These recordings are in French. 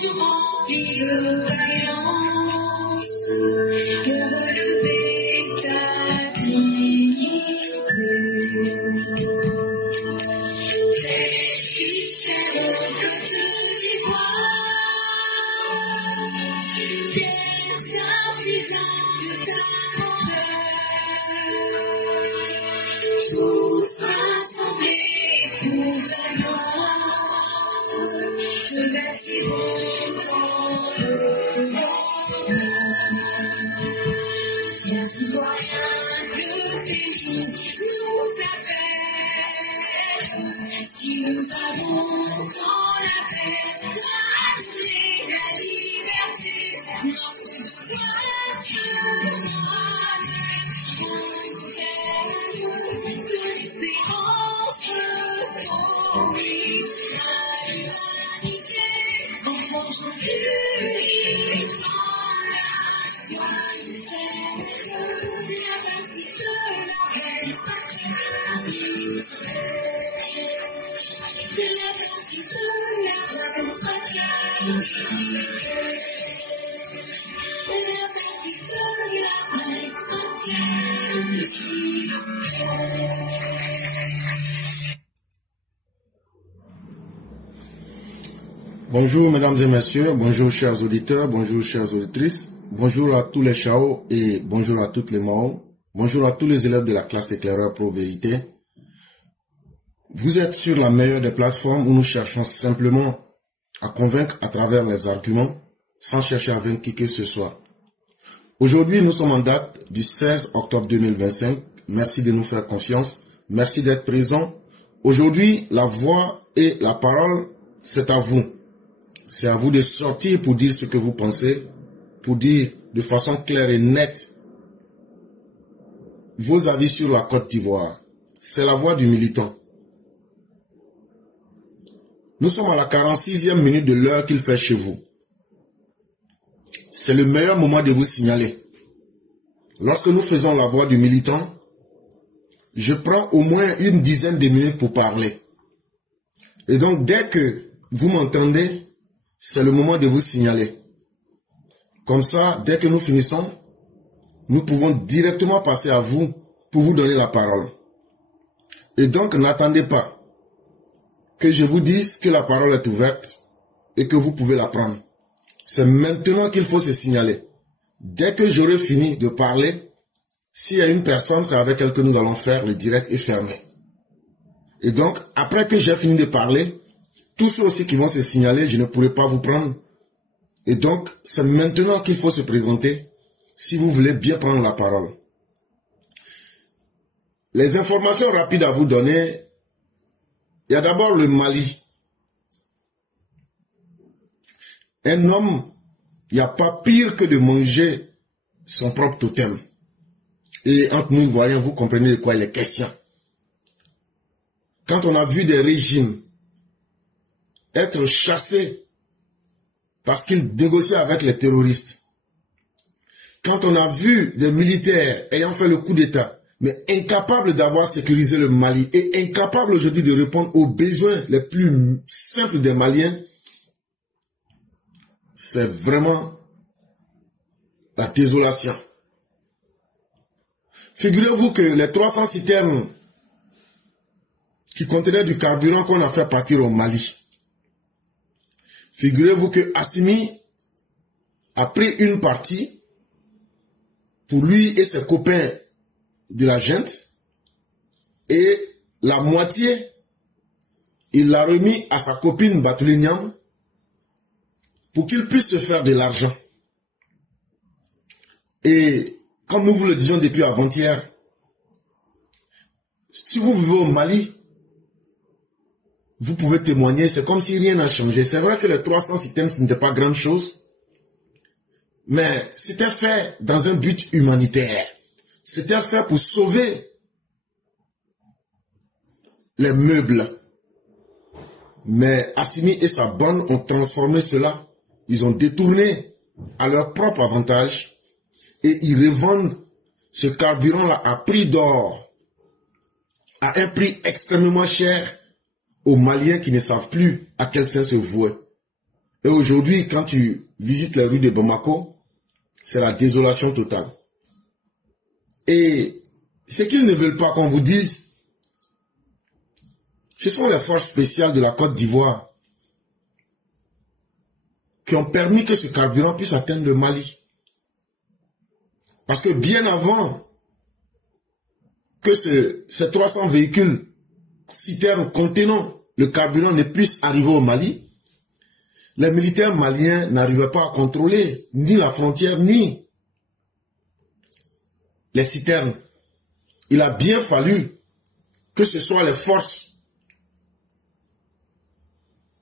sont remplis de vaillance, de relever ta dignité. Tes ficelles que te ivoires, des artisans de ta grandeur, tous rassemblés pour ta gloire, te bâtiront dans le bonheur. Viens citoyen de tes jours, nous appelle. Si nous avons dans la paix, ramener la liberté, notre devoir sera de l'espérance, promise à l'humanité, en mangeant du lit sans la joie du ciel, la bâtisse de la belle de la bâtisse de la belle fraternité, de la bâtisse de la belle fraternité. Bonjour mesdames et messieurs, bonjour chers auditeurs, bonjour chères auditrices, bonjour à tous les Chao et bonjour à toutes les Mao, bonjour à tous les élèves de la classe éclaireur Pro Vérité. Vous êtes sur la meilleure des plateformes où nous cherchons simplement à convaincre à travers les arguments sans chercher à vaincre qui que ce soit. Aujourd'hui, nous sommes en date du 16 octobre 2025. Merci de nous faire confiance, merci d'être présents. Aujourd'hui, la voix et la parole, c'est à vous. C'est à vous de sortir pour dire ce que vous pensez, pour dire de façon claire et nette vos avis sur la Côte d'Ivoire. C'est la voix du militant. Nous sommes à la 46e minute de l'heure qu'il fait chez vous. C'est le meilleur moment de vous signaler. Lorsque nous faisons la voix du militant, je prends au moins une dizaine de minutes pour parler. Et donc, dès que vous m'entendez, c'est le moment de vous signaler. Comme ça, dès que nous finissons, nous pouvons directement passer à vous pour vous donner la parole. Et donc, n'attendez pas que je vous dise que la parole est ouverte et que vous pouvez la prendre. C'est maintenant qu'il faut se signaler. Dès que j'aurai fini de parler, s'il y a une personne, c'est avec elle que nous allons faire le direct et fermé. Et donc, après que j'ai fini de parler, tous ceux aussi qui vont se signaler, je ne pourrai pas vous prendre. Et donc, c'est maintenant qu'il faut se présenter si vous voulez bien prendre la parole. Les informations rapides à vous donner, il y a d'abord le Mali. Un homme, il n'y a pas pire que de manger son propre totem. Et entre nous, Ivoiriens, vous comprenez de quoi il est question. Quand on a vu des régimes être chassés parce qu'ils négociaient avec les terroristes, quand on a vu des militaires ayant fait le coup d'État, mais incapables d'avoir sécurisé le Mali et incapables aujourd'hui de répondre aux besoins les plus simples des Maliens, c'est vraiment la désolation. Figurez-vous que les 300 citernes qui contenaient du carburant qu'on a fait partir au Mali, figurez-vous que Assimi a pris une partie pour lui et ses copains de la junte et la moitié, il l'a remis à sa copine Batouli-Niam pour qu'il puisse se faire de l'argent. Et comme nous vous le disions depuis avant-hier, si vous vivez au Mali, vous pouvez témoigner, c'est comme si rien n'a changé. C'est vrai que les 300 citernes, ce n'était pas grande chose, mais c'était fait dans un but humanitaire. C'était fait pour sauver les meubles. Mais Assimi et sa bande ont transformé cela. Ils ont détourné à leur propre avantage et ils revendent ce carburant-là à prix d'or, à un prix extrêmement cher aux Maliens qui ne savent plus à quel sens se vouer. Et aujourd'hui, quand tu visites les rues de Bamako, c'est la désolation totale. Et ce qu'ils ne veulent pas qu'on vous dise, ce sont les forces spéciales de la Côte d'Ivoire qui ont permis que ce carburant puisse atteindre le Mali. Parce que bien avant que ces 300 véhicules citernes contenant le carburant ne puissent arriver au Mali, les militaires maliens n'arrivaient pas à contrôler ni la frontière, ni les citernes. Il a bien fallu que ce soit les forces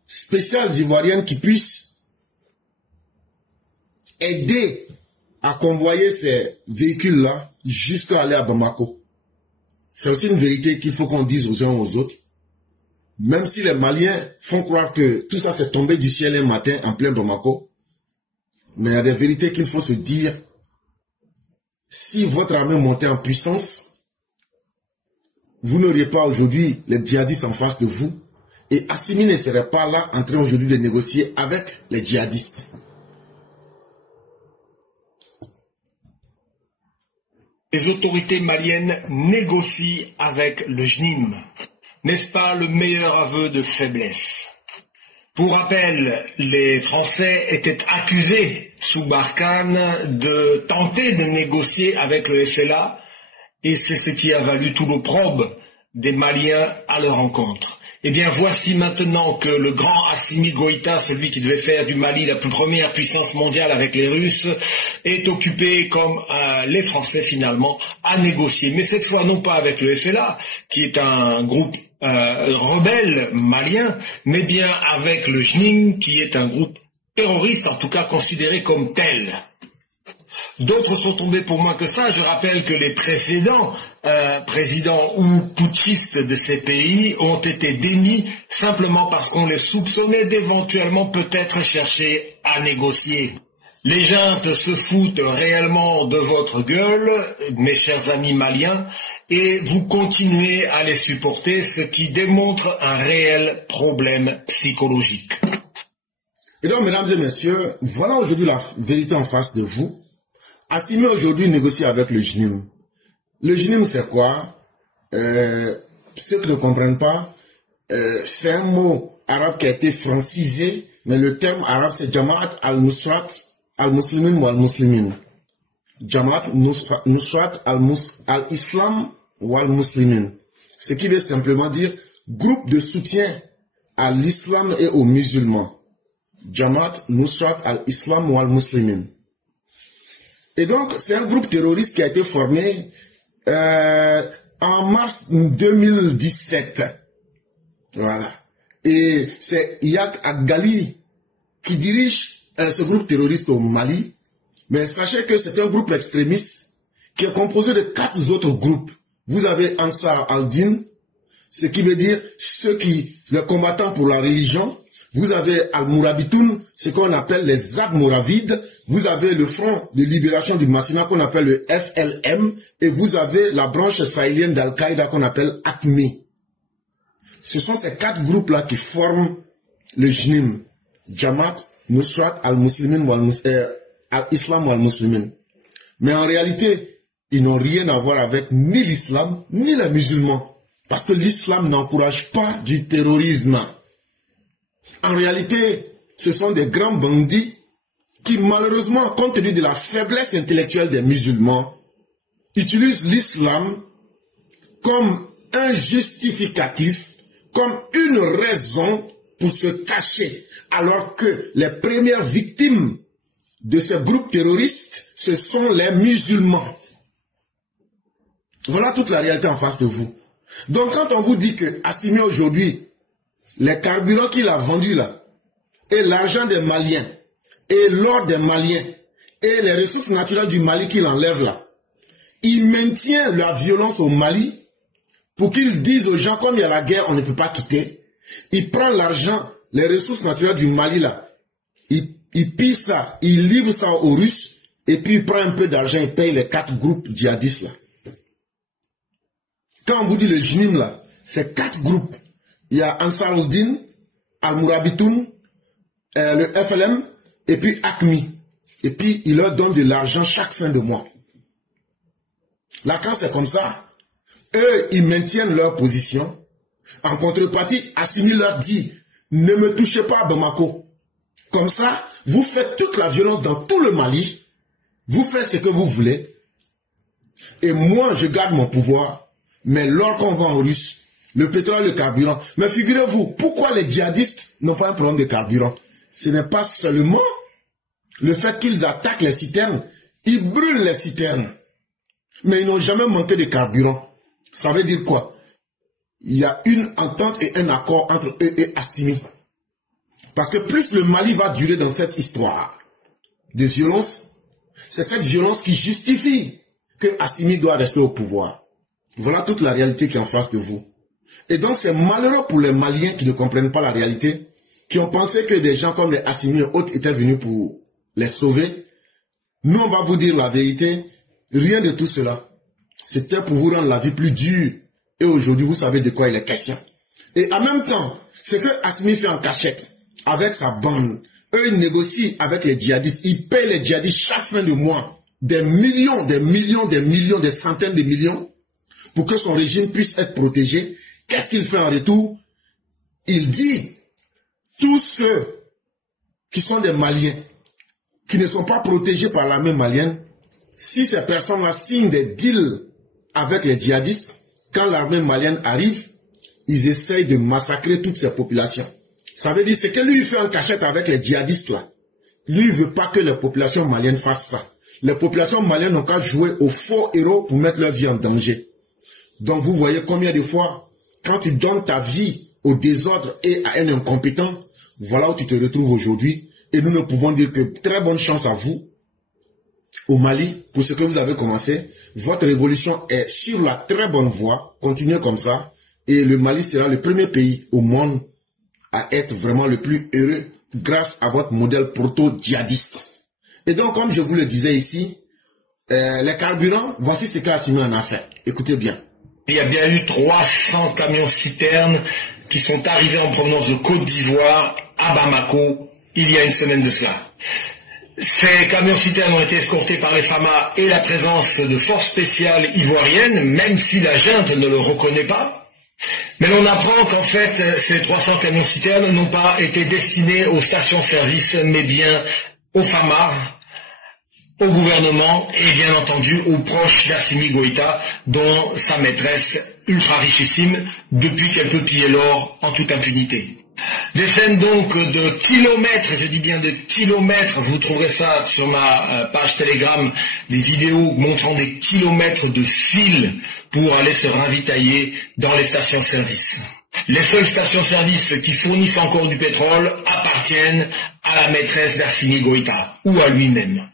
spéciales ivoiriennes qui puissent aider à convoyer ces véhicules-là jusqu'à aller à Bamako. C'est aussi une vérité qu'il faut qu'on dise aux uns aux autres. Même si les Maliens font croire que tout ça s'est tombé du ciel un matin en plein Bamako, mais il y a des vérités qu'il faut se dire. Si votre armée montait en puissance, vous n'auriez pas aujourd'hui les djihadistes en face de vous, et Assimi ne serait pas là en train aujourd'hui de négocier avec les djihadistes. Les autorités maliennes négocient avec le JNIM. N'est-ce pas le meilleur aveu de faiblesse? Pour rappel, les Français étaient accusés sous Barkhane de tenter de négocier avec le FLA, et c'est ce qui a valu tout l'opprobre des Maliens à leur encontre. Eh bien, voici maintenant que le grand Assimi Goïta, celui qui devait faire du Mali la plus première puissance mondiale avec les Russes, est occupé, comme les Français finalement, à négocier. Mais cette fois, non pas avec le FLA, qui est un groupe rebelle malien, mais bien avec le JNIM, qui est un groupe terroriste, en tout cas considéré comme tel. D'autres sont tombés pour moins que ça. Je rappelle que les précédents présidents ou putschistes de ces pays ont été démis simplement parce qu'on les soupçonnait d'éventuellement peut-être chercher à négocier. Les juntes se foutent réellement de votre gueule, mes chers amis maliens, et vous continuez à les supporter, ce qui démontre un réel problème psychologique. Et donc, mesdames et messieurs, voilà aujourd'hui la vérité en face de vous. Assimi aujourd'hui négocie avec le JNIM. Le JNIM, c'est quoi? Ceux qui ne comprennent pas, c'est un mot arabe qui a été francisé, mais le terme arabe c'est Jamaat al-Nusrat al-Muslimin ou al-Muslimin. Jamaat Nusrat al-Islam ou al-Muslimin. Ce qui veut simplement dire groupe de soutien à l'islam et aux musulmans. Jamaat Nusrat al-Islam ou al-Muslimin. Et donc, c'est un groupe terroriste qui a été formé en mars 2017. Voilà. Et c'est Yak Agali qui dirige ce groupe terroriste au Mali. Mais sachez que c'est un groupe extrémiste qui est composé de 4 autres groupes. Vous avez Ansar al-Din, ce qui veut dire les combattants pour la religion. Vous avez Al-Mourabitoun, ce qu'on appelle les Almoravides. Vous avez le Front de Libération du Massina qu'on appelle le FLM. Et vous avez la branche sahélienne d'Al-Qaïda qu'on appelle ATMI. Ce sont ces 4 groupes-là qui forment le JNIM. Jamaat Nusrat al-Muslimin ou al-Islam ou al-Muslimin. Mais en réalité, ils n'ont rien à voir avec ni l'islam, ni les musulmans. Parce que l'islam n'encourage pas du terrorisme. En réalité, ce sont des grands bandits qui, malheureusement, compte tenu de la faiblesse intellectuelle des musulmans, utilisent l'islam comme un justificatif, comme une raison pour se cacher, alors que les premières victimes de ces groupes terroristes, ce sont les musulmans. Voilà toute la réalité en face de vous. Donc quand on vous dit que Assimi aujourd'hui, les carburants qu'il a vendus là, et l'argent des Maliens, et l'or des Maliens, et les ressources naturelles du Mali qu'il enlève là, il maintient la violence au Mali pour qu'ils disent aux gens, comme il y a la guerre, on ne peut pas quitter. Il prend l'argent, les ressources naturelles du Mali là, il pille ça, il livre ça aux Russes, et puis il prend un peu d'argent et paye les 4 groupes djihadistes là. Quand on vous dit le JNIM là, c'est 4 groupes. Il y a Ansar al-Din, Al-Mourabitoun, le FLM et puis ACMI. Et puis, il leur donne de l'argent chaque fin de mois. Là, quand c'est comme ça, eux, ils maintiennent leur position. En contrepartie, Assimi leur dit, ne me touchez pas à Bamako. Comme ça, vous faites toute la violence dans tout le Mali. Vous faites ce que vous voulez. Et moi, je garde mon pouvoir. Mais l'or qu'on vend aux Russes, le pétrole, le carburant. Mais figurez-vous, pourquoi les djihadistes n'ont pas un problème de carburant? Ce n'est pas seulement le fait qu'ils attaquent les citernes. Ils brûlent les citernes. Mais ils n'ont jamais manqué de carburant. Ça veut dire quoi? Il y a une entente et un accord entre eux et Assimi. Parce que plus le Mali va durer dans cette histoire de violence, c'est cette violence qui justifie que Assimi doit rester au pouvoir. Voilà toute la réalité qui est en face de vous. Et donc c'est malheureux pour les Maliens qui ne comprennent pas la réalité, qui ont pensé que des gens comme les Assimi et autres étaient venus pour les sauver. Nous, on va vous dire la vérité. Rien de tout cela. C'était pour vous rendre la vie plus dure. Et aujourd'hui, vous savez de quoi il est question. Et en même temps, ce que Assimi fait en cachette, avec sa bande, eux, ils négocient avec les djihadistes. Ils payent les djihadistes chaque fin de mois des millions, des millions, des millions, des centaines de millions pour que son régime puisse être protégé. Qu'est-ce qu'il fait en retour? Il dit, tous ceux qui sont des Maliens, qui ne sont pas protégés par l'armée malienne, si ces personnes-là signent des deals avec les djihadistes, quand l'armée malienne arrive, ils essayent de massacrer toutes ces populations. Ça veut dire, c'est que lui, il fait en cachette avec les djihadistes, là. Lui, il veut pas que les populations maliennes fassent ça. Les populations maliennes n'ont qu'à jouer aux faux héros pour mettre leur vie en danger. Donc, vous voyez combien de fois, quand tu donnes ta vie au désordre et à un incompétent, voilà où tu te retrouves aujourd'hui. Et nous ne pouvons dire que très bonne chance à vous, au Mali, pour ce que vous avez commencé. Votre révolution est sur la très bonne voie. Continuez comme ça. Et le Mali sera le premier pays au monde à être vraiment le plus heureux grâce à votre modèle proto-djihadiste. Et donc, comme je vous le disais ici, les carburants, voici ce qu'Assimi en a fait. Écoutez bien. Il y a bien eu 300 camions-citernes qui sont arrivés en provenance de Côte d'Ivoire à Bamako il y a une semaine de cela. Ces camions-citernes ont été escortés par les FAMA et la présence de forces spéciales ivoiriennes, même si la junte ne le reconnaît pas. Mais l'on apprend qu'en fait, ces 300 camions-citernes n'ont pas été destinés aux stations-service, mais bien aux FAMA, au gouvernement et bien entendu aux proches d'Assimi Goïta, dont sa maîtresse ultra richissime, depuis qu'elle peut piller l'or en toute impunité. Des scènes donc de kilomètres, je dis bien de kilomètres, vous trouverez ça sur ma page Telegram, des vidéos montrant des kilomètres de fils pour aller se ravitailler dans les stations-service. Les seules stations-service qui fournissent encore du pétrole appartiennent à la maîtresse d'Assimi Goïta, ou à lui-même.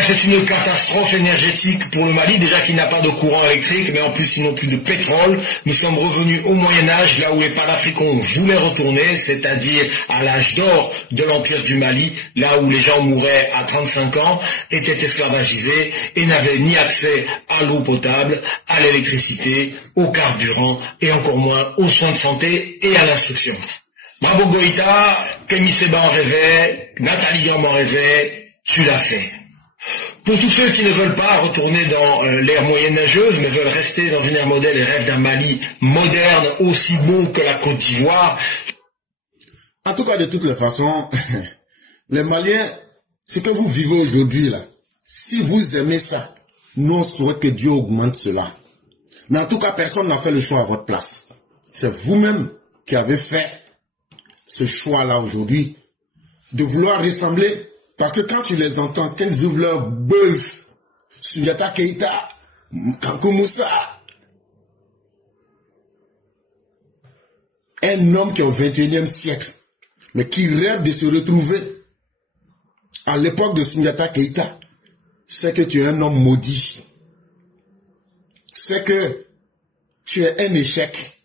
C'est une catastrophe énergétique pour le Mali, déjà qu'il n'a pas de courant électrique, mais en plus ils n'ont plus de pétrole. Nous sommes revenus au Moyen-Âge, là où les panafricains voulaient retourner, c'est-à-dire à l'âge d'or de l'Empire du Mali, là où les gens mouraient à 35 ans, étaient esclavagisés et n'avaient ni accès à l'eau potable, à l'électricité, au carburant et encore moins aux soins de santé et à l'instruction. Bravo Goïta, Kémy Séba en rêvait, Nathalie Diamant en rêvait, tu l'as fait. Pour tous ceux qui ne veulent pas retourner dans l'ère moyenâgeuse, mais veulent rester dans une ère modèle et rêvent d'un Mali moderne aussi beau que la Côte d'Ivoire. En tout cas, de toutes les façons, les Maliens, ce que vous vivez aujourd'hui là, si vous aimez ça, nous on souhaite que Dieu augmente cela. Mais en tout cas, personne n'a fait le choix à votre place. C'est vous-même qui avez fait ce choix-là aujourd'hui, de vouloir ressembler. Parce que quand tu les entends, quand ils ouvrent leur bœuf, Soundiata Keïta, Kankou Moussa, un homme qui est au 21e siècle, mais qui rêve de se retrouver à l'époque de Soundiata Keïta, c'est que tu es un homme maudit. C'est que tu es un échec.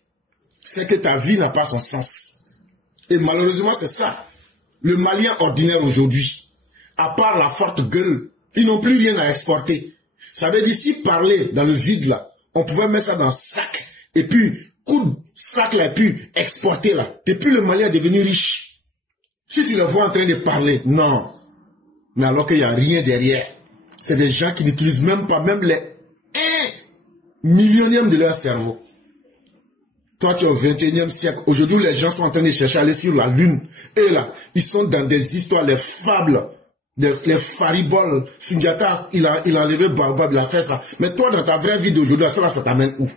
C'est que ta vie n'a pas son sens. Et malheureusement, c'est ça. Le Malien ordinaire aujourd'hui, à part la forte gueule, ils n'ont plus rien à exporter. Ça veut dire, si parler dans le vide là, on pouvait mettre ça dans un sac, et puis, coup de sac là, et puis exporter là. Depuis le Mali est devenu riche. Si tu les vois en train de parler, non. Mais alors qu'il n'y a rien derrière. C'est des gens qui n'utilisent même pas, même les 1 millionième de leur cerveau. Toi, tu es au 21e siècle. Aujourd'hui, les gens sont en train de chercher à aller sur la lune. Et là, ils sont dans des histoires, les fables, les fariboles. Sundiata, il a enlevé Baobab, il a fait ça. Mais toi, dans ta vraie vie d'aujourd'hui, ça t'amène où?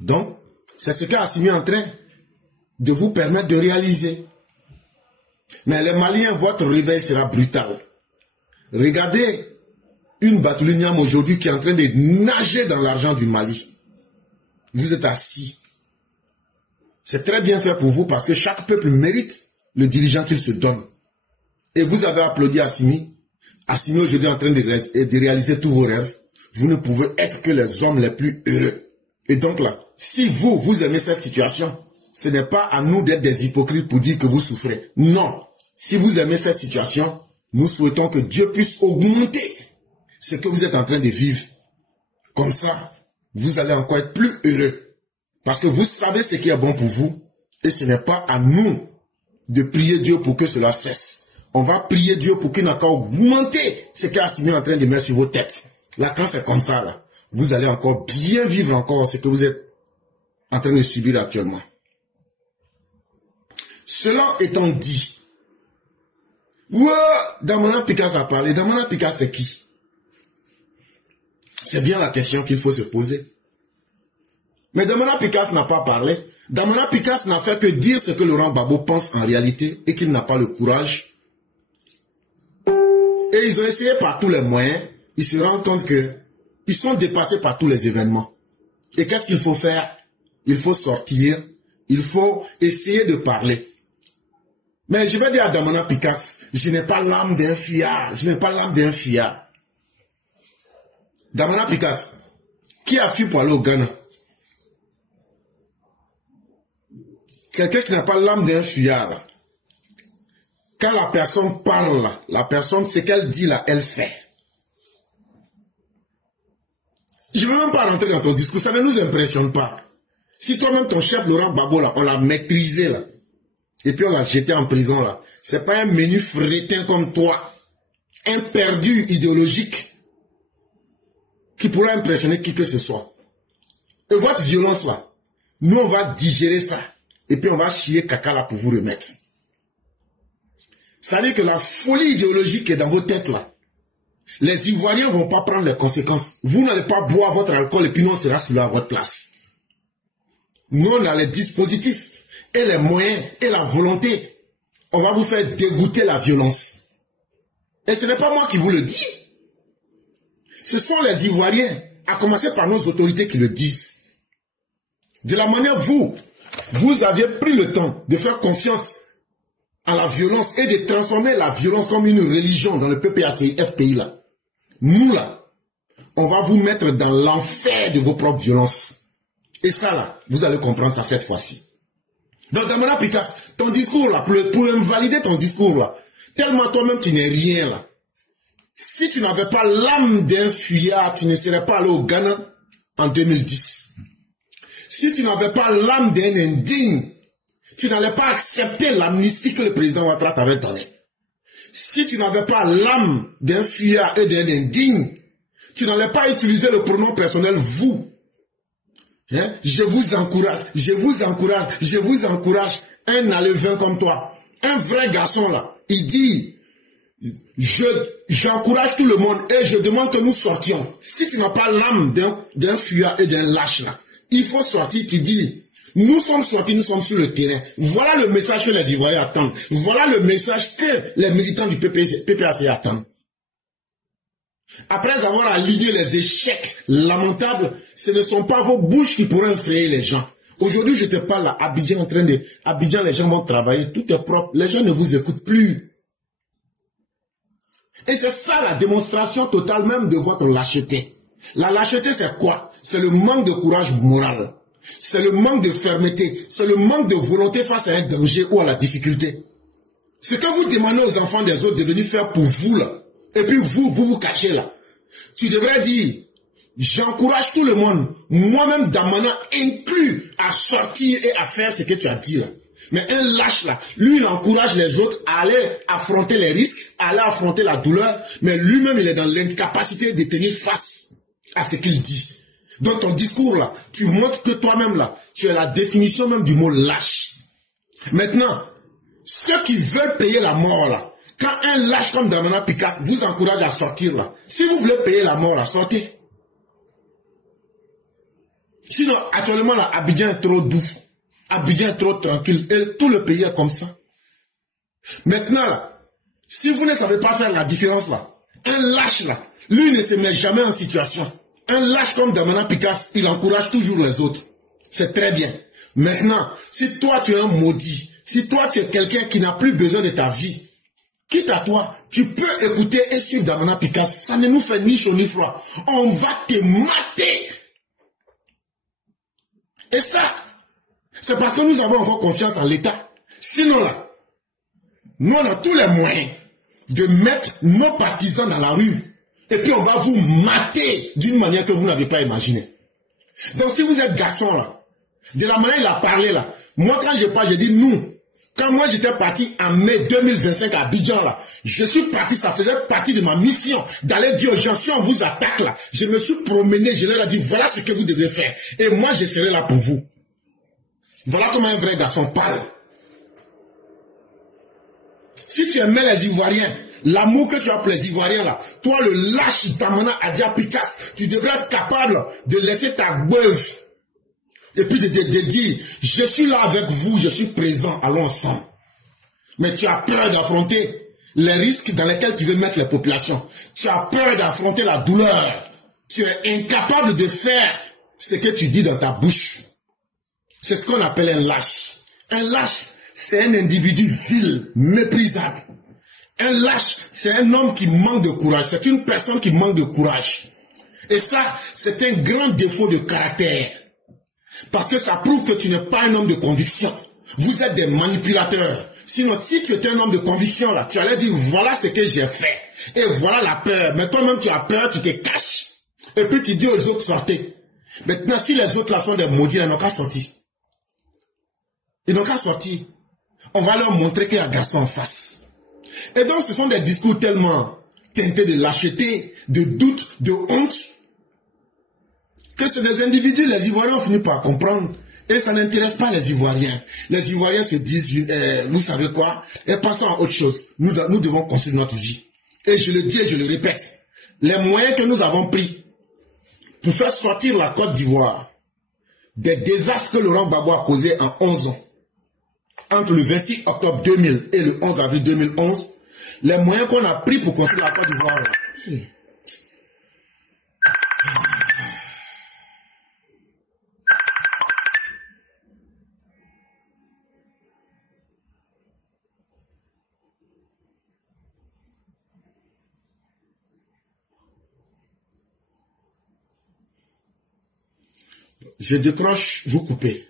Donc, c'est ce qu'Assimi est en train de vous permettre de réaliser. Mais les Maliens, votre réveil sera brutal. Regardez une Batoulignam aujourd'hui qui est en train de nager dans l'argent du Mali. Vous êtes assis. C'est très bien fait pour vous parce que chaque peuple mérite le dirigeant qu'il se donne. Et vous avez applaudi Assimi. Assimi aujourd'hui est en train de réaliser tous vos rêves. Vous ne pouvez être que les hommes les plus heureux. Et donc là, si vous aimez cette situation, ce n'est pas à nous d'être des hypocrites pour dire que vous souffrez. Non. Si vous aimez cette situation, nous souhaitons que Dieu puisse augmenter ce que vous êtes en train de vivre. Comme ça, vous allez encore être plus heureux. Parce que vous savez ce qui est bon pour vous. Et ce n'est pas à nous de prier Dieu pour que cela cesse. On va prier Dieu pour qu'il n'a qu'à augmenter ce qu'Assimi est en train de mettre sur vos têtes. Là, quand c'est comme ça, là, vous allez encore bien vivre encore ce que vous êtes en train de subir actuellement. Cela étant dit, Damana Pikas a parlé. Damana Pikas, c'est qui? C'est bien la question qu'il faut se poser. Mais Damana Pikas n'a pas parlé. Damana Pikas n'a fait que dire ce que Laurent Gbagbo pense en réalité et qu'il n'a pas le courage. Et ils ont essayé par tous les moyens. Ils se rendent compte que ils sont dépassés par tous les événements. Et qu'est-ce qu'il faut faire? Il faut sortir. Il faut essayer de parler. Mais je vais dire à Damana Pikas, je n'ai pas l'âme d'un fuyard. Je n'ai pas l'âme d'un fuyard. Damana Pikas, qui a fui pour aller au Ghana? Quelqu'un qui n'a pas l'âme d'un fuyard. Là. Quand la personne parle, là, la personne, ce qu'elle dit là, elle fait. Je ne veux même pas rentrer dans ton discours, ça ne nous impressionne pas. Si toi-même, ton chef Laurent Gbagbo, là, on l'a maîtrisé, là, et puis on l'a jeté en prison, là, c'est pas un menu frétin comme toi, un perdu idéologique, qui pourra impressionner qui que ce soit. Et votre violence, là, nous, on va digérer ça, et puis on va chier caca, là, pour vous remettre. Ça veut dire que la folie idéologique qui est dans vos têtes, là, les Ivoiriens ne vont pas prendre les conséquences. Vous n'allez pas boire votre alcool et puis nous, on sera sur votre place. Nous, on a les dispositifs et les moyens et la volonté. On va vous faire dégoûter la violence. Et ce n'est pas moi qui vous le dis. Ce sont les Ivoiriens, à commencer par nos autorités qui le disent. De la manière vous aviez pris le temps de faire confiance à la violence et de transformer la violence comme une religion dans le PPACI-F pays là. Nous là, on va vous mettre dans l'enfer de vos propres violences. Et ça là, vous allez comprendre ça cette fois-ci. Donc Damana Pikas, ton discours là, pour invalider ton discours là, tellement toi-même tu n'es rien là. Si tu n'avais pas l'âme d'un fuyard, tu ne serais pas allé au Ghana en 2010. Si tu n'avais pas l'âme d'un indigne, tu n'allais pas accepter l'amnistie que le président Ouattara t'avait donnée. Si tu n'avais pas l'âme d'un fuyard et d'un indigne, tu n'allais pas utiliser le pronom personnel vous. Hein? Je vous encourage, je vous encourage, je vous encourage. Un alevin comme toi, un vrai garçon là, il dit, j'encourage tout le monde et je demande que nous sortions. Si tu n'as pas l'âme d'un fuyard et d'un lâche là, il faut sortir, tu dis, nous sommes sortis, nous sommes sur le terrain. Voilà le message que les Ivoiriens attendent. Voilà le message que les militants du PPAC attendent. Après avoir aligné les échecs lamentables, ce ne sont pas vos bouches qui pourront effrayer les gens. Aujourd'hui, je te parle à Abidjan, Abidjan, les gens vont travailler, tout est propre, les gens ne vous écoutent plus. Et c'est ça la démonstration totale même de votre lâcheté. La lâcheté, c'est quoi? C'est le manque de courage moral. C'est le manque de fermeté. C'est le manque de volonté face à un danger ou à la difficulté. Ce que vous demandez aux enfants des autres de venir faire pour vous, là, et puis vous cachez là. Tu devrais dire, j'encourage tout le monde, moi-même Damana inclus, à sortir et à faire ce que tu as dit là. Mais un lâche là, lui il encourage les autres à aller affronter les risques, à aller affronter la douleur, mais lui-même il est dans l'incapacité de tenir face à ce qu'il dit. Dans ton discours là, tu montres que toi-même là, tu es la définition même du mot lâche. Maintenant, ceux qui veulent payer la mort là, quand un lâche comme Damana Picasse vous encourage à sortir là, si vous voulez payer la mort là, sortez. Sinon, actuellement là, Abidjan est trop doux. Abidjan est trop tranquille. Et tout le pays est comme ça. Maintenant là, si vous ne savez pas faire la différence là, un lâche là, lui ne se met jamais en situation. Un lâche comme Damana Picasse, il encourage toujours les autres. C'est très bien. Maintenant, si toi tu es un maudit, si toi tu es quelqu'un qui n'a plus besoin de ta vie, quitte à toi, tu peux écouter et suivre Damana Picasse. Ça ne nous fait ni chaud ni froid. On va te mater. Et ça, c'est parce que nous avons encore confiance en l'État. Sinon là, nous on a tous les moyens de mettre nos partisans dans la rue. Et puis on va vous mater d'une manière que vous n'avez pas imaginée. Donc si vous êtes garçon là, de la manière il a parlé là, moi quand je parle, je dis nous. Quand moi j'étais parti en mai 2025 à Abidjan là, je suis parti, ça faisait partie de ma mission d'aller dire aux gens, si on vous attaque là, je me suis promené, je leur ai dit voilà ce que vous devez faire. Et moi je serai là pour vous. Voilà comment un vrai garçon parle. Si tu aimais les Ivoiriens, l'amour que tu as pour les Ivoiriens là, toi le lâche Damana Adia Picasse, tu devrais être capable de laisser ta beuve. Et puis de dire, je suis là avec vous, je suis présent, allons ensemble. Mais tu as peur d'affronter les risques dans lesquels tu veux mettre les populations. Tu as peur d'affronter la douleur. Tu es incapable de faire ce que tu dis dans ta bouche. C'est ce qu'on appelle un lâche. Un lâche, c'est un individu vil, méprisable. Un lâche, c'est un homme qui manque de courage. C'est une personne qui manque de courage. Et ça, c'est un grand défaut de caractère. Parce que ça prouve que tu n'es pas un homme de conviction. Vous êtes des manipulateurs. Sinon, si tu étais un homme de conviction, là, tu allais dire, voilà ce que j'ai fait. Et voilà la peur. Mais toi-même, tu as peur, tu te caches. Et puis tu dis aux autres, sortez. Maintenant, si les autres là sont des maudits, ils n'ont qu'à sortir. Ils n'ont qu'à sortir. On va leur montrer qu'il y a un garçon en face. Et donc, ce sont des discours tellement teintés de lâcheté, de doute, de honte, que c'est des individus, les Ivoiriens ont fini par comprendre. Et ça n'intéresse pas les Ivoiriens. Les Ivoiriens se disent, vous savez quoi, et passons à autre chose. Nous devons construire notre vie. Et je le dis et je le répète. Les moyens que nous avons pris pour faire sortir la Côte d'Ivoire des désastres que Laurent Gbagbo a causés en 11 ans, entre le 26 octobre 2000 et le 11 avril 2011, les moyens qu'on a pris pour construire la Côte d'Ivoire, je décroche, vous coupez.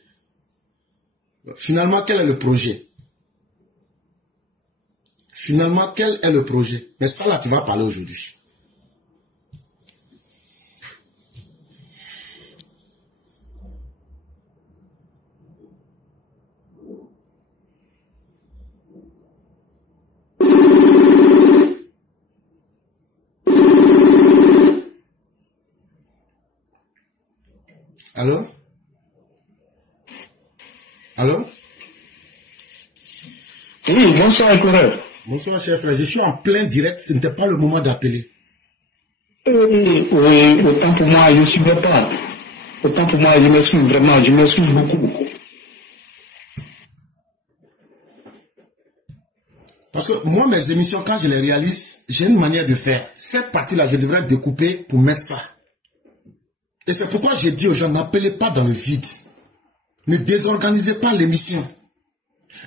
Finalement, quel est le projet? Finalement, quel est le projet? Mais ça, là, tu vas parler aujourd'hui. Allô? Allô? Oui, bonsoir, Écoreur. Bonsoir, cher frère. Je suis en plein direct. Ce n'était pas le moment d'appeler. Oui, autant pour moi, je ne suivais pas. Autant pour moi, je m'excuse vraiment. Je m'excuse beaucoup. Parce que moi, mes émissions, quand je les réalise, j'ai une manière de faire. Cette partie-là, je devrais découper pour mettre ça. Et c'est pourquoi j'ai dit aux gens, n'appelez pas dans le vide. Ne désorganisez pas l'émission.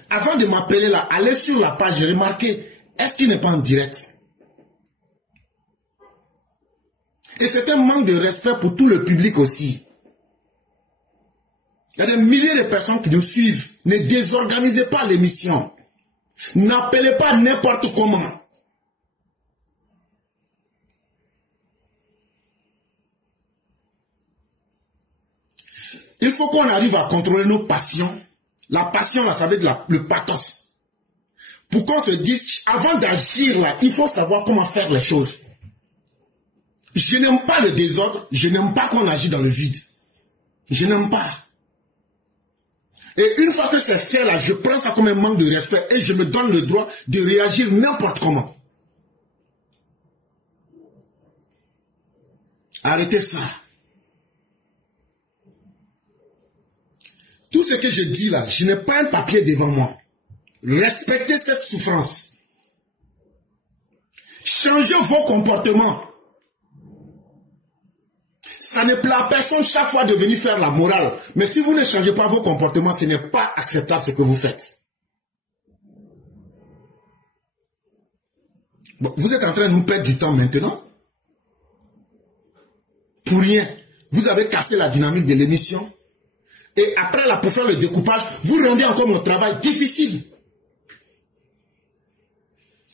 Avant de m'appeler là, allez sur la page, j'ai remarqué, est-ce qu'il n'est pas en direct? Et c'est un manque de respect pour tout le public aussi. Il y a des milliers de personnes qui nous suivent. Ne désorganisez pas l'émission. N'appelez pas n'importe comment. Il faut qu'on arrive à contrôler nos passions La passion, là, ça veut dire le pathos. Pour qu'on se dise, avant d'agir là, il faut savoir comment faire les choses. Je n'aime pas le désordre, je n'aime pas qu'on agit dans le vide. Je n'aime pas. Et une fois que c'est fait là, je prends ça comme un manque de respect et je me donne le droit de réagir n'importe comment. Arrêtez ça. Tout ce que je dis là, je n'ai pas un papier devant moi. Respectez cette souffrance. Changez vos comportements. Ça ne plaît à personne chaque fois de venir faire la morale. Mais si vous ne changez pas vos comportements, ce n'est pas acceptable ce que vous faites. Bon, vous êtes en train de nous perdre du temps maintenant. Pour rien. Vous avez cassé la dynamique de l'émission. Et après là, pour faire le découpage, vous rendez encore notre travail difficile.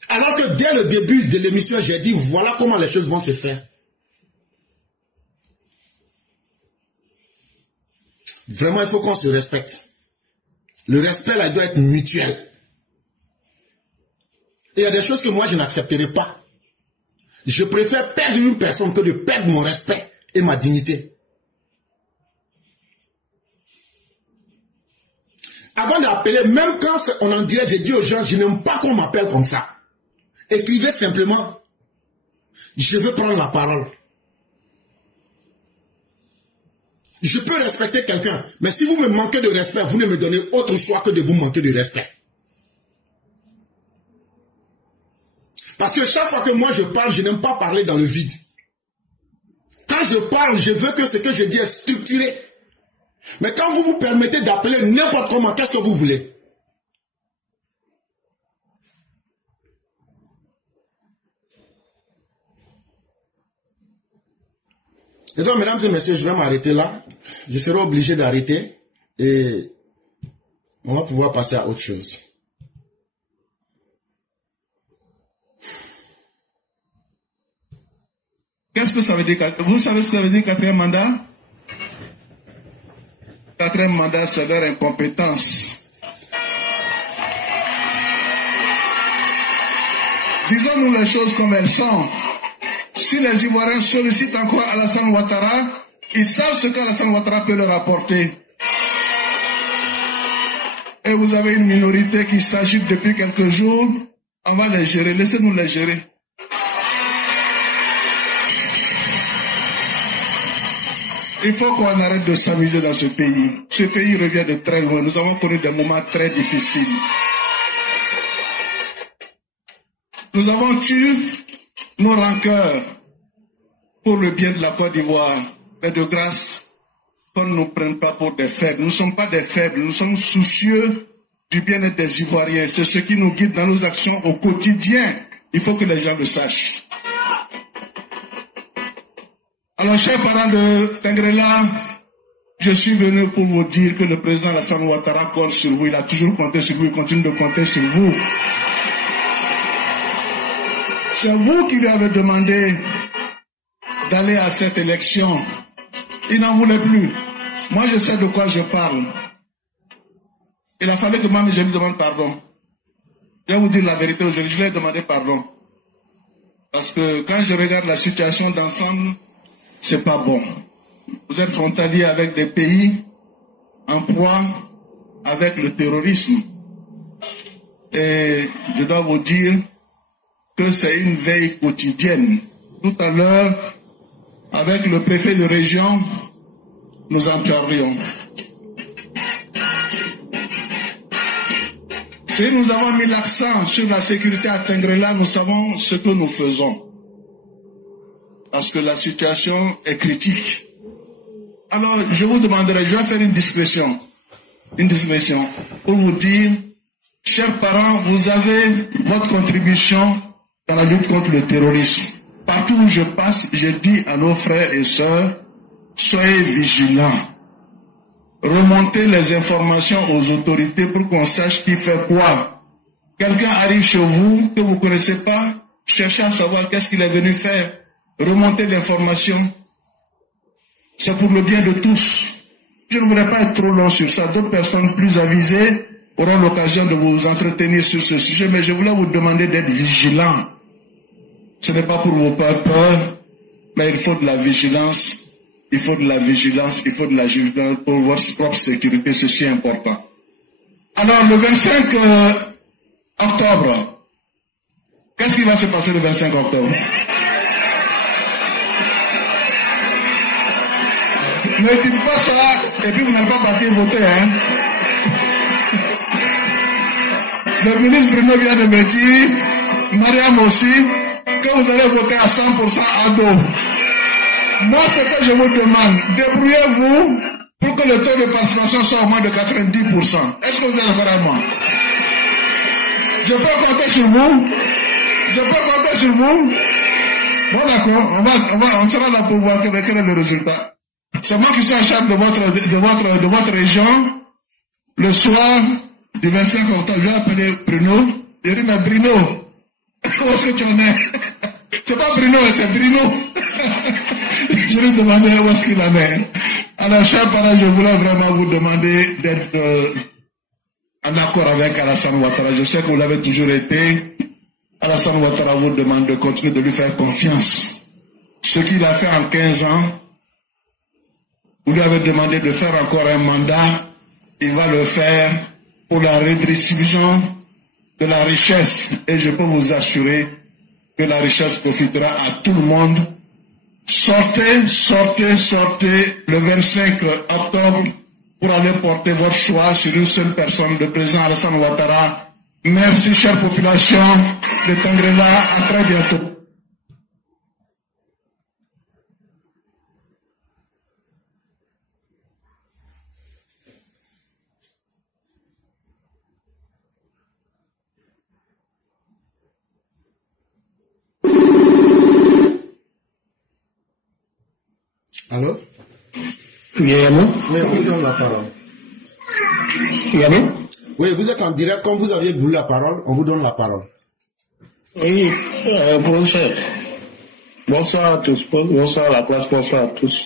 Alors que dès le début de l'émission, j'ai dit, voilà comment les choses vont se faire. Vraiment, il faut qu'on se respecte. Le respect, là, doit être mutuel. Et il y a des choses que moi, je n'accepterai pas. Je préfère perdre une personne que de perdre mon respect et ma dignité. Avant d'appeler, même quand on en dirait, j'ai dit aux gens, je n'aime pas qu'on m'appelle comme ça. Écrivez simplement, je veux prendre la parole. Je peux respecter quelqu'un, mais si vous me manquez de respect, vous ne me donnez autre choix que de vous manquer de respect. Parce que chaque fois que moi je parle, je n'aime pas parler dans le vide. Quand je parle, je veux que ce que je dis est structuré. Mais quand vous vous permettez d'appeler n'importe comment, qu'est-ce que vous voulez? Et donc, mesdames et messieurs, je vais m'arrêter là. Je serai obligé d'arrêter et on va pouvoir passer à autre chose. Qu'est-ce que ça veut dire? Vous savez ce que ça veut dire quatrième mandat? Quatrième mandat, c'est leur incompétence. Disons-nous les choses comme elles sont. Si les Ivoiriens sollicitent encore Alassane Ouattara, ils savent ce qu'Alassane Ouattara peut leur apporter. Et vous avez une minorité qui s'agite depuis quelques jours, on va les gérer, laissez-nous les gérer. Il faut qu'on arrête de s'amuser dans ce pays. Ce pays revient de très loin. Nous avons connu des moments très difficiles. Nous avons tué nos rancœurs pour le bien de la Côte d'Ivoire. Mais de grâce, qu'on ne nous prenne pas pour des faibles. Nous ne sommes pas des faibles. Nous sommes soucieux du bien-être des Ivoiriens. C'est ce qui nous guide dans nos actions au quotidien. Il faut que les gens le sachent. Alors, chers parents de Tengrela, je suis venu pour vous dire que le président Alassane Ouattara compte sur vous. Il a toujours compté sur vous, il continue de compter sur vous. C'est vous qui lui avez demandé d'aller à cette élection. Il n'en voulait plus. Moi, je sais de quoi je parle. Il a fallu que moi, je lui demande pardon. Je vais vous dire la vérité aujourd'hui, je lui ai demandé pardon. Parce que quand je regarde la situation d'ensemble, c'est pas bon. Vous êtes frontalier avec des pays en proie avec le terrorisme. Et je dois vous dire que c'est une veille quotidienne. Tout à l'heure, avec le préfet de région, nous en parlions. Si nous avons mis l'accent sur la sécurité à Tengrela, nous savons ce que nous faisons. Parce que la situation est critique. Alors, je vous demanderai, je vais faire une discrétion pour vous dire, chers parents, vous avez votre contribution dans la lutte contre le terrorisme. Partout où je passe, je dis à nos frères et sœurs, soyez vigilants. Remontez les informations aux autorités pour qu'on sache qui fait quoi. Quelqu'un arrive chez vous que vous ne connaissez pas, cherchez à savoir qu'est-ce qu'il est venu faire. Remontez l'information. C'est pour le bien de tous. Je ne voudrais pas être trop long sur ça. D'autres personnes plus avisées auront l'occasion de vous entretenir sur ce sujet, mais je voulais vous demander d'être vigilants. Ce n'est pas pour vous faire peur, mais il faut de la vigilance. Il faut de la vigilance, il faut de la vigilance pour votre propre sécurité, ceci est important. Alors, le 25 octobre, qu'est-ce qui va se passer le 25 octobre? Ne dites pas ça, et puis vous n'allez pas partir voter, hein. Le ministre Bruno vient de me dire, Mariam aussi, que vous allez voter à 100% à dos. Moi, ce que je vous demande, débrouillez-vous pour que le taux de participation soit au moins de 90%. Est-ce que vous êtes d'accord avec moi? Je peux compter sur vous? Je peux compter sur vous? Bon, d'accord, on sera là pour voir quel est le résultat. C'est moi qui suis en charge de votre région. Le soir du 25 octobre, je vais appeler Bruno. Je dis, mais Bruno, où est-ce que tu en es? C'est pas Bruno, c'est Bruno. Je lui demandais où est-ce qu'il en est. Alors, chers parents, je voulais vraiment vous demander d'être en accord avec Alassane Ouattara. Je sais que vous l'avez toujours été. Alassane Ouattara vous demande de continuer de lui faire confiance. Ce qu'il a fait en 15 ans, vous lui avez demandé de faire encore un mandat. Il va le faire pour la redistribution de la richesse. Et je peux vous assurer que la richesse profitera à tout le monde. Sortez le 25 octobre pour aller porter votre choix sur une seule personne, le président Alassane Ouattara. Merci, chère population de Tangrela. À très bientôt. Allô? Oui, allô? Oui, on vous donne la parole. Oui, allô? Oui, vous êtes en direct. Comme vous aviez voulu la parole, on vous donne la parole. Oui, bonsoir. Bonsoir à tous. Bonsoir à la classe, bonsoir à tous.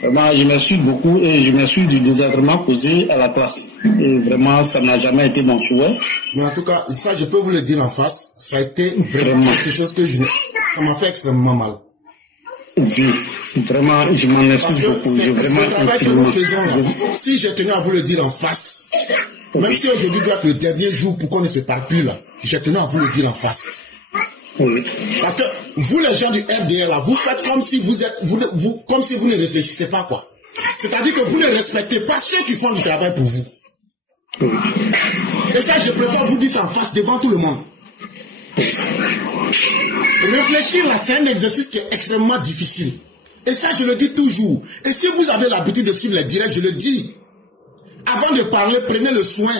Vraiment, je m'excuse beaucoup et je m'excuse du désagrément causé à la classe. Et vraiment, ça n'a jamais été mon souhait. Mais en tout cas, ça, je peux vous le dire en face, ça a été vraiment quelque chose que ça m'a fait extrêmement mal. Oui, vraiment, je m'en excuse beaucoup. J'ai vraiment le travail que nous faisons là, si j'ai tenu à vous le dire en face, même si aujourd'hui doit être le dernier jour pour qu'on ne se parle plus là, j'ai tenu à vous le dire en face. Oui. Parce que vous, les gens du RDR là, vous faites comme si vous êtes, comme si vous ne réfléchissez pas quoi. C'est-à-dire que vous ne respectez pas ceux qui font du travail pour vous. Oui. Et ça, je préfère vous dire ça en face devant tout le monde. Réfléchir là, c'est un exercice qui est extrêmement difficile. Et ça, je le dis toujours. Et si vous avez l'habitude de suivre les directs, je le dis. Avant de parler, prenez le soin.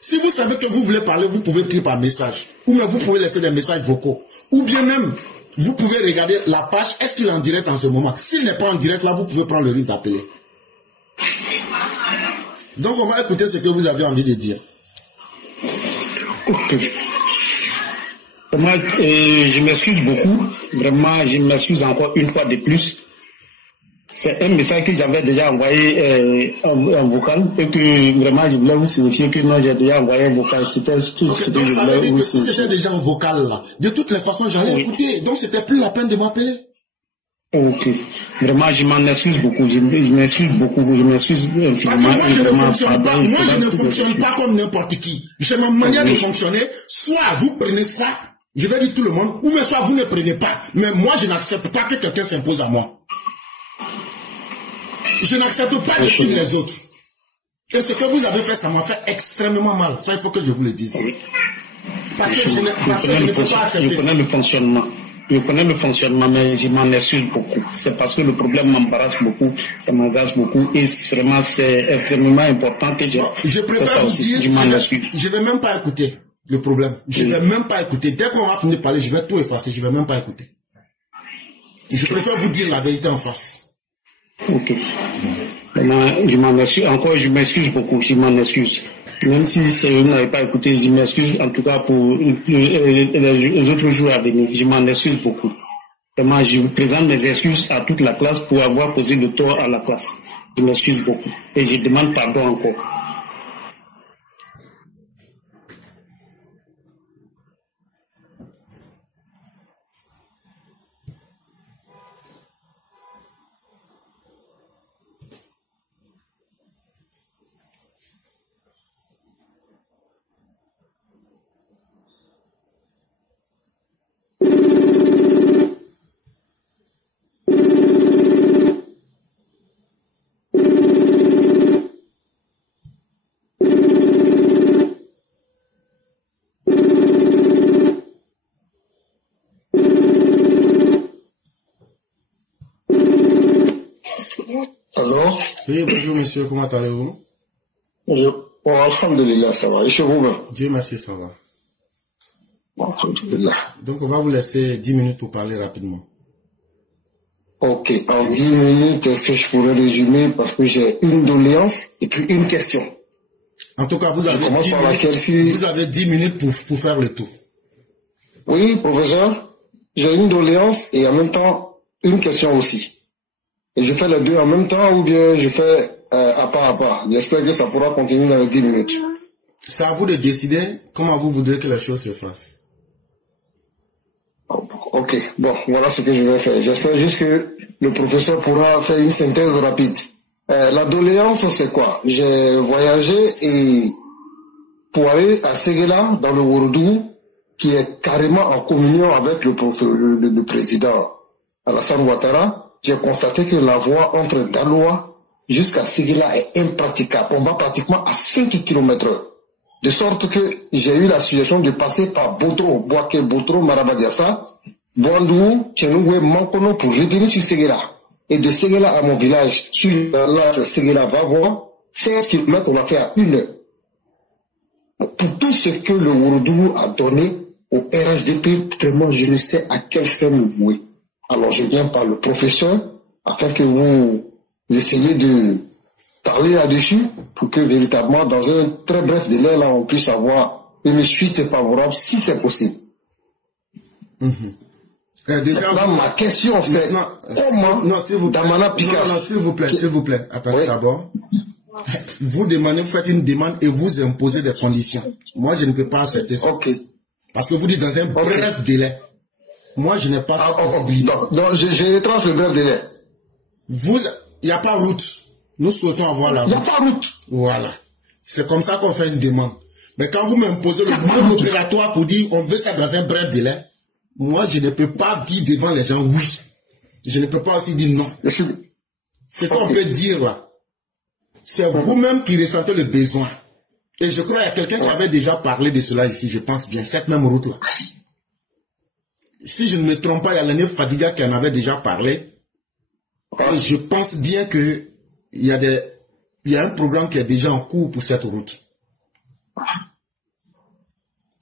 Si vous savez que vous voulez parler, vous pouvez écrire par message. Ou même vous pouvez laisser des messages vocaux. Ou bien même, vous pouvez regarder la page. Est-ce qu'il est en direct en ce moment? S'il n'est pas en direct, là, vous pouvez prendre le risque d'appeler. Donc, on va écouter ce que vous avez envie de dire. Ok. Moi, je m'excuse beaucoup. Vraiment, je m'excuse encore une fois de plus. C'est un message que j'avais déjà envoyé en vocal et que vraiment je voulais vous signifier que non, j'ai déjà envoyé en vocal. C'était tout ce que je voulais vous signifier. C'était déjà en vocal là. De toutes les façons, j'allais écouter. Donc, c'était plus la peine de m'appeler. Ok. Vraiment, je m'en excuse beaucoup. Je m'excuse beaucoup. Je m'excuse infiniment. Parce que moi, je ne fonctionne pas comme n'importe qui. J'ai ma manière de fonctionner. Soit vous prenez ça, je vais dire tout le monde, ou bien soit vous ne prenez pas. Mais moi, je n'accepte pas que quelqu'un s'impose à moi. Je n'accepte pas de suivre les autres. Et ce que vous avez fait, ça m'a fait extrêmement mal. Ça, il faut que je vous le dise. Parce que je ne peux pas accepter. Je connais le fonctionnement. Je connais le fonctionnement, mais je m'en excuse beaucoup. C'est parce que le problème m'embarrasse beaucoup, ça m'agace beaucoup, et vraiment, c'est extrêmement important que je préfère vous dire, je ne vais même pas écouter le problème. Je ne vais même pas écouter. Dès qu'on va finir de parler, je vais tout effacer. Je ne vais même pas écouter. Je préfère vous dire la vérité en face. Ok. Je m'en excuse. Encore, je m'excuse beaucoup. Je m'en excuse. Même si vous n'avez pas écouté, je m'excuse en tout cas pour les autres jours à venir. Je m'en excuse beaucoup. Vraiment, je vous présente mes excuses à toute la classe pour avoir posé le tort à la classe. Je m'excuse beaucoup et je demande pardon encore. Alors, Oui, bonjour monsieur, comment allez-vous? oh, alhamdulillah, ça va. Et chez vous-même? Dieu merci, ça va. Alhamdulillah. Donc on va vous laisser 10 minutes pour parler rapidement. Ok, en 10 minutes, est-ce que je pourrais résumer parce que j'ai une doléance et puis une question. En tout cas, vous avez, commence 10 par minutes, laquelle, si- vous avez 10 minutes pour faire le tour. Oui, professeur, j'ai une doléance et en même temps une question aussi. Et je fais les deux en même temps ou bien je fais à pas à pas. J'espère que ça pourra continuer dans les 10 minutes. C'est à vous de décider comment vous voudrez que la chose se fasse. Ok, bon, voilà ce que je vais faire. J'espère juste que le professeur pourra faire une synthèse rapide. La doléance, c'est quoi? J'ai voyagé et pour aller à Séguéla, dans le Wouroudou, qui est carrément en communion avec le président Alassane Ouattara, j'ai constaté que la voie entre Daloa jusqu'à Séguéla est impraticable. On va pratiquement à 5 km/h. De sorte que j'ai eu la suggestion de passer par Botro, Boaké, Botro, Marabadiassa, Boandou, Tchenoué, Mankono pour revenir sur Séguéla. Et de Séguéla à mon village, sur là, Séguéla va voir, 16 km on a fait à 1 heure. Pour tout ce que le Wouroudou a donné au RHDP, vraiment je ne sais à quel sein me vouer. Alors je viens par le professeur afin que vous essayiez de parler là-dessus pour que véritablement dans un très bref délai là on puisse avoir une suite favorable si c'est possible. Déjà, Là, ma question c'est comment non, s'il vous plaît. Damana Picasso. Non, s'il vous plaît. Attendez Oui. d'abord. Vous demandez, vous faites une demande et vous imposez des conditions. Moi, je ne peux pas accepter ça. Ok. Parce que vous dites dans un bref délai. Moi, je n'ai pas cette possibilité. Donc je tranche le bref délai. Il n'y a pas route. Nous souhaitons avoir la Il n'y a route. pas route. Voilà. C'est comme ça qu'on fait une demande. Mais quand vous m'imposez le mode opératoire pour dire on veut ça dans un bref délai, moi, je ne peux pas dire devant les gens oui. Je ne peux pas aussi dire non. Je suis... Ce qu'on peut dire là, c'est vous-même qui ressentez le besoin. Et je crois qu'il y a quelqu'un qui avait déjà parlé de cela ici, je pense bien, cette même route-là. Si je ne me trompe pas, il y a l'année Fadiga qui en avait déjà parlé. Et je pense bien que il y a un programme qui est déjà en cours pour cette route.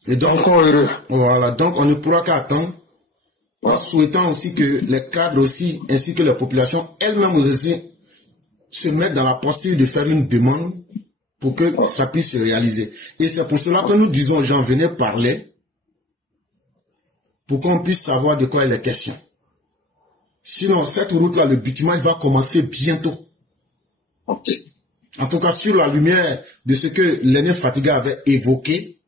Et donc, Encore heureux. voilà, donc on ne pourra qu'attendre, en souhaitant aussi que les cadres aussi, ainsi que les populations elles-mêmes aussi, se mettent dans la posture de faire une demande pour que ça puisse se réaliser. Et c'est pour cela que nous disons aux gens, venez parler, pour qu'on puisse savoir de quoi il est question. Sinon, cette route-là, le bitumage va commencer bientôt. Ok. En tout cas, sur la lumière de ce que l'aîné Fatiga avait évoqué,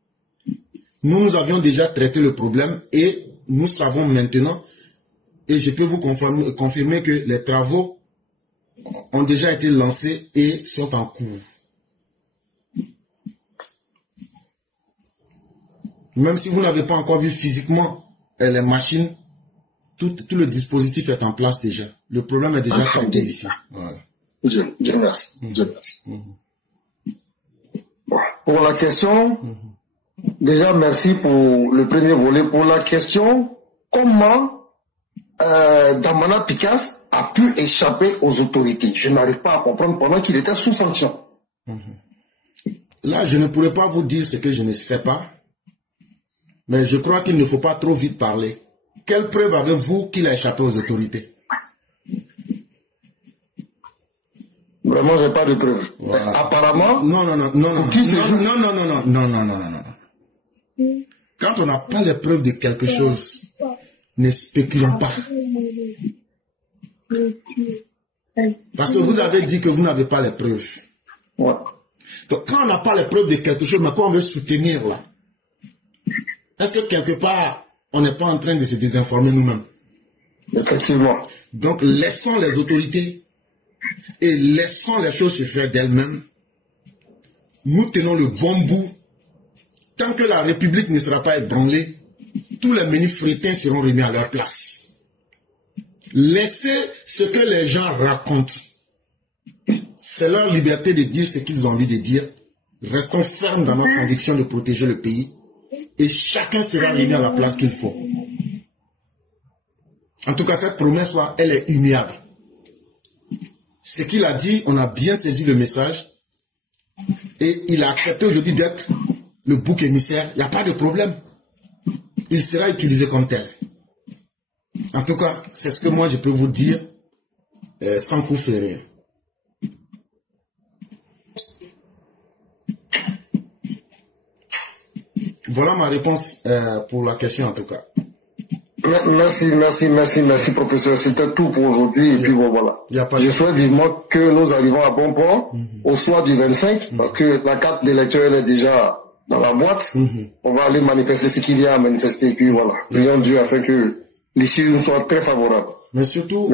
nous avions déjà traité le problème et nous savons maintenant, et je peux vous confirmer que les travaux ont déjà été lancés et sont en cours. Même si vous n'avez pas encore vu physiquement les machines, tout le dispositif est en place déjà. Le problème est déjà traité ici. Voilà. Dieu merci. Dieu merci. Bon, pour la question, déjà merci pour le premier volet. Pour la question, comment Damana Picasso a pu échapper aux autorités? Je n'arrive pas à comprendre pendant qu'il était sous sanction. Là, je ne pourrais pas vous dire ce que je ne sais pas, mais je crois qu'il ne faut pas trop vite parler. Quelle preuve avez-vous qu'il a échappé aux autorités? Vraiment, j'ai pas de preuve. Voilà. Apparemment, non. Quand on n'a pas les preuves de quelque chose, ne spéculons pas. Parce que vous avez dit que vous n'avez pas les preuves. Ouais. Donc, quand on n'a pas les preuves de quelque chose, mais quoi on veut soutenir là? Est-ce que quelque part, on n'est pas en train de se désinformer nous-mêmes? Effectivement. Donc, laissons les autorités et laissons les choses se faire d'elles-mêmes. Nous tenons le bon bout. Tant que la République ne sera pas ébranlée, tous les ministres frétins seront remis à leur place. Laissez ce que les gens racontent. C'est leur liberté de dire ce qu'ils ont envie de dire. Restons fermes dans notre conviction de protéger le pays et chacun sera remis à la place qu'il faut. En tout cas, cette promesse-là, elle est immuable. Ce qu'il a dit, on a bien saisi le message et il a accepté aujourd'hui d'être le bouc émissaire. Il n'y a pas de problème. Il sera utilisé comme tel. En tout cas, c'est ce que moi je peux vous dire sans coup férir. Voilà ma réponse pour la question en tout cas. Merci, professeur. C'était tout pour aujourd'hui. Et puis bon, voilà. Je souhaite vivement que nous arrivons à bon port au soir du 25, parce que la carte d'électeur est déjà dans la boîte. On va aller manifester ce qu'il y a à manifester. Et puis voilà. Prions Dieu afin que l'issue nous soit très favorable. Mais surtout,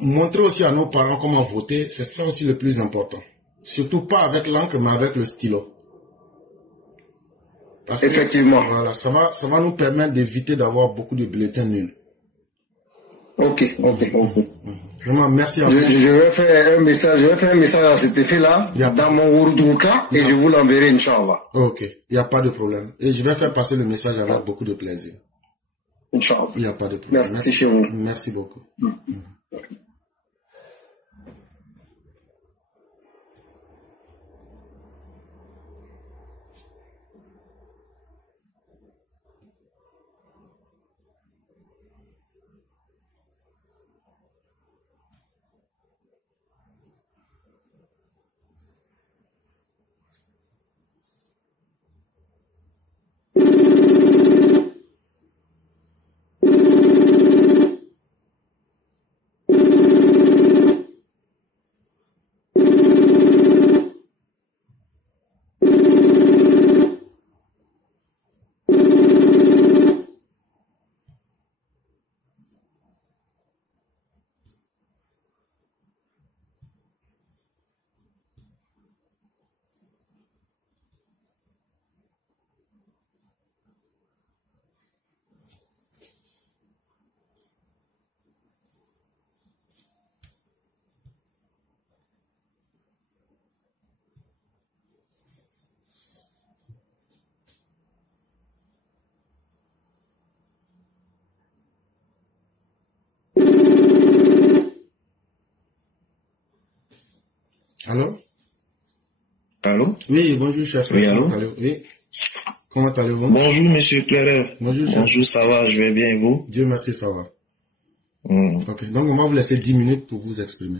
montrer aussi à nos parents comment voter, c'est ça aussi le plus important. Surtout pas avec l'encre, mais avec le stylo. Parce effectivement. Que, voilà, ça va nous permettre d'éviter d'avoir beaucoup de bulletins nuls. Ok. Vraiment, merci à vous. Je vais faire un message à cet effet-là dans mon Urduka et je vous l'enverrai, Inch'Allah. Ok, il n'y a pas de problème. Et je vais faire passer le message avec beaucoup de plaisir. Inch'Allah. Il n'y a pas de problème. Merci chez vous. Merci beaucoup. Allô? Allô? Oui, bonjour, chef. Oui, allô? Oui. Comment allez-vous? Bonjour, monsieur Claire. Bonjour, chef. Bonjour, ça va, je vais bien et vous? Dieu merci, ça va. Ok, donc on va vous laisser 10 minutes pour vous exprimer.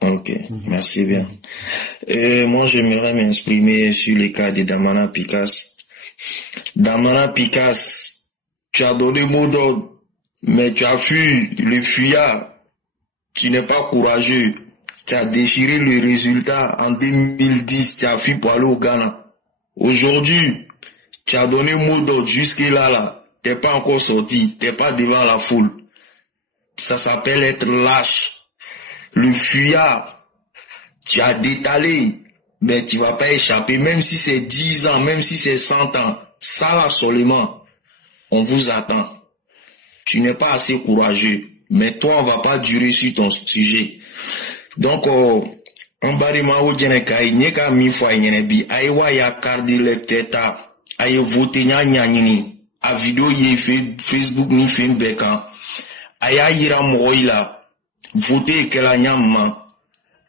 Ok, merci bien. Moi, j'aimerais m'exprimer sur le cas de Damana Picasse. Damana Picasse, tu as donné mot d'ordre, mais tu as fui le fuyard qui n'est pas courageux. Tu as déchiré le résultat en 2010, tu as fui pour aller au Ghana. Aujourd'hui, tu as donné mot d'ordre jusque-là, t'es pas encore sorti, t'es pas devant la foule. Ça s'appelle être lâche. Le fuyard, tu as détalé, mais tu vas pas échapper, même si c'est 10 ans, même si c'est 100 ans. Ça là seulement, on vous attend. Tu n'es pas assez courageux, mais toi on va pas durer sur ton sujet. Donc, en bas de ma ou djeneka, il n'y a qu'à mi fois bi, aïwa ya carte d'électeur, aïe voter nyani, a vidéo yé Facebook ni fait bekan, aïe ira moïla, voter que la nyamma,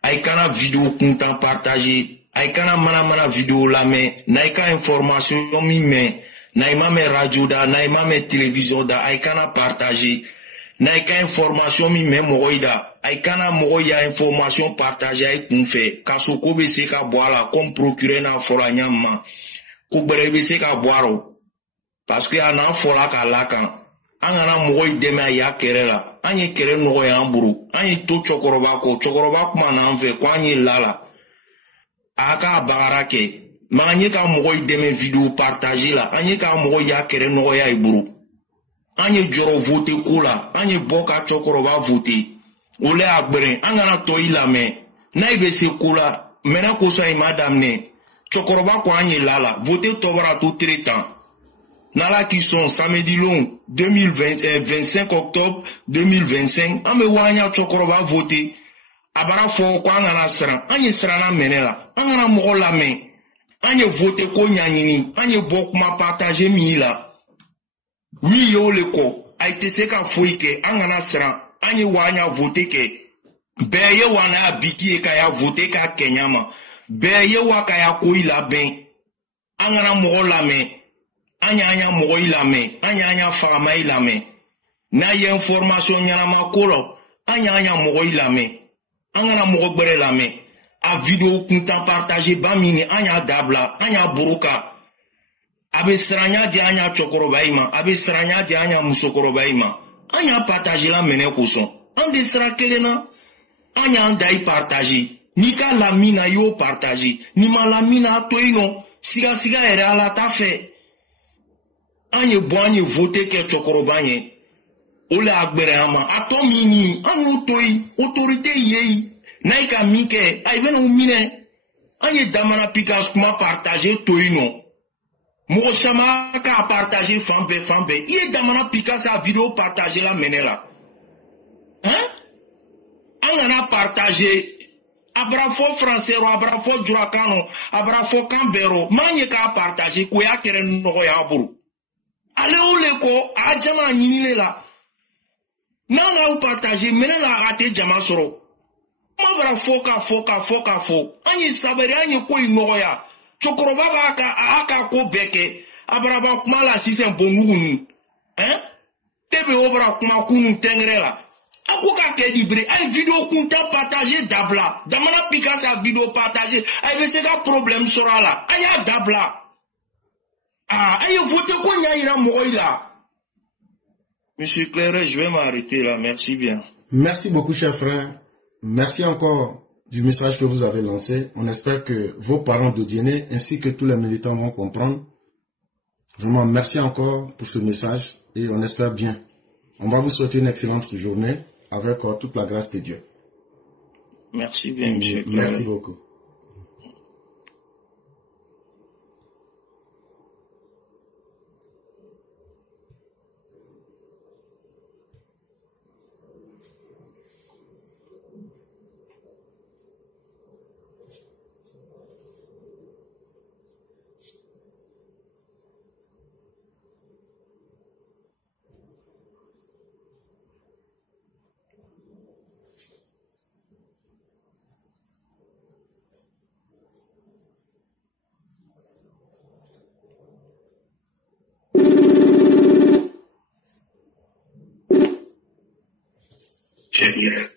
aïe kana vidéo content partager, aïe kana mana vidéo la mais, naïe ka information mi mais, naïe ma me radio da, naïe ma me télévision da, aïe kana partager, naïe ka information mi mais moïda. Aïkana moya information partagée avec nous fait. Kasoko bese ka boire comme procureur na foranyama. Kubrebe se ka boire. parce que ana fola ka lakan angana mogo ideme ya kerela anye kere nogo ya mburu anye to chokoroba kuma na anve kwa anye lala aka bagara ke manye ka mogo ideme vidéo partager la anye ka mogo ya kere nogo ya iburu anye joro voter kula anye boka chokoroba voter ole agbere angana to ilame na ibe se kula mena ko sa madame ne chokoroba kwa anye lala voter tobara tout traitant Nala qui sont samedi long 25 octobre 2025 ame wanya chokoroba voter abara fo kwa ngana sran anye srana menela angana mogo la men anye voter ko nyanyini anye bokuma partager mi la oui yo le ko aite se ka foike angana sran anye wanya voter ke beye wana biki ka ya voter ka kenyama beye waka ya ko ila ben angana mogo la men anya mogo ilame anya fagama ilame na ye information nyama kolo anya mogo ilame angana mogo gbere lame a vidéo kunta partager bamini anya dabla anya buruka abe sranya di anya chokoroba ima abe sranya di anya musokoroba ima anya partager la mene kuson ande sra kelena anya andai partager ni ka la mina yo partager ni ma la mina toino siga ere ala ta fe anye boanye vote ke chokoroba nye ole agbere ama atomini anu toi autorité yei naika mike aibena umine anye damana pikas kuma partager toi no mo chama ka partager fambe iye damana pikas a vidéo partager la menela hein angana partager abrafo français ro abrafo jurakano abrafo kambero manye ka partager ko ya kere no ya buru ale ole ko a jama nyinile la nanga u partager menela rate jama soro ma bra foka fo anyi sabere anyi ko inoya chokoroba aka ko beke abraba kuma la sisen bonugunu hein tebe obra kuma kunu tengrela akuka ke libre ay vidéo kunta partager dabla damana pika sa vidéo partager ay be se ka problème sora la aya dabla Monsieur Claire, je vais m'arrêter là. Merci bien. Merci beaucoup, cher frère. Merci encore du message que vous avez lancé. On espère que vos parents de Diené ainsi que tous les militants vont comprendre. Vraiment, merci encore pour ce message et on espère bien. On va vous souhaiter une excellente journée avec toute la grâce de Dieu. Merci bien, monsieur Claire. Merci beaucoup.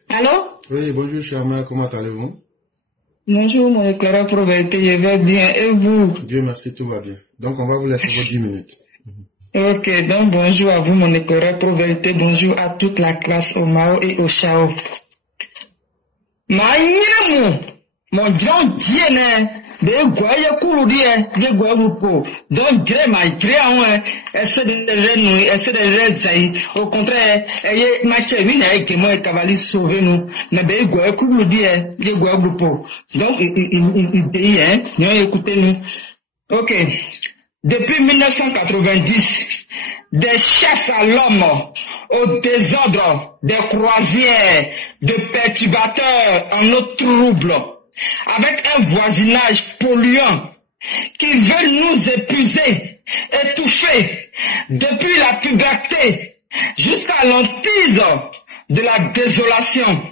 Allô? Oui, bonjour Charma, comment allez-vous? Bonjour mon éclaireur Proverité, je vais bien, et vous? Dieu merci, tout va bien. Donc on va vous laisser vos 10 minutes. Ok, donc bonjour à vous mon éclaireur Proverité, bonjour à toute la classe au Mao et au Chao. Mon John Diene, de Goya Kouloudie, de Goyabuko, donc Dieu m'a créé un, essaie de Zaï, au contraire, ayez matché une avec moi et cavalier sauvé nous, mais de Goya Kouloudie, de Goyabuko. Donc, il dit, hein, nous écoutez nous. Ok. Depuis 1990, des chasses à l'homme, au désordre, des croisières, de perturbateurs en eau trouble, avec un voisinage polluant qui veut nous épuiser, étouffer, depuis la puberté jusqu'à l'antise de la désolation.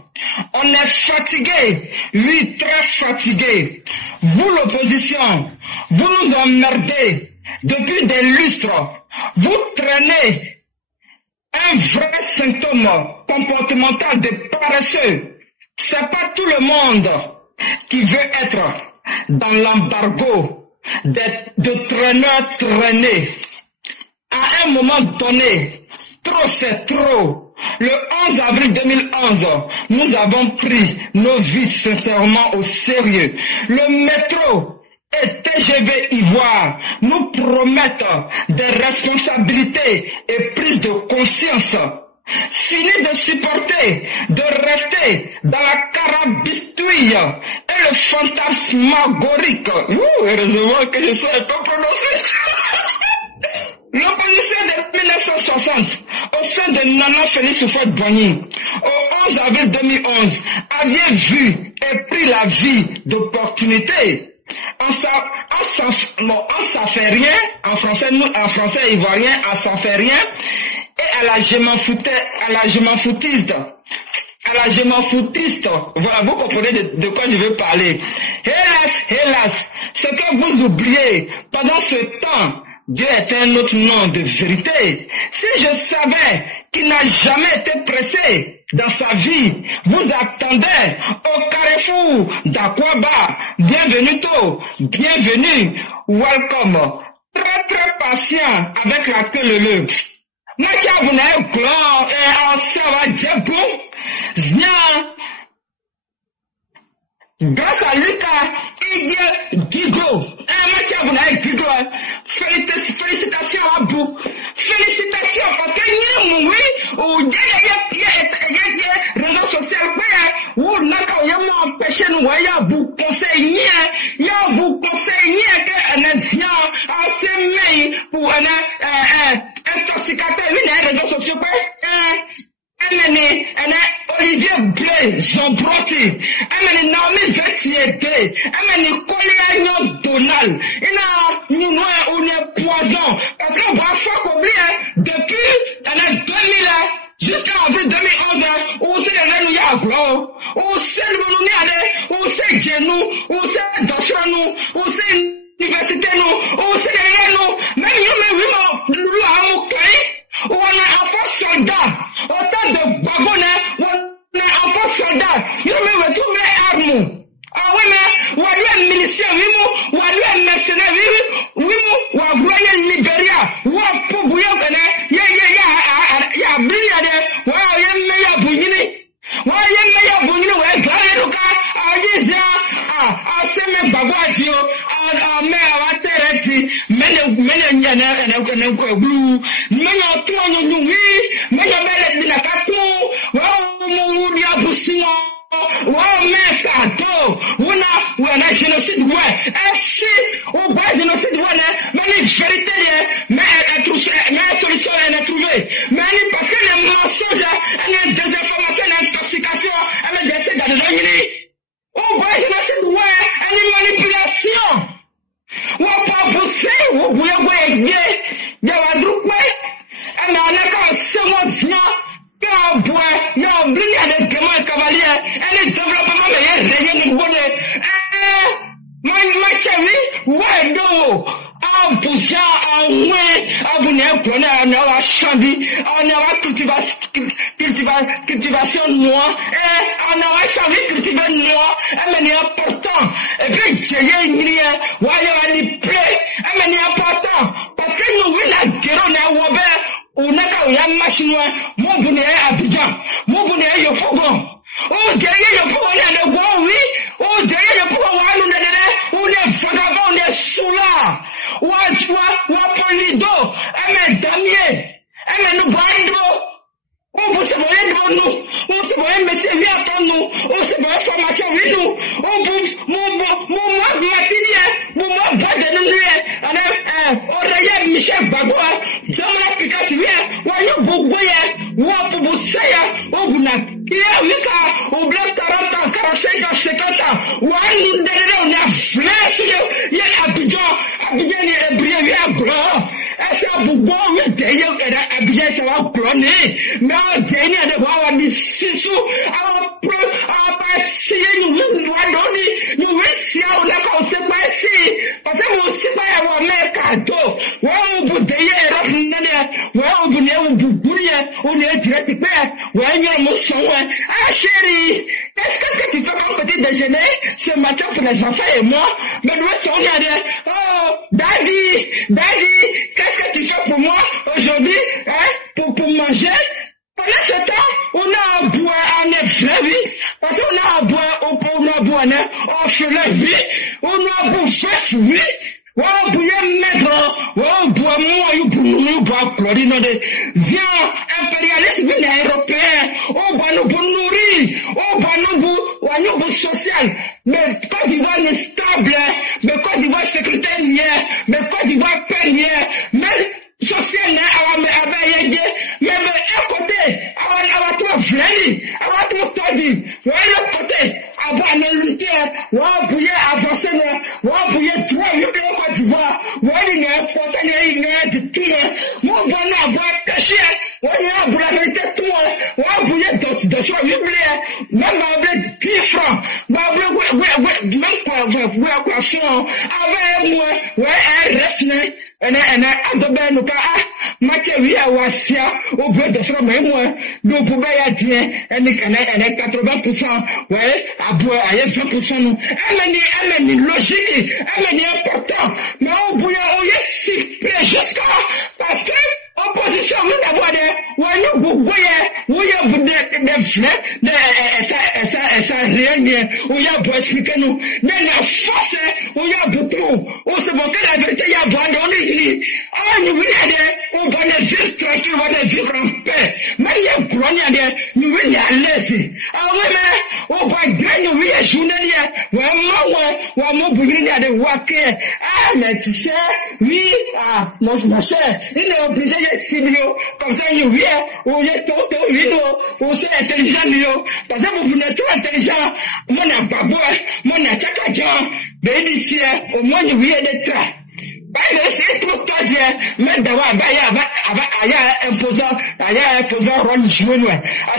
On est fatigué, oui, très fatigué. Vous, l'opposition, vous nous emmerdez depuis des lustres. Vous traînez un vrai symptôme comportemental de paresseux. C'est pas tout le monde qui veut être dans l'embargo de traîneurs traînés. un moment donné, trop c'est trop. Le 11 avril 2011, nous avons pris nos vies sincèrement au sérieux. Le métro et TGV Ivoire nous promettent des responsabilités et prise de conscience. Fini de supporter, de rester dans la carabistouille et le fantasmagorique. Heureusement que je sais pas prononcer. L'opposition de 1960 au sein de Nana Félix Houphouët-Boigny au 11 avril 2011 avait vu et pris la vie d'opportunité. On s'en fait rien, en français ivoirien, on s'en fait rien, et à la je m'en foutiste. Voilà, vous comprenez de quoi je veux parler. Hélas, ce que vous oubliez pendant ce temps, Dieu est un autre nom de vérité. Si je savais qu'il n'a jamais été pressé dans sa vie, vous attendez au carrefour d'Akwaba. Bienvenue, welcome. Très patient avec la queue leu. Grâce à Lucas Guigo, félicitations à vous. Félicitations parce que nous, oui, ou réseaux sociaux, ou n'a empêché nous, vous conseillez qu'un ancien a pour un intoxicateur, un réseau social, Olivier Blé, Jean Brotti, Naomi Vetiété, Koléa Donald, nous on est poison, parce qu'on va faire oublier depuis 2000 jusqu'à avril 2011, où c'est les Renouillards, où c'est le Mononiade, où c'est Genou, où c'est Dochonou, où c'est l'université, où c'est les Renou, même nous, on a enfant soldat, autant de babonais, on a enfant soldat, nous me retrouver armes. Ah oui, mais, ou à lui milicien, ou à lui mercenaire, ou à Royal Liberia, ou à Pobouya, il y a milliardaire, ou à Yamaya Bouyini, ou à Yamaya Bouyini, ou à Galeruka, à Gizia, à Seme Bagwatio, à Mère à Tereti, génocide, ouais. Si, au bas génocide, ouais, mais les vérités, mais solution, elle est trouvée. Mais parce que les mensonges, les désinformations, l'intoxication, elle est décédée dans les années. Au bas génocide, ouais, elle est manipulation. Ou pas pousser, ou bien, il y a un groupe, elle n'a pas seulement il y a un brillant de gamin cavalier, et le développement de rien de bonnet. Ma chérie, ouais, non, en poussant, en moins, en venant, on a chandi, on a cultivation noire, et on a chandi cultiver noire, et c'est important. Et puis, j'ai une ligne, ouais, il y a une plaie, et c'est important. Parce que nous, la guerre, on a ouvert. Unaka ya machine mo bune Abidjan mo bune Yofogon o jeye Yofogon na gwo wi o jeye Yofogon wa nu dede o le vagabond on est soula wa polido eme damie eme nu bando o vous se voyez nous on se voyait métier vi attend nous on se voyait formation vi nous on mon moi ba de nous o reye Michel Bagua Damana Picasso wa yo bogoye wa pubuseya o buna kia wika o black 40 ans 45 50 ans wa nous derrière on a flèche ye Abidjan ni ebrien ya blanc essa bugo we deyo era Abidjan ça va cloner mais on deni de wa mi sisu a passer nous wa doni nous sia on a ko se passer parce que on se pas wa mercado wa on budeye era on est direct père, ouais, ah chérie, qu'est-ce que tu fais mon petit déjeuner ce matin pour les enfants et moi? Mais nous sommes oh, daddy, qu'est-ce que tu fais pour moi? aujourd'hui, hein, pour manger. Pendant ce temps, on a à boire en effet, parce qu'on a à boire, on a à boire, on fait la vie, on a à boire, oui. Wa buya metro, wa bua mo bua Floride de via impérialisme européen, au banu bonuri, au banu bu social, mais Côte d'Ivoire est stable, mais Côte d'Ivoire sécuritaire mais Côte d'Ivoire paix mais social mais à côté, à toi flani, à toi todi, l'autre côté, à lutter, wa buya avancer, wa buya toi Côte d'Ivoire, voilà important de tout le monde, on va pêcher, on va la vérité tout, on va bouiller de soi, même avec 10 francs, même quoi, avec moi, ouais, reste, matériel wasia au bout de ça même moi nous pouvons y dire elle 80% ouais à boire à 20% nous elle logique elle est important mais on bouille on est si jusqu'à parce que opposition nous d'avoir des ça rien on y a beau expliquer nous mais la force on y a beaucoup on se moque la vérité il y a abandonné nous on va les vivre tranquille, on va les vivre en paix. Mais il y a un nous voulons à l'aise. Ah oui, mais on va gagner, oui, les journaliers. Vraiment, de waker. Ah, mais tu sais, oui, mon cher, il est obligé de signer comme ça, nous viens, ou il est tout vidéo, ou c'est intelligent, parce que vous venez trop intelligent. Moi, n'a pas beau, moi, n'a pas de mais ici, au moins, nous viens d'être. C'est tout le temps, mais d'avoir imposant rôle joué,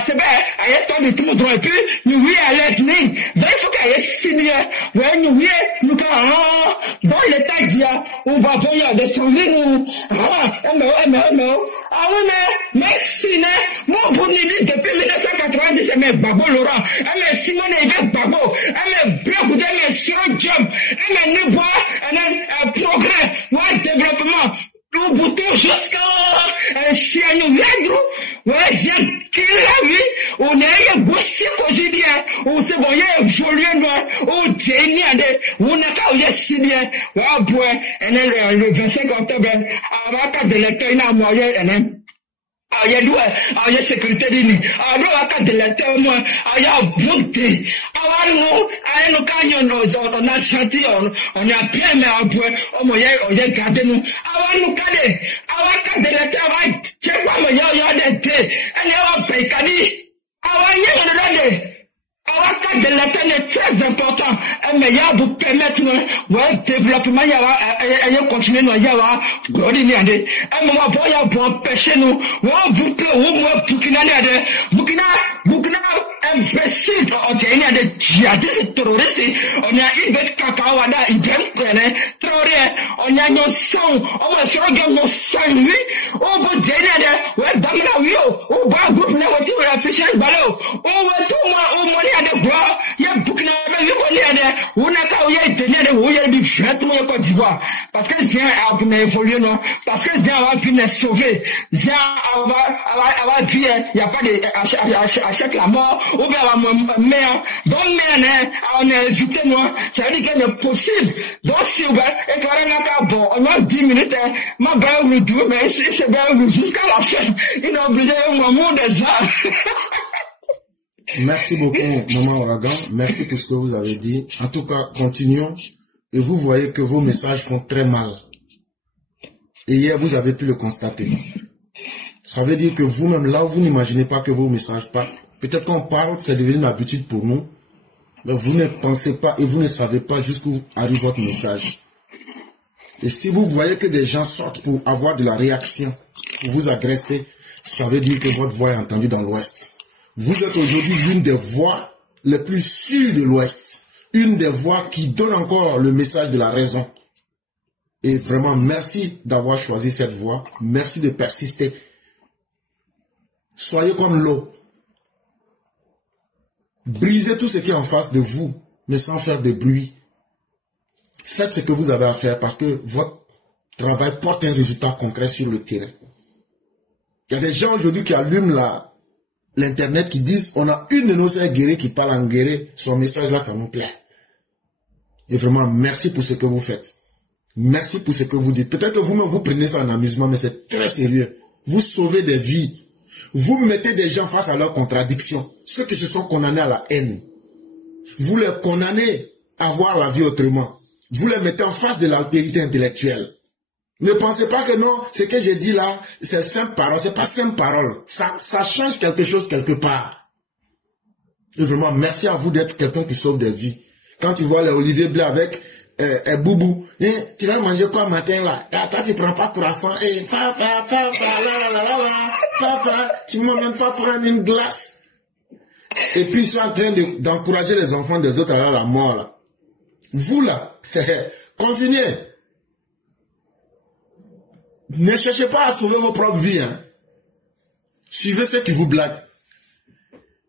c'est bien, il y a tant de tout le monde, et puis, nous, oui, à l'aise, donc il faut qu'il y ait signé, ouais, nous, oui, nous, dans l'état d'hier, on va voir des souvenirs, ah oui, mais Sina, moi, vous me dites, depuis 1990, mais Babo Laurent, mais Simone Yves Babo, mais Blagoudé, mais Siro Diop, mais Nebois, un progrès, ouais, développement, nous boutons jusqu'à chien nous l'agro, ouais, j'ai qu'il la vie, on est bossé quotidien, on se voyait évoluer, on génie, on n'a qu'à y si bien, ouais, le 25 octobre, avant qu'à de l'état, il y a moyen, il y a sécurité de l'île. Alors, il y a il y a bonté. Alors, on a chanté, on a bien, mais on a gardé nous. Alors, nous, il y a des thés. Il y a des pays. Alors, il y a des Awaka de l'État est très important. Mais il y a vous permettre, ouais, développement, il y a continuer, il y a, glorifier. Un moment, il y a pour empêcher nous, vous plaît, Burkina, imbécile, on a des djihadistes terroristes, on a eu des cacaouada, Ibrahim, on a nos sons, on va se regarder nos sons, lui, on va dire, ouais, Damna, oui, on va groupe, on va pêcher le ballon, on va tout, on va de bois, il y a Burkina, on a qu'à y tenir, où il y a du traitement Côte d'Ivoire. Parce que Zia a pu évoluer, non? Parce que Zia a pu nous sauver. Zia a pu, il n'y a pas de, achète la mort, ou bien la mère. Donc, on a évité, moi. Ça veut dire qu'il est possible. Donc, si vous et quand on a bon, on a 10 minutes, ma belle nous dit, mais c'est bien, jusqu'à la fin, il est obligé, au moment des arts. Merci beaucoup, Maman Ouragan. Merci pour ce que vous avez dit. En tout cas, continuons. Et vous voyez que vos messages font très mal. Et hier, vous avez pu le constater. Ça veut dire que vous-même, là, vous n'imaginez pas que vos messages partent. Peut-être qu'on parle, c'est devenu une habitude pour nous. Mais vous ne pensez pas et vous ne savez pas jusqu'où arrive votre message. Et si vous voyez que des gens sortent pour avoir de la réaction, pour vous agresser, ça veut dire que votre voix est entendue dans l'Ouest. Vous êtes aujourd'hui l'une des voix les plus sûres de l'Ouest. Une des voix qui donne encore le message de la raison. Et vraiment, merci d'avoir choisi cette voie. Merci de persister. Soyez comme l'eau. Brisez tout ce qui est en face de vous, mais sans faire de bruit. Faites ce que vous avez à faire parce que votre travail porte un résultat concret sur le terrain. Il y a des gens aujourd'hui qui allument l'Internet, qui disent, on a une de nos sœurs guéries qui parle en guéré, son message là, ça nous plaît. Et vraiment, merci pour ce que vous faites. Merci pour ce que vous dites. Peut-être que vous-même, vous prenez ça en amusement, mais c'est très sérieux. Vous sauvez des vies. Vous mettez des gens face à leurs contradictions. Ceux qui se sont condamnés à la haine. Vous les condamnez à voir la vie autrement. Vous les mettez en face de l'altérité intellectuelle. Ne pensez pas que non, ce que j'ai dit là, c'est simple parole. C'est pas simple parole. Ça change quelque chose quelque part. Et vraiment, merci à vous d'être quelqu'un qui sauve des vies. Quand tu vois les Olivier Blé avec Boubou, tu vas manger quoi matin là? Toi, tu prends pas croissant. Papa, tu m'as même pas prendre une glace. Et puis ils sont en train d'encourager les enfants des autres à la mort là. Vous là, continuez. Ne cherchez pas à sauver vos propres vies. Hein. Suivez ceux qui vous blaguent.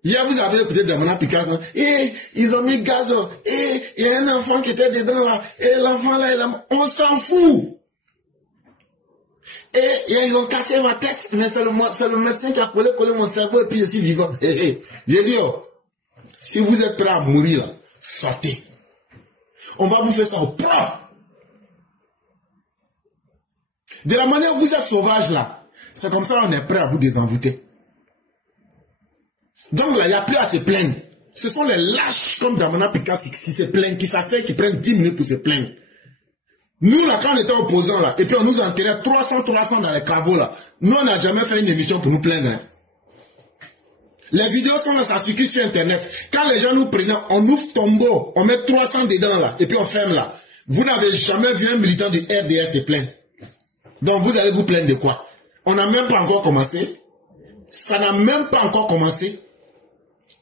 Hier, vous avez écouté Damana Picasso. Ils ont mis gazo. Il y a un enfant qui était dedans là. Et l'enfant là, on s'en fout. Et ils ont cassé ma tête. Mais c'est le médecin qui a collé mon cerveau et puis je suis vivant. J'ai dit, si vous êtes prêts à mourir là, sortez. On va vous faire ça au propre. De la manière où vous êtes sauvage là, c'est comme ça on est prêt à vous désenvoûter. Donc là, il n'y a plus à se plaindre. Ce sont les lâches comme Damana Picasso qui se plaignent, qui s'asseyent, qui prennent 10 minutes pour se plaindre. Nous là, quand on était opposants là, et puis on nous enterrait 300 dans les caveaux là, nous on n'a jamais fait une émission pour nous plaindre. Hein. Les vidéos sont là, ça circule sur internet. Quand les gens nous prenaient, on ouvre tombeau, on met 300 dedans là, et puis on ferme là. Vous n'avez jamais vu un militant du RDS se plaindre. Donc vous allez vous plaindre de quoi? On n'a même pas encore commencé. Ça n'a même pas encore commencé.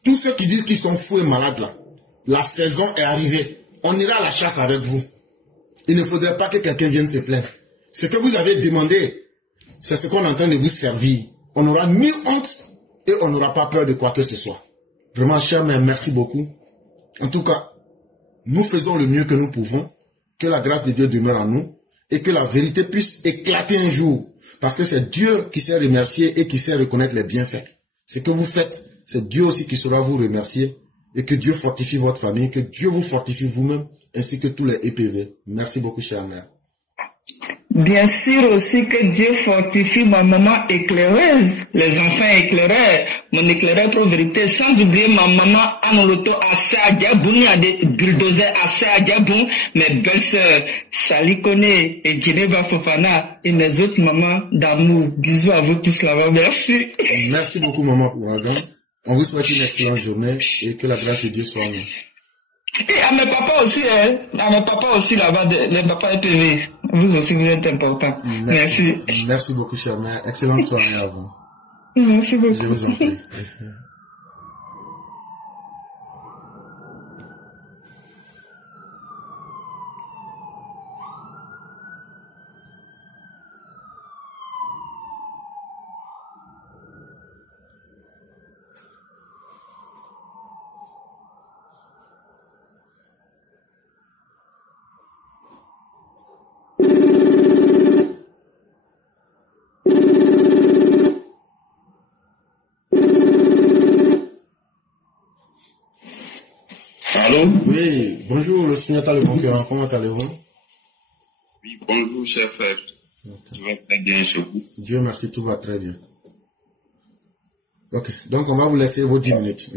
Tous ceux qui disent qu'ils sont fous et malades là, la saison est arrivée. On ira à la chasse avec vous. Il ne faudrait pas que quelqu'un vienne se plaindre. Ce que vous avez demandé, c'est ce qu'on est en train de vous servir. On n'aura ni honte et on n'aura pas peur de quoi que ce soit. Vraiment, cher mère, merci beaucoup. En tout cas, nous faisons le mieux que nous pouvons. Que la grâce de Dieu demeure en nous. Et que la vérité puisse éclater un jour. Parce que c'est Dieu qui sait remercier et qui sait reconnaître les bienfaits. Ce que vous faites, c'est Dieu aussi qui saura vous remercier. Et que Dieu fortifie votre famille, que Dieu vous fortifie vous-même, ainsi que tous les EPV. Merci beaucoup, chère mère. Bien sûr aussi que Dieu fortifie ma maman éclaireuse, les enfants éclaireurs, mon éclaireur pour vérité, sans oublier ma maman Anoloto Assa Diaboun, il y a des bulldozers Assa Diaboun, mes belles-sœurs Salikone et Geneva Fofana et mes autres mamans d'amour. Bisous à vous tous là-bas, merci. Merci beaucoup maman Ouragan. On vous souhaite une excellente journée et que la grâce de Dieu soit en nous. Et à mes papas aussi, là-bas, les papas EPV. Vous aussi, vous êtes importants. Merci. Merci beaucoup, chère mère. Excellente soirée à vous. Merci beaucoup. Je vous en prie. Allô? Oui, bonjour le Signata le concurrent, comment allez-vous? Oui, bonjour cher frère. Tout va très bien chez vous? Dieu merci, tout va très bien. Ok, donc on va vous laisser vos 10 minutes.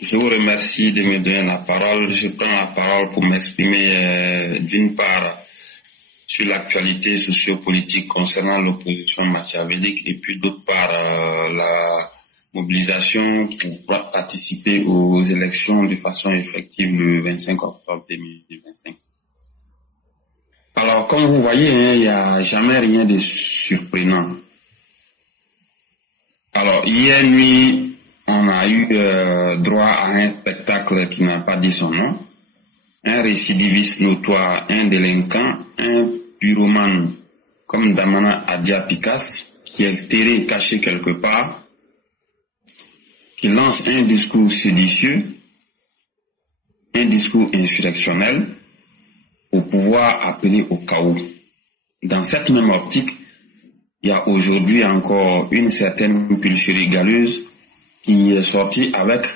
Je vous remercie de me donner la parole. Je prends la parole pour m'exprimer d'une part sur l'actualité sociopolitique concernant l'opposition machiavélique et puis d'autre part la mobilisation pour participer aux élections de façon effective le 25 octobre 2025. Alors, comme vous voyez, il n'y a jamais rien de surprenant. Alors, hier nuit, on a eu droit à un spectacle qui n'a pas dit son nom. Un récidiviste notoire, un délinquant, un pyromane comme Damana Adia Picasso, qui est terré, caché quelque part, qui lance un discours séditieux, un discours insurrectionnel, pour pouvoir appeler au chaos. Dans cette même optique, il y a aujourd'hui encore une certaine pulcherie galeuse qui est sortie avec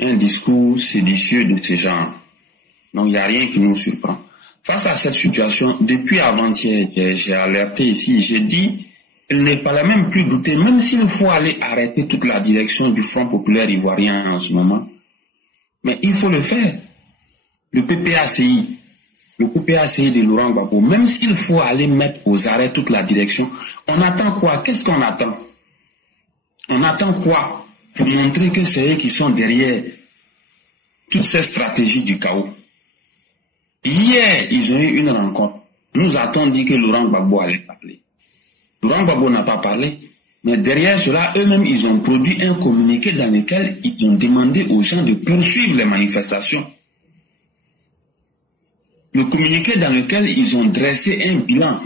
un discours séditieux de ce genre. Donc il n'y a rien qui nous surprend. Face à cette situation, depuis avant-hier, j'ai alerté ici, j'ai dit, il n'est pas là même plus douter, même s'il faut aller arrêter toute la direction du Front populaire ivoirien en ce moment. Mais il faut le faire. Le PPACI de Laurent Gbagbo, même s'il faut aller mettre aux arrêts toute la direction, on attend quoi? Qu'est-ce qu'on attend? On attend quoi pour montrer que c'est eux qui sont derrière toutes ces stratégies du chaos? Hier, ils ont eu une rencontre. Nous a-t-on dit que Laurent Gbagbo allait parler? Laurent Gbagbo n'a pas parlé, mais derrière cela, eux-mêmes, ils ont produit un communiqué dans lequel ils ont demandé aux gens de poursuivre les manifestations. Le communiqué dans lequel ils ont dressé un bilan.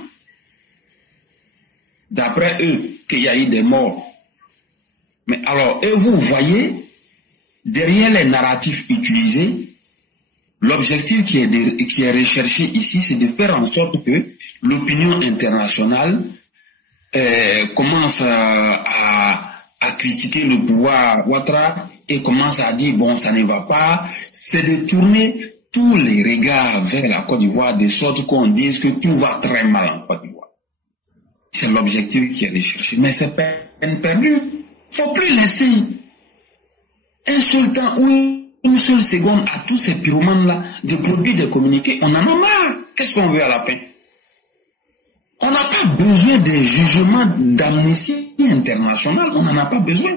D'après eux, qu'il y a eu des morts. Mais alors, et vous voyez, derrière les narratifs utilisés, l'objectif qui est recherché ici, c'est de faire en sorte que l'opinion internationale commence à critiquer le pouvoir Ouattara et commence à dire, bon, ça ne va pas. C'est de tourner tous les regards vers la Côte d'Ivoire de sorte qu'on dise que tout va très mal en Côte d'Ivoire. C'est l'objectif qui est recherché. Mais c'est peine perdue. Il ne faut plus laisser un seul temps ou une seule seconde à tous ces pyromanes-là de produire des communiqués. On en a marre. Qu'est-ce qu'on veut à la fin? On n'a pas besoin des jugements d'Amnesty International. On n'en a pas besoin.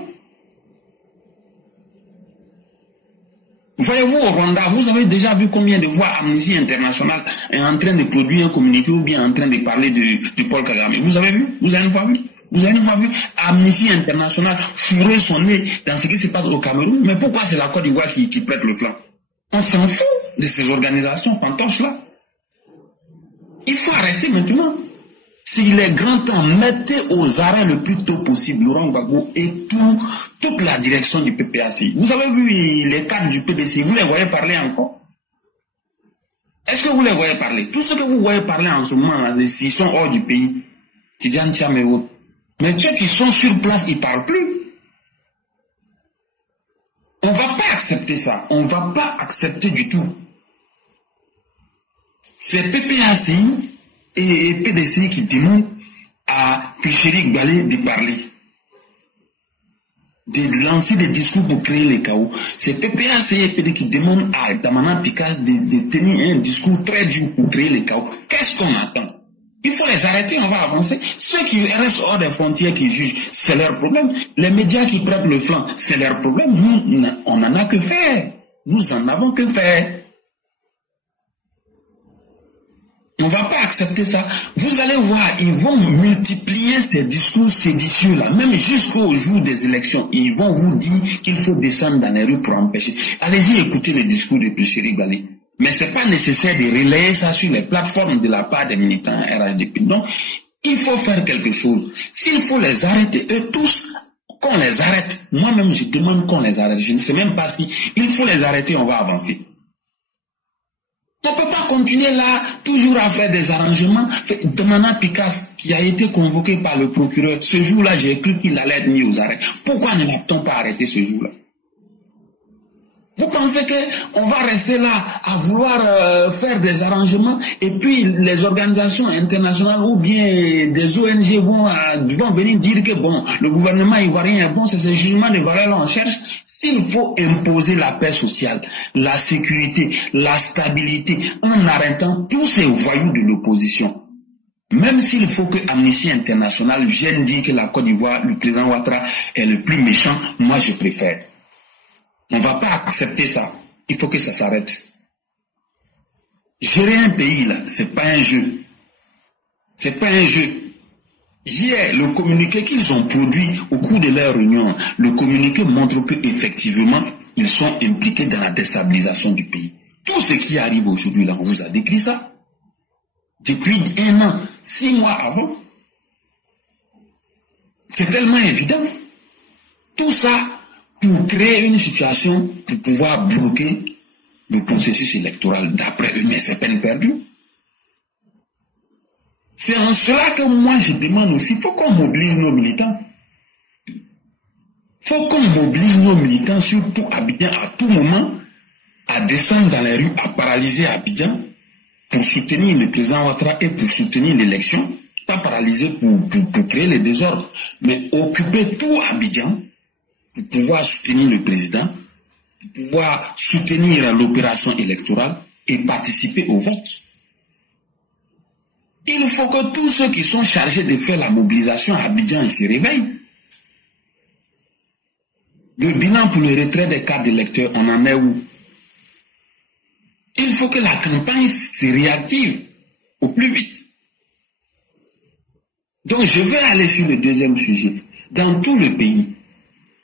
Voyez-vous au Rwanda, vous avez déjà vu combien de fois Amnesty International est en train de produire un communiqué ou bien en train de parler de Paul Kagame? Vous avez vu? Vous avez une fois vu? Vous avez une fois vu Amnesty International fourrer son nez dans ce qui se passe au Cameroun? Mais pourquoi c'est la Côte d'Ivoire qui prête le flanc? On s'en fout de ces organisations fantoches-là. Il faut arrêter maintenant. S'il est grand temps, mettez aux arrêts le plus tôt possible Laurent Gbagbo et toute la direction du PPACI. Vous avez vu les cadres du PDC, vous les voyez parler encore? Est-ce que vous les voyez parler? Tout ce que vous voyez parler en ce moment, s'ils sont hors du pays, Tidiane Thiam et autres. Mais ceux qui sont sur place, ils ne parlent plus. On ne va pas accepter ça. On ne va pas accepter du tout. C'est PPACI et PDC qui demandent à Picheri Gbalé de parler, de lancer des discours pour créer le chaos. C'est PPACI et PDC qui demandent à Damana Pikas de tenir un discours très dur pour créer le chaos. Qu'est-ce qu'on attend? Il faut les arrêter, on va avancer. Ceux qui restent hors des frontières, qui jugent, c'est leur problème. Les médias qui prêtent le flanc, c'est leur problème. Nous, on n'en a que faire. Nous en avons que faire. On ne va pas accepter ça. Vous allez voir, ils vont multiplier ces discours séditieux-là, même jusqu'au jour des élections. Ils vont vous dire qu'il faut descendre dans les rues pour empêcher. Allez-y écouter les discours de Picheri Gbalé. Mais ce n'est pas nécessaire de relayer ça sur les plateformes de la part des militants RHDP. Donc, il faut faire quelque chose. S'il faut les arrêter, eux tous, qu'on les arrête. Moi-même, je demande qu'on les arrête. Je ne sais même pas si il faut les arrêter, on va avancer. On ne peut pas continuer là, toujours à faire des arrangements. Damana Pikas, qui a été convoqué par le procureur, ce jour-là, j'ai cru qu'il allait être mis aux arrêts. Pourquoi ne l'a-t-on pas arrêté ce jour-là? Vous pensez qu'on va rester là à vouloir faire des arrangements et puis les organisations internationales ou bien des ONG vont venir dire que bon, le gouvernement ivoirien est bon, c'est ce jugement de valeur qu'on cherche. S'il faut imposer la paix sociale, la sécurité, la stabilité en arrêtant tous ces voyous de l'opposition, même s'il faut que Amnesty International vienne dire que la Côte d'Ivoire, le président Ouattara est le plus méchant, moi je préfère. On ne va pas accepter ça. Il faut que ça s'arrête. Gérer un pays, là, c'est pas un jeu. C'est pas un jeu. Hier, le communiqué qu'ils ont produit au cours de leur réunion, le communiqué montre qu'effectivement, ils sont impliqués dans la déstabilisation du pays. Tout ce qui arrive aujourd'hui, là, on vous a décrit ça. Depuis 1 an, 6 mois avant. C'est tellement évident. Tout ça, pour créer une situation pour pouvoir bloquer le processus électoral d'après eux, mais c'est peine perdue. C'est en cela que moi je demande aussi, il faut qu'on mobilise nos militants. Il faut qu'on mobilise nos militants, surtout à Abidjan, à tout moment, à descendre dans les rues, à paralyser Abidjan, pour soutenir le président Ouattara et pour soutenir l'élection. Pas paralyser pour créer les désordres, mais occuper tout Abidjan pour pouvoir soutenir le président, pour pouvoir soutenir l'opération électorale et participer au vote. Il faut que tous ceux qui sont chargés de faire la mobilisation à Abidjan se réveillent. Le bilan pour le retrait des cartes d'électeurs, on en est où? Il faut que la campagne se réactive au plus vite. Donc je vais aller sur le deuxième sujet. Dans tout le pays,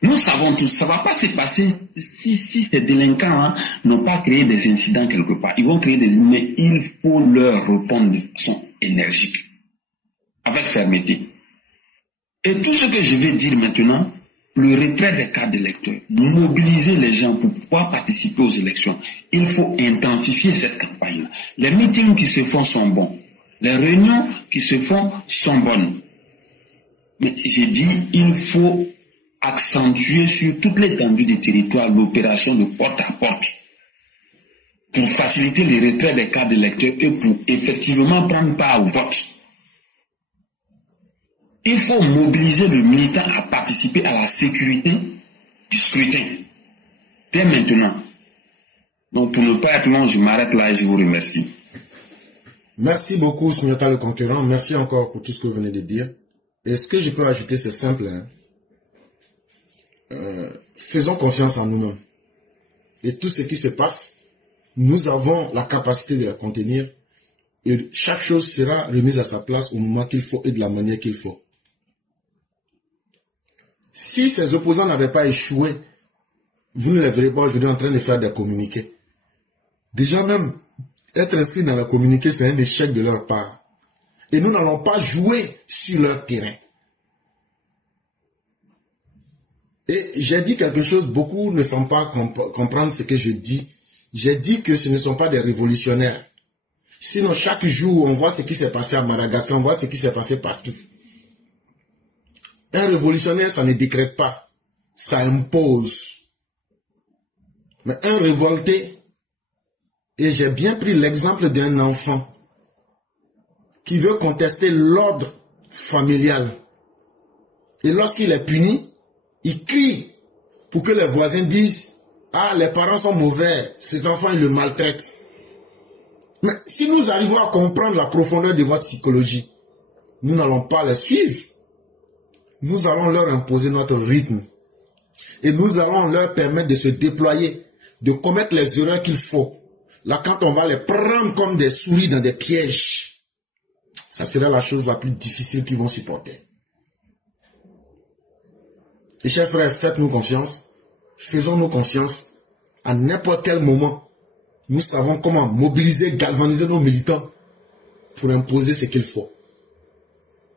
nous savons tous, ça ne va pas se passer si ces délinquants n'ont pas créé des incidents quelque part. Ils vont créer des... Mais il faut leur répondre de façon énergique, avec fermeté. Et tout ce que je vais dire maintenant, le retrait des cartes d'électeurs, mobiliser les gens pour pouvoir participer aux élections, il faut intensifier cette campagne-là. Les meetings qui se font sont bons. Les réunions qui se font sont bonnes. Mais j'ai dit, il faut accentuer sur toute l'étendue du territoire l'opération de porte à porte pour faciliter le retrait des cartes d'électeurs et pour effectivement prendre part au vote. Il faut mobiliser le militant à participer à la sécurité du scrutin dès maintenant. Donc pour ne pas être long, je m'arrête là et je vous remercie. Merci beaucoup, Sunjata le concurrent. Merci encore pour tout ce que vous venez de dire. Et ce que je peux ajouter, c'est simple. Faisons confiance en nous-mêmes. Et tout ce qui se passe, nous avons la capacité de la contenir. Et chaque chose sera remise à sa place au moment qu'il faut et de la manière qu'il faut. Si ces opposants n'avaient pas échoué, vous ne les verrez pas aujourd'hui en train de faire des communiqués. Déjà même, être inscrit dans le communiqué, c'est un échec de leur part. Et nous n'allons pas jouer sur leur terrain. Et j'ai dit quelque chose, beaucoup ne semblent pas comprendre ce que je dis. J'ai dit que ce ne sont pas des révolutionnaires. Sinon, chaque jour, on voit ce qui s'est passé à Madagascar, on voit ce qui s'est passé partout. Un révolutionnaire, ça ne décrète pas, ça impose. Mais un révolté, et j'ai bien pris l'exemple d'un enfant qui veut contester l'ordre familial. Et lorsqu'il est puni, il crie pour que les voisins disent « Ah, les parents sont mauvais, cet enfant, il le maltraite. » Mais si nous arrivons à comprendre la profondeur de votre psychologie, nous n'allons pas les suivre. Nous allons leur imposer notre rythme. Et nous allons leur permettre de se déployer, de commettre les erreurs qu'il faut. Là, quand on va les prendre comme des souris dans des pièges, ça sera la chose la plus difficile qu'ils vont supporter. Et chers frères, faites-nous confiance. Faisons-nous confiance. À n'importe quel moment, nous savons comment mobiliser, galvaniser nos militants pour imposer ce qu'il faut.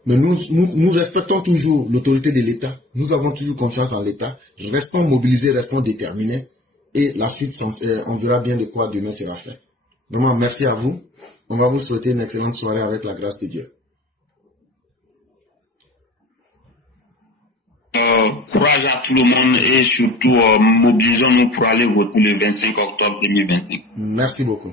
Mais nous respectons toujours l'autorité de l'État. Nous avons toujours confiance en l'État. Restons mobilisés, restons déterminés. Et la suite, on verra bien de quoi demain sera fait. Vraiment, merci à vous. On va vous souhaiter une excellente soirée avec la grâce de Dieu. Courage à tout le monde et surtout mobilisons-nous pour aller voter le 25 octobre 2025. Merci beaucoup.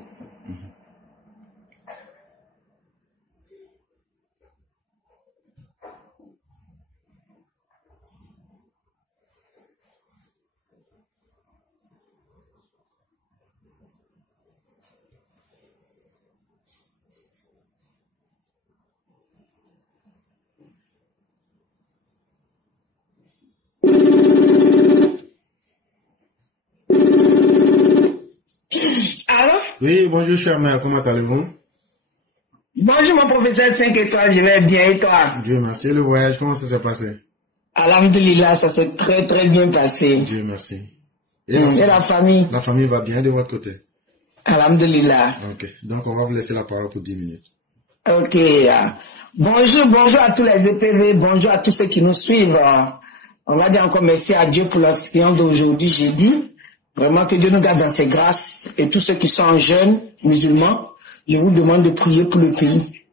Allô? Oui, bonjour cher mère, comment allez-vous? Bonjour mon professeur 5 étoiles, je vais bien et toi? Dieu merci. Et le voyage, comment ça s'est passé? Alhamdulillah, ça s'est très très bien passé. Dieu merci. Et la famille? La famille va bien de votre côté? Alhamdulillah. Ok, donc on va vous laisser la parole pour 10 minutes. Ok. Bonjour à tous les EPV, bonjour à tous ceux qui nous suivent. On va dire encore merci à Dieu pour l'enseignant d'aujourd'hui, jeudi. Vraiment que Dieu nous garde dans ses grâces. Et tous ceux qui sont jeunes, musulmans, je vous demande de prier pour le pays.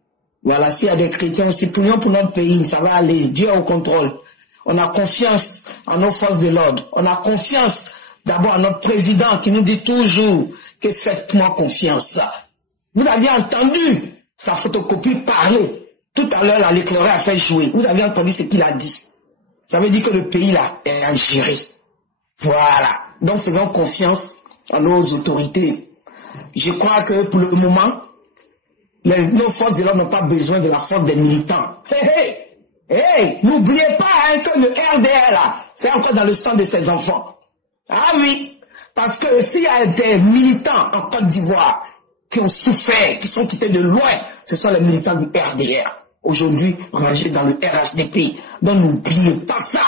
Voilà, s'il y a des chrétiens aussi, prions pour notre pays, ça va aller, Dieu est au contrôle. On a confiance en nos forces de l'ordre. On a confiance d'abord à notre président qui nous dit toujours que faites-moi confiance. Vous aviez entendu sa photocopie parler. Tout à l'heure, l'éclaireur a fait jouer. Vous avez entendu ce qu'il a dit. Ça veut dire que le pays là est à gérer. Voilà. Donc faisons confiance à nos autorités. Je crois que pour le moment, nos forces de l'ordre n'ont pas besoin de la force des militants. Hey, n'oubliez pas que le RDR là, c'est encore dans le sang de ses enfants. Ah oui, parce que s'il y a des militants en Côte d'Ivoire qui ont souffert, qui sont quittés de loin, ce sont les militants du RDR. Aujourd'hui, rangés dans le RHDP. Donc n'oubliez pas ça.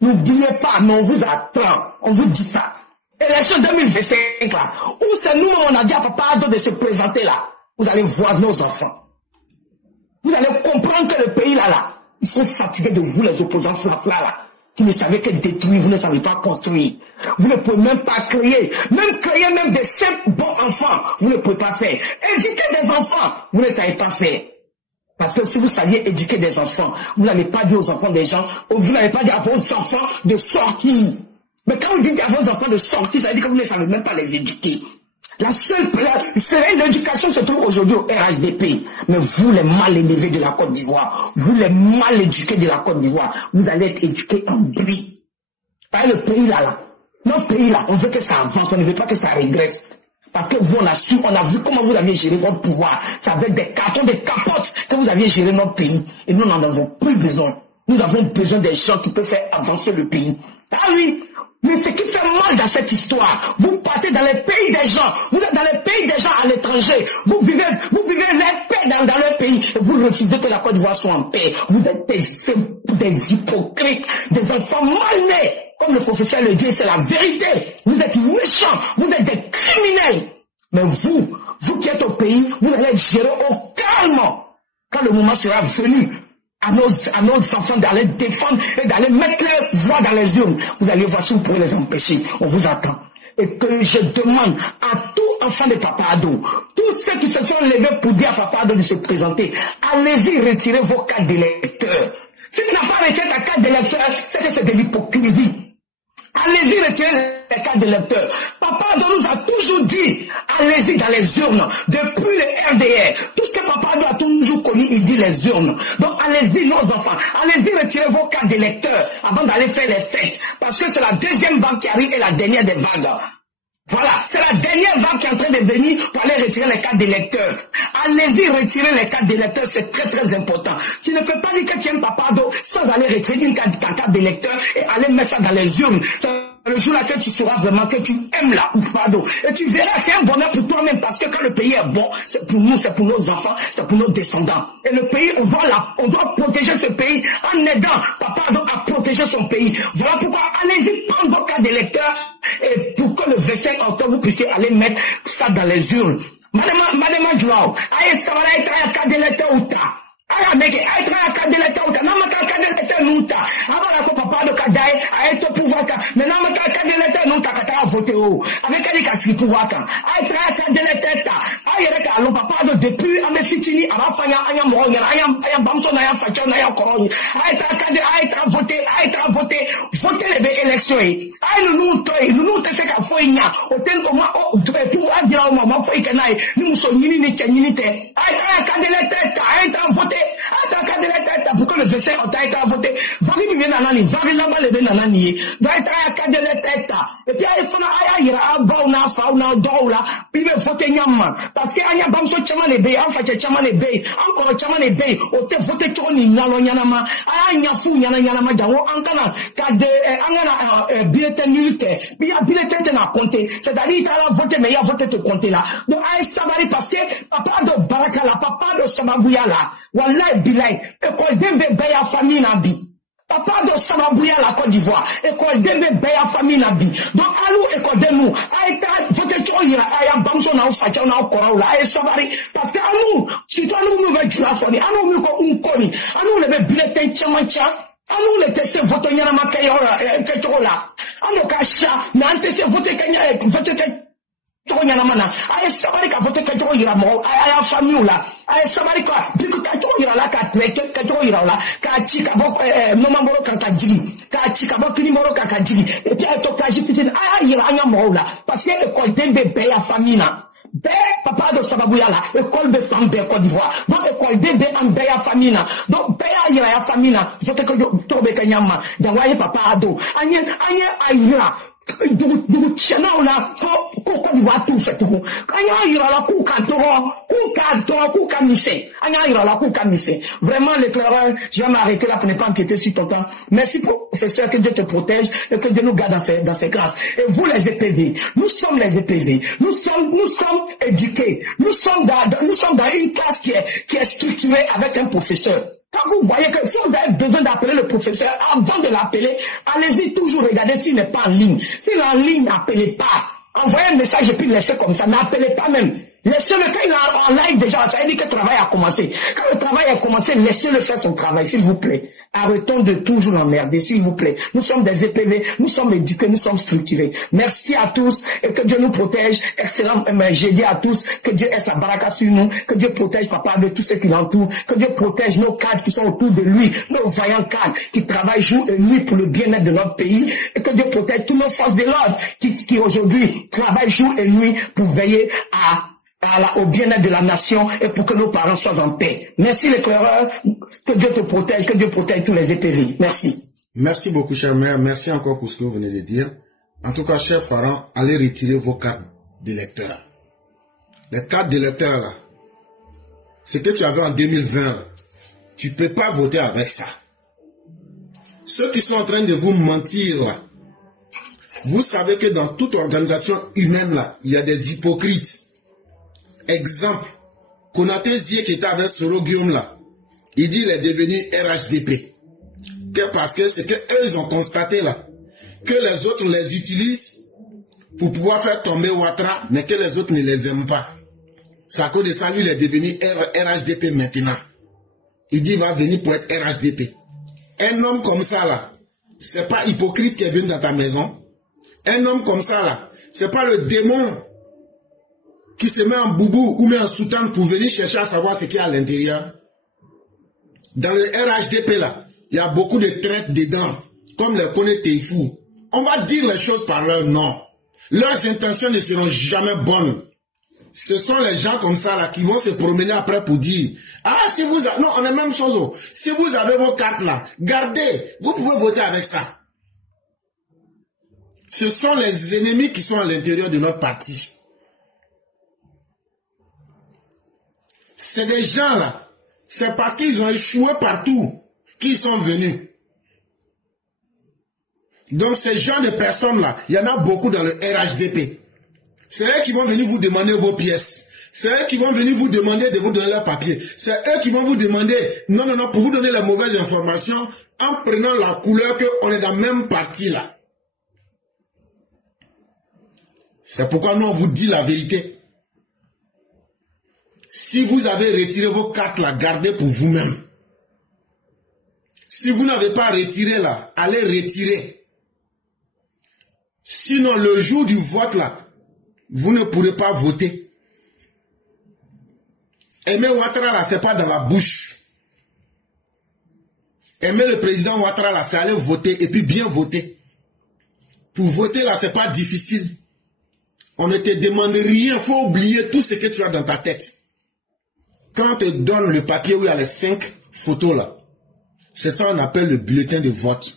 N'oubliez pas, mais on vous attend. On vous dit ça. Élection 2025 là, où c'est nous, on a dit à Papa Ado de se présenter là. Vous allez voir nos enfants. Vous allez comprendre que le pays là, ils sont fatigués de vous les opposants flafla là, qui ne savez que détruire, vous ne savez pas construire. Vous ne pouvez même pas créer même des simples bons enfants, vous ne pouvez pas faire. Éduquer des enfants, vous ne savez pas faire. Parce que si vous saviez éduquer des enfants, vous n'allez pas dire aux enfants des gens, vous n'allez pas dire à vos enfants de sortir. Mais quand vous dites à vos enfants de sortir, ça veut dire que vous ne savez même pas les éduquer. L'éducation se trouve aujourd'hui au RHDP. Mais vous, les mal élevés de la Côte d'Ivoire, vous, les mal éduqués de la Côte d'Ivoire, vous allez être éduqués en bris. Par le pays là, notre pays là, on veut que ça avance, on ne veut pas que ça régresse. Parce que vous, on a vu comment vous aviez géré votre pouvoir. C'est avec des cartons, des capotes que vous aviez géré notre pays. Et nous n'en avons plus besoin. Nous avons besoin des gens qui peuvent faire avancer le pays. Ah oui, mais ce qui fait mal dans cette histoire, vous partez dans les pays des gens, vous êtes dans les pays des gens à l'étranger, vous vivez la paix dans leur pays, et vous refusez que la Côte d'Ivoire soit en paix. Vous êtes des hypocrites, des enfants mal nés. Comme le professeur le dit, c'est la vérité. Vous êtes méchants, vous êtes des criminels. Mais vous qui êtes au pays, vous allez être gérés au calme. Quand le moment sera venu, à nos enfants d'aller défendre et d'aller mettre leur voix dans les urnes. Vous allez voir si vous pouvez les empêcher. On vous attend. Et que je demande à tout enfant de Papa Ado, tous ceux qui se sont levés pour dire à Papa Ado de se présenter, allez-y retirer vos cartes d'électeurs. Si tu n'as pas retiré ta carte d'électeur, c'est que c'est de l'hypocrisie. Allez-y retirer les cartes d'électeurs. Papa Ado nous a toujours dit, allez-y dans les urnes, depuis le RDR. Tout ce que Papa Ado a toujours connu, il dit les urnes. Donc allez-y nos enfants, allez-y retirer vos cartes d'électeurs avant d'aller faire les fêtes. Parce que c'est la deuxième vague qui arrive et la dernière des vagues. Voilà, c'est la dernière vague qui est en train de venir pour aller retirer les cartes d'électeurs. Allez-y retirer les cartes d'électeurs, c'est très très important. Tu ne peux pas dire que tu aimes Papa Ado sans aller retirer une carte d'électeur et aller mettre ça dans les urnes. Le jour là que tu sauras vraiment que tu aimes la Papa Ado. Et tu verras, c'est un bonheur pour toi-même parce que quand le pays est bon, c'est pour nous, c'est pour nos enfants, c'est pour nos descendants. Et le pays, on doit protéger ce pays en aidant Papa Ado à protéger son pays. Voilà pourquoi allez-y prendre vos cartes d'électeurs et pour que le 25 octobre vous puissiez aller mettre ça dans les urnes. Madame Joao, aïe, ça va être un carte d'électeur ou ta. Aya meke aitra kadele uta na mata kadele nuta abara ko papa do kadai aito pouvoir ka mais na mata kadele nuta kata voter o avec ali ka si pouvoir ka aitra kadele teta ayere ka lo papa do depuis ame fitini abafanya anya mo anya bamso na ya facha na ya koroni aitra voter les élections ay nous te se ka foinya hotel ko ma o pouvoir dia o ma foi kanai ni muso nyini ni chanyini te aitra kadele teta aitra voter attaquer de la tête pour que le VC on t'a été voté vari mi na nani vari la bale be na nani va être attaquer de la tête et puis il faut na ira ba na fa na do la puis be voter nyama parce que anya bamso chama le be en fait chama le be encore chama le be o te voter choni nyalo nyana ma anya fu nyana ma jango ankana ka de angana bulletin nul puis ya bulletin na compter c'est-à-dire tu as voté mais il y a voté te compter là donc ay sabari parce que papa de baraka la papa de Samabuya là wallahi bilay école dembe beya famille nabi papa de Samabuya la Côte d'Ivoire école dembe beya famille nabi donc alou école demu aita vote choira aya bamso na ufacha na okora la ay sabari parce que alou si toi nous veut dire foni alou mi ko unkoni alou le be bulletin chamancha alou le tese vote nyana makayo ke chola alou ka sha na tese vote kanya vote Tonyanamana, I somebody can vote Katoyamo, I have Famula, I somebody can Katoyala, Katoyala, Kachikabo, Nomamoro Kakajigi, Kachikabo, Kinimoro Kakajigi, et Pierre Tokaji Fitin, I Irania Mola, parce que l'école de Béa Famina. Bé, papa de Sababouyala, école de femmes de Côte d'Ivoire, donc école de Béa Famina, donc Béa Iraya Famina, vote que Tobe Kanyama, d'envoyer papa Ado, Anya Aïra. Du channel là, Côte d'Ivoire tout fait tout. Anya ira la Kouka Missé. Anya ira la Kouka Missé. Vraiment l'éclaireur, je vais m'arrêter là pour ne pas enquêter sur ton temps. Merci professeur, que Dieu te protège et que Dieu nous garde dans ses grâces. Et vous les EPV, nous sommes les EPV, nous sommes éduqués, nous sommes dans une classe qui est structurée avec un professeur. Quand vous voyez que si vous avez besoin d'appeler le professeur, avant de l'appeler, allez-y toujours regarder s'il n'est pas en ligne. S'il est en ligne, n'appelez pas. Envoyez un message et puis laissez comme ça. N'appelez pas même. Laissez-le quand il est en live déjà. Ça veut dire que le travail a commencé. Quand le travail a commencé, laissez-le faire son travail, s'il vous plaît. Arrêtons de toujours l'emmerder, s'il vous plaît. Nous sommes des EPV, nous sommes éduqués, nous sommes structurés. Merci à tous et que Dieu nous protège. Excellent jeudi à tous. Que Dieu ait sa baraka sur nous. Que Dieu protège papa de tous ceux qui l'entourent. Que Dieu protège nos cadres qui sont autour de lui. Nos vaillants cadres qui travaillent jour et nuit pour le bien-être de notre pays. Et que Dieu protège toutes nos forces de l'ordre qui aujourd'hui travaillent jour et nuit pour veiller au bien-être de la nation et pour que nos parents soient en paix. Merci l'éclaireur, que Dieu te protège, que Dieu protège tous les EPV. Merci. Merci beaucoup, cher mère. Merci encore pour ce que vous venez de dire. En tout cas, chers parents, allez retirer vos cartes d'électeurs. Les cartes d'électeurs, là, ce que tu avais en 2020, tu ne peux pas voter avec ça. Ceux qui sont en train de vous mentir, là, vous savez que dans toute organisation humaine, là, il y a des hypocrites. Exemple, Konaté Zie qui était avec Soro Guillaume là, il dit qu'il est devenu RHDP. Parce que c'est qu'eux ils ont constaté là, que les autres les utilisent pour pouvoir faire tomber Ouattara, mais que les autres ne les aiment pas. C'est à cause de ça, lui il est devenu RHDP maintenant. Il dit qu'il va venir pour être RHDP. Un homme comme ça là, c'est pas hypocrite qui est venu dans ta maison. Un homme comme ça là, c'est pas le démon qui se met en boubou ou met en soutane pour venir chercher à savoir ce qu'il y a à l'intérieur. Dans le RHDP là, il y a beaucoup de traites dedans, comme les connaît Teifou. On va dire les choses par leur nom. Leurs intentions ne seront jamais bonnes. Ce sont les gens comme ça là qui vont se promener après pour dire ah si vous avez... non on est même chose. Oh. Si vous avez vos cartes là, gardez, vous pouvez voter avec ça. Ce sont les ennemis qui sont à l'intérieur de notre parti. C'est des gens là, c'est parce qu'ils ont échoué partout qu'ils sont venus. Donc ces gens de personnes là, il y en a beaucoup dans le RHDP. C'est eux qui vont venir vous demander vos pièces. C'est eux qui vont venir vous demander de vous donner leurs papiers. C'est eux qui vont vous demander, non, pour vous donner les mauvaises informations en prenant la couleur qu'on est dans le même parti là. C'est pourquoi nous on vous dit la vérité. Si vous avez retiré vos cartes là, gardez pour vous-même. Si vous n'avez pas retiré là, allez retirer. Sinon, le jour du vote là, vous ne pourrez pas voter. Aimer Ouattara là, c'est pas dans la bouche. Aimer le président Ouattara là, c'est aller voter et puis bien voter. Pour voter là, c'est pas difficile. On ne te demande rien, il faut oublier tout ce que tu as dans ta tête. Quand on te donne le papier où il y a les 5 photos là, c'est ça qu'on appelle le bulletin de vote.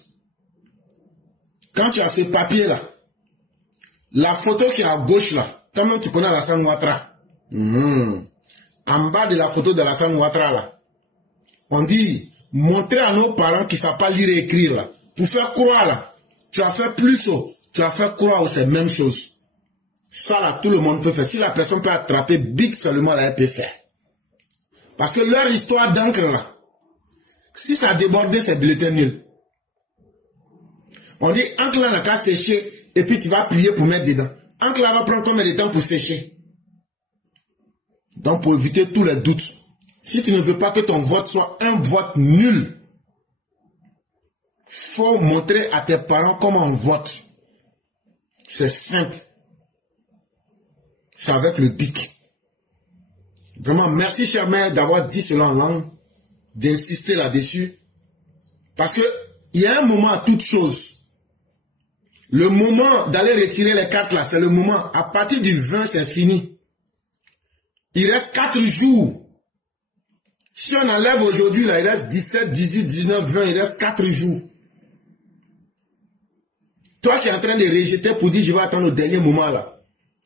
Quand tu as ce papier là, la photo qui est à gauche là, comment tu connais Alassane Ouattara? En bas de la photo d'Alassane Ouattara là, on dit, montrer à nos parents qui ne savent pas lire et écrire là, pour faire croire là, tu as fait plus haut, tu as fait croire c'est la même chose. Ça là, tout le monde peut faire. Si la personne peut attraper big seulement là, elle peut faire. Parce que leur histoire d'encre là, si ça a débordé, c'est bulletin nul. On dit, encre là n'a qu'à sécher, et puis tu vas plier pour mettre dedans. Encre là va prendre combien de temps pour sécher? Donc pour éviter tous les doutes, si tu ne veux pas que ton vote soit un vote nul, faut montrer à tes parents comment on vote. C'est simple. c'est avec le BIC. Vraiment, merci, cher maire, d'avoir dit cela en langue, d'insister là-dessus. Parce que il y a un moment à toute chose. Le moment d'aller retirer les cartes là, c'est le moment. À partir du 20, c'est fini. Il reste 4 jours. Si on enlève aujourd'hui, là, il reste 17, 18, 19, 20, il reste 4 jours. Toi qui es en train de rejeter pour dire je vais attendre au dernier moment là,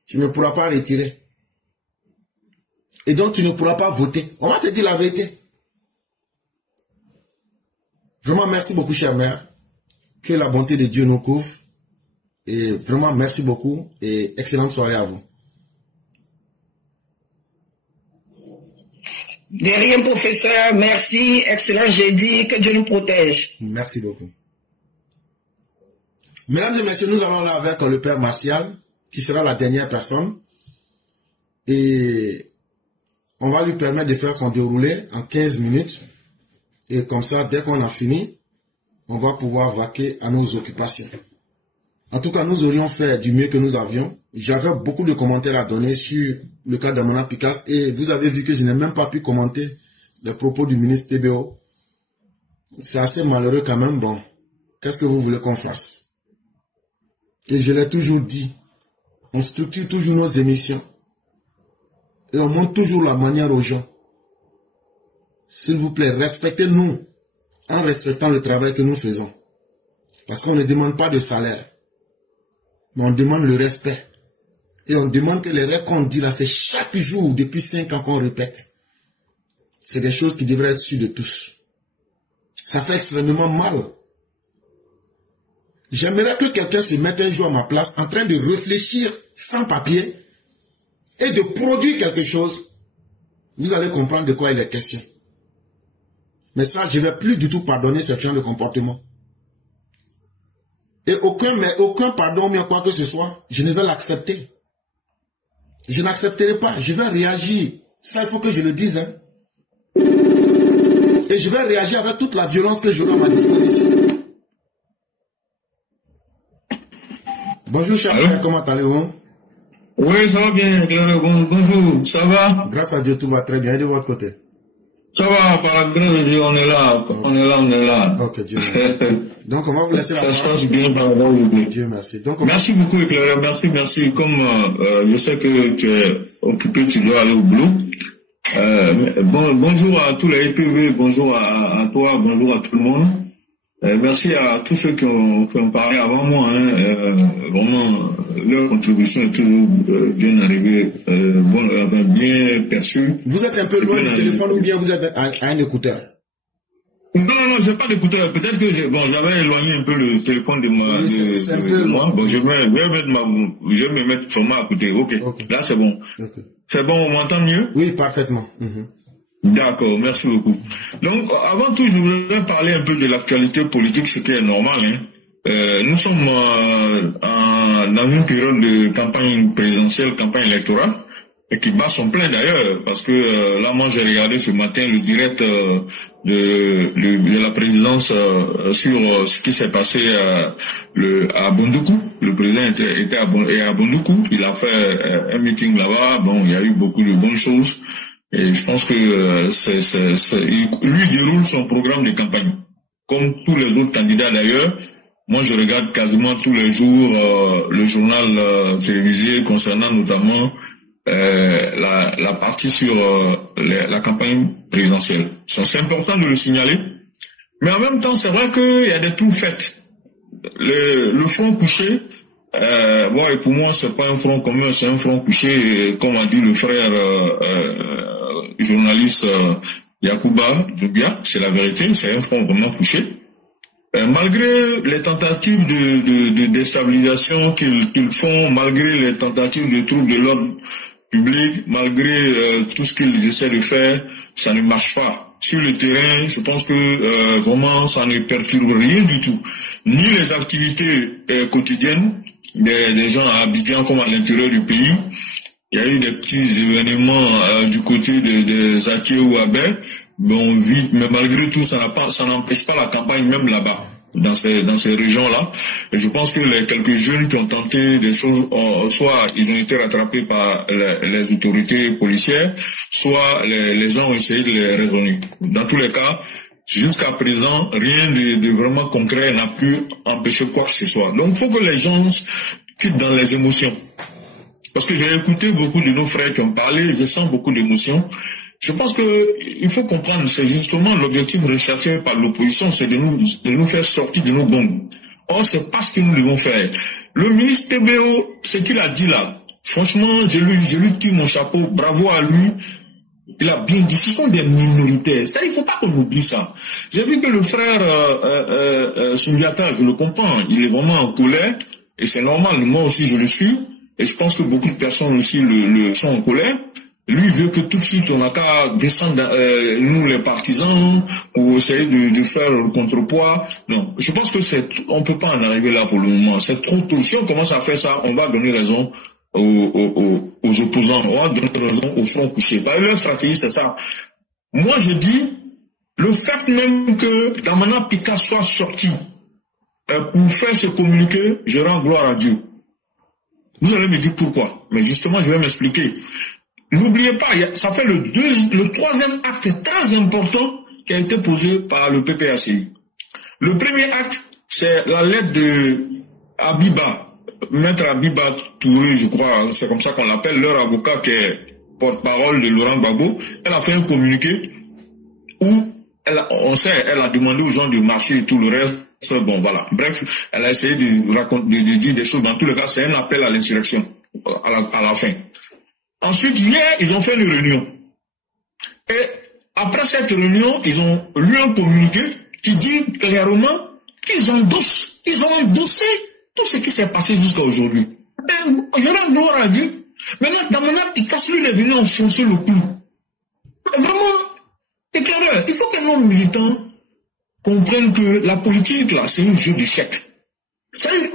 tu ne pourras pas retirer. Et donc tu ne pourras pas voter. On va te dire la vérité. Vraiment merci beaucoup, cher maire. Que la bonté de Dieu nous couvre. Et vraiment merci beaucoup et excellente soirée à vous. De rien, professeur. Merci. Excellent jeudi. Que Dieu nous protège. Merci beaucoup. Mesdames et messieurs, nous allons là avec le père Martial, qui sera la dernière personne. Et on va lui permettre de faire son déroulé en 15 minutes. Et comme ça, dès qu'on a fini, on va pouvoir vaquer à nos occupations. En tout cas, nous aurions fait du mieux que nous avions. J'avais beaucoup de commentaires à donner sur le cas d'Amana Pikas. Et vous avez vu que je n'ai même pas pu commenter les propos du ministre TBO. C'est assez malheureux quand même. Bon, qu'est-ce que vous voulez qu'on fasse? Et je l'ai toujours dit, on structure toujours nos émissions. Et on montre toujours la manière aux gens. S'il vous plaît, respectez-nous en respectant le travail que nous faisons. Parce qu'on ne demande pas de salaire. Mais on demande le respect. Et on demande que les règles qu'on dit là, c'est chaque jour, depuis 5 ans qu'on répète. C'est des choses qui devraient être sûres de tous. Ça fait extrêmement mal. J'aimerais que quelqu'un se mette un jour à ma place en train de réfléchir sans papier et de produire quelque chose. Vous allez comprendre de quoi il est question. Mais ça, je ne vais plus du tout pardonner ce genre de comportement. Et aucun pardon, mais quoi que ce soit, je ne vais l'accepter. Je n'accepterai pas. Je vais réagir. Ça, il faut que je le dise. Hein. Et je vais réagir avec toute la violence que j'aurai à ma disposition. Bonjour, cher frère, comment allez-vous? Oui, ça va bien, bonjour, ça va? Grâce à Dieu, tout va très bien. Et de votre côté? Ça va, par la grâce de Dieu, on est là, on est là. Ok, Dieu merci. Donc, on va vous laisser la parole. Ça se passe bien par la grâce de Dieu. Dieu merci. Donc, merci beaucoup, Éclaireur, merci. Comme je sais que tu es occupé, tu dois aller au boulot. Bonjour à tous les EPV, bonjour à toi, bonjour à tout le monde. Merci à tous ceux qui ont parlé avant moi. Vraiment, leur contribution est toujours bien arrivée, bien perçue. Vous êtes un peu loin du téléphone ou bien vous êtes à un écouteur? Non, j'ai pas d'écouteur. Peut-être que j'avais éloigné un peu le téléphone de moi. Bon, je vais me mettre vraiment à côté. Ok. Là c'est bon. Okay. C'est bon, on m'entend mieux? Oui, parfaitement. D'accord, merci beaucoup. Donc, avant tout, je voudrais parler un peu de l'actualité politique, ce qui est normal. Nous sommes dans une période de campagne présidentielle, campagne électorale, et qui bat son plein d'ailleurs, parce que là, moi, j'ai regardé ce matin le direct de la présidence sur ce qui s'est passé à Bondoukou. Le président était à Bondoukou, il a fait un meeting là-bas, bon, il y a eu beaucoup de bonnes choses. Et je pense que lui déroule son programme de campagne. Comme tous les autres candidats d'ailleurs, moi je regarde quasiment tous les jours le journal télévisé concernant notamment la partie sur la campagne présidentielle. C'est important de le signaler. Mais en même temps, c'est vrai qu'il y a des trous faits. Le front couché, et pour moi, c'est pas un front commun, c'est un front couché, comme a dit le frère journaliste Yacouba Djoubia, c'est la vérité, c'est un front vraiment couché. Malgré les tentatives de déstabilisation qu'ils font, malgré les tentatives de troubles de l'ordre public, malgré tout ce qu'ils essaient de faire, ça ne marche pas. Sur le terrain, je pense que vraiment ça ne perturbe rien du tout. Ni les activités quotidiennes des gens à Abidjan comme à l'intérieur du pays. Il y a eu des petits événements du côté des Aké ou Abé, mais malgré tout, ça n'empêche pas la campagne même là-bas. dans ces régions-là. Et je pense que les quelques jeunes qui ont tenté des choses, soit ils ont été rattrapés par les autorités policières, soit les gens ont essayé de les raisonner. Dans tous les cas, jusqu'à présent, rien de vraiment concret n'a pu empêcher quoi que ce soit. Donc, il faut que les gens quittent dans les émotions. Parce que j'ai écouté beaucoup de nos frères qui ont parlé, je sens beaucoup d'émotions. Je pense qu'il faut comprendre, c'est justement l'objectif recherché par l'opposition, c'est de nous faire sortir de nos bombes. Or, c'est pas ce que nous devons faire. Le ministre TBO, ce qu'il a dit là, franchement, je lui tire mon chapeau, bravo à lui. Il a bien dit, ce sont des minoritaires. Ça, il ne faut pas qu'on oublie ça. J'ai vu que le frère Sundiata, je le comprends, il est vraiment en colère, et c'est normal, moi aussi je le suis. Et je pense que beaucoup de personnes aussi le sont en colère. Lui, il veut que tout de suite, on n'a qu'à descendre, nous les partisans, pour essayer de faire le contrepoids. Non, je pense que on peut pas en arriver là pour le moment. C'est trop tôt. Si on commence à faire ça, on va donner raison aux opposants. On va donner raison au front couché. Parce que leur stratégie, c'est ça. Moi, je dis, le fait même que Damana Picas soit sorti pour faire ce communiqué, je rends gloire à Dieu. Vous allez me dire pourquoi. Mais justement, je vais m'expliquer. N'oubliez pas, ça fait le troisième acte très important qui a été posé par le PPACI. Le premier acte, c'est la lettre de Abiba, Maître Abiba Touré, je crois, c'est comme ça qu'on l'appelle, leur avocat qui est porte-parole de Laurent Gbagbo. Elle a fait un communiqué où elle a demandé aux gens de marcher et tout le reste. Bon, voilà. Bref, elle a essayé de dire des choses. Dans tous les cas, c'est un appel à l'insurrection à la fin. Ensuite, hier, ils ont fait une réunion. Et après cette réunion, ils ont lu un communiqué qui dit clairement qu'ils endossent. Ils ont endossé tout ce qui s'est passé jusqu'à aujourd'hui. Je rends gloire à Dieu. Maintenant, Damana Picas, lui, il est venu enfoncer le clou. Vraiment, éclaireur. Il faut que nos militants comprennent que la politique, là, c'est un jeu d'échecs.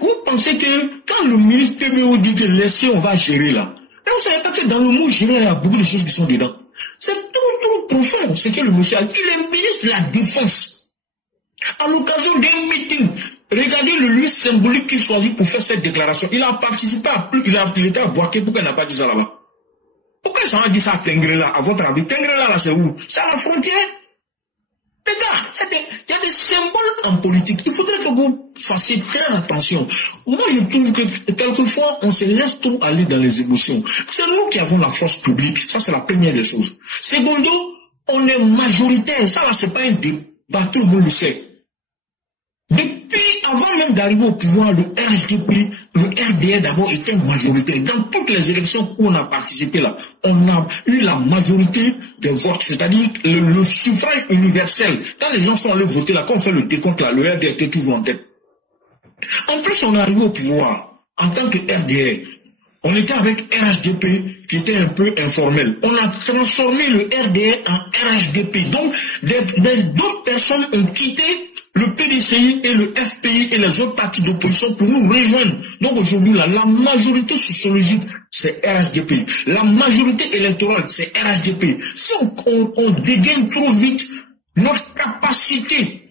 Vous pensez que quand le ministre TBO dit que laissez, on va gérer là, mais vous savez pas que dans le mot gérer, il y a beaucoup de choses qui sont dedans. C'est tout profond, ce que le monsieur a dit. Il est ministre de la Défense. À l'occasion d'un meeting, regardez le lieu symbolique qu'il choisit pour faire cette déclaration. Il a participé à plus, il était à Boaké, pourquoi il n'a pas dit ça là-bas? Pourquoi ça a dit ça à Tengrela, à votre avis? Tengrela là, c'est où? C'est à la frontière. Les gars, il y a des symboles en politique. Il faudrait que vous fassiez très attention. Moi, je trouve que quelquefois, on se laisse trop aller dans les émotions. C'est nous qui avons la force publique. Ça, c'est la première des choses. Secondo, on est majoritaire. Ça, là, c'est pas un débat. Tout le monde le sait. Depuis, avant même d'arriver au pouvoir, le RHDP, le RDR d'abord était majoritaire. Dans toutes les élections où on a participé là, on a eu la majorité des votes, c'est-à-dire le suffrage universel. Quand les gens sont allés voter là, quand on fait le décompte là, le RDR était toujours en tête. En plus, on est arrivé au pouvoir en tant que RDR. On était avec RHDP qui était un peu informel. On a transformé le RDR en RHDP. Donc, d'autres personnes ont quitté le PDCI et le FPI et les autres partis d'opposition pour nous rejoindre. Donc aujourd'hui, là, la majorité sociologique, c'est RHDP. La majorité électorale, c'est RHDP. Si on dégaine trop vite notre capacité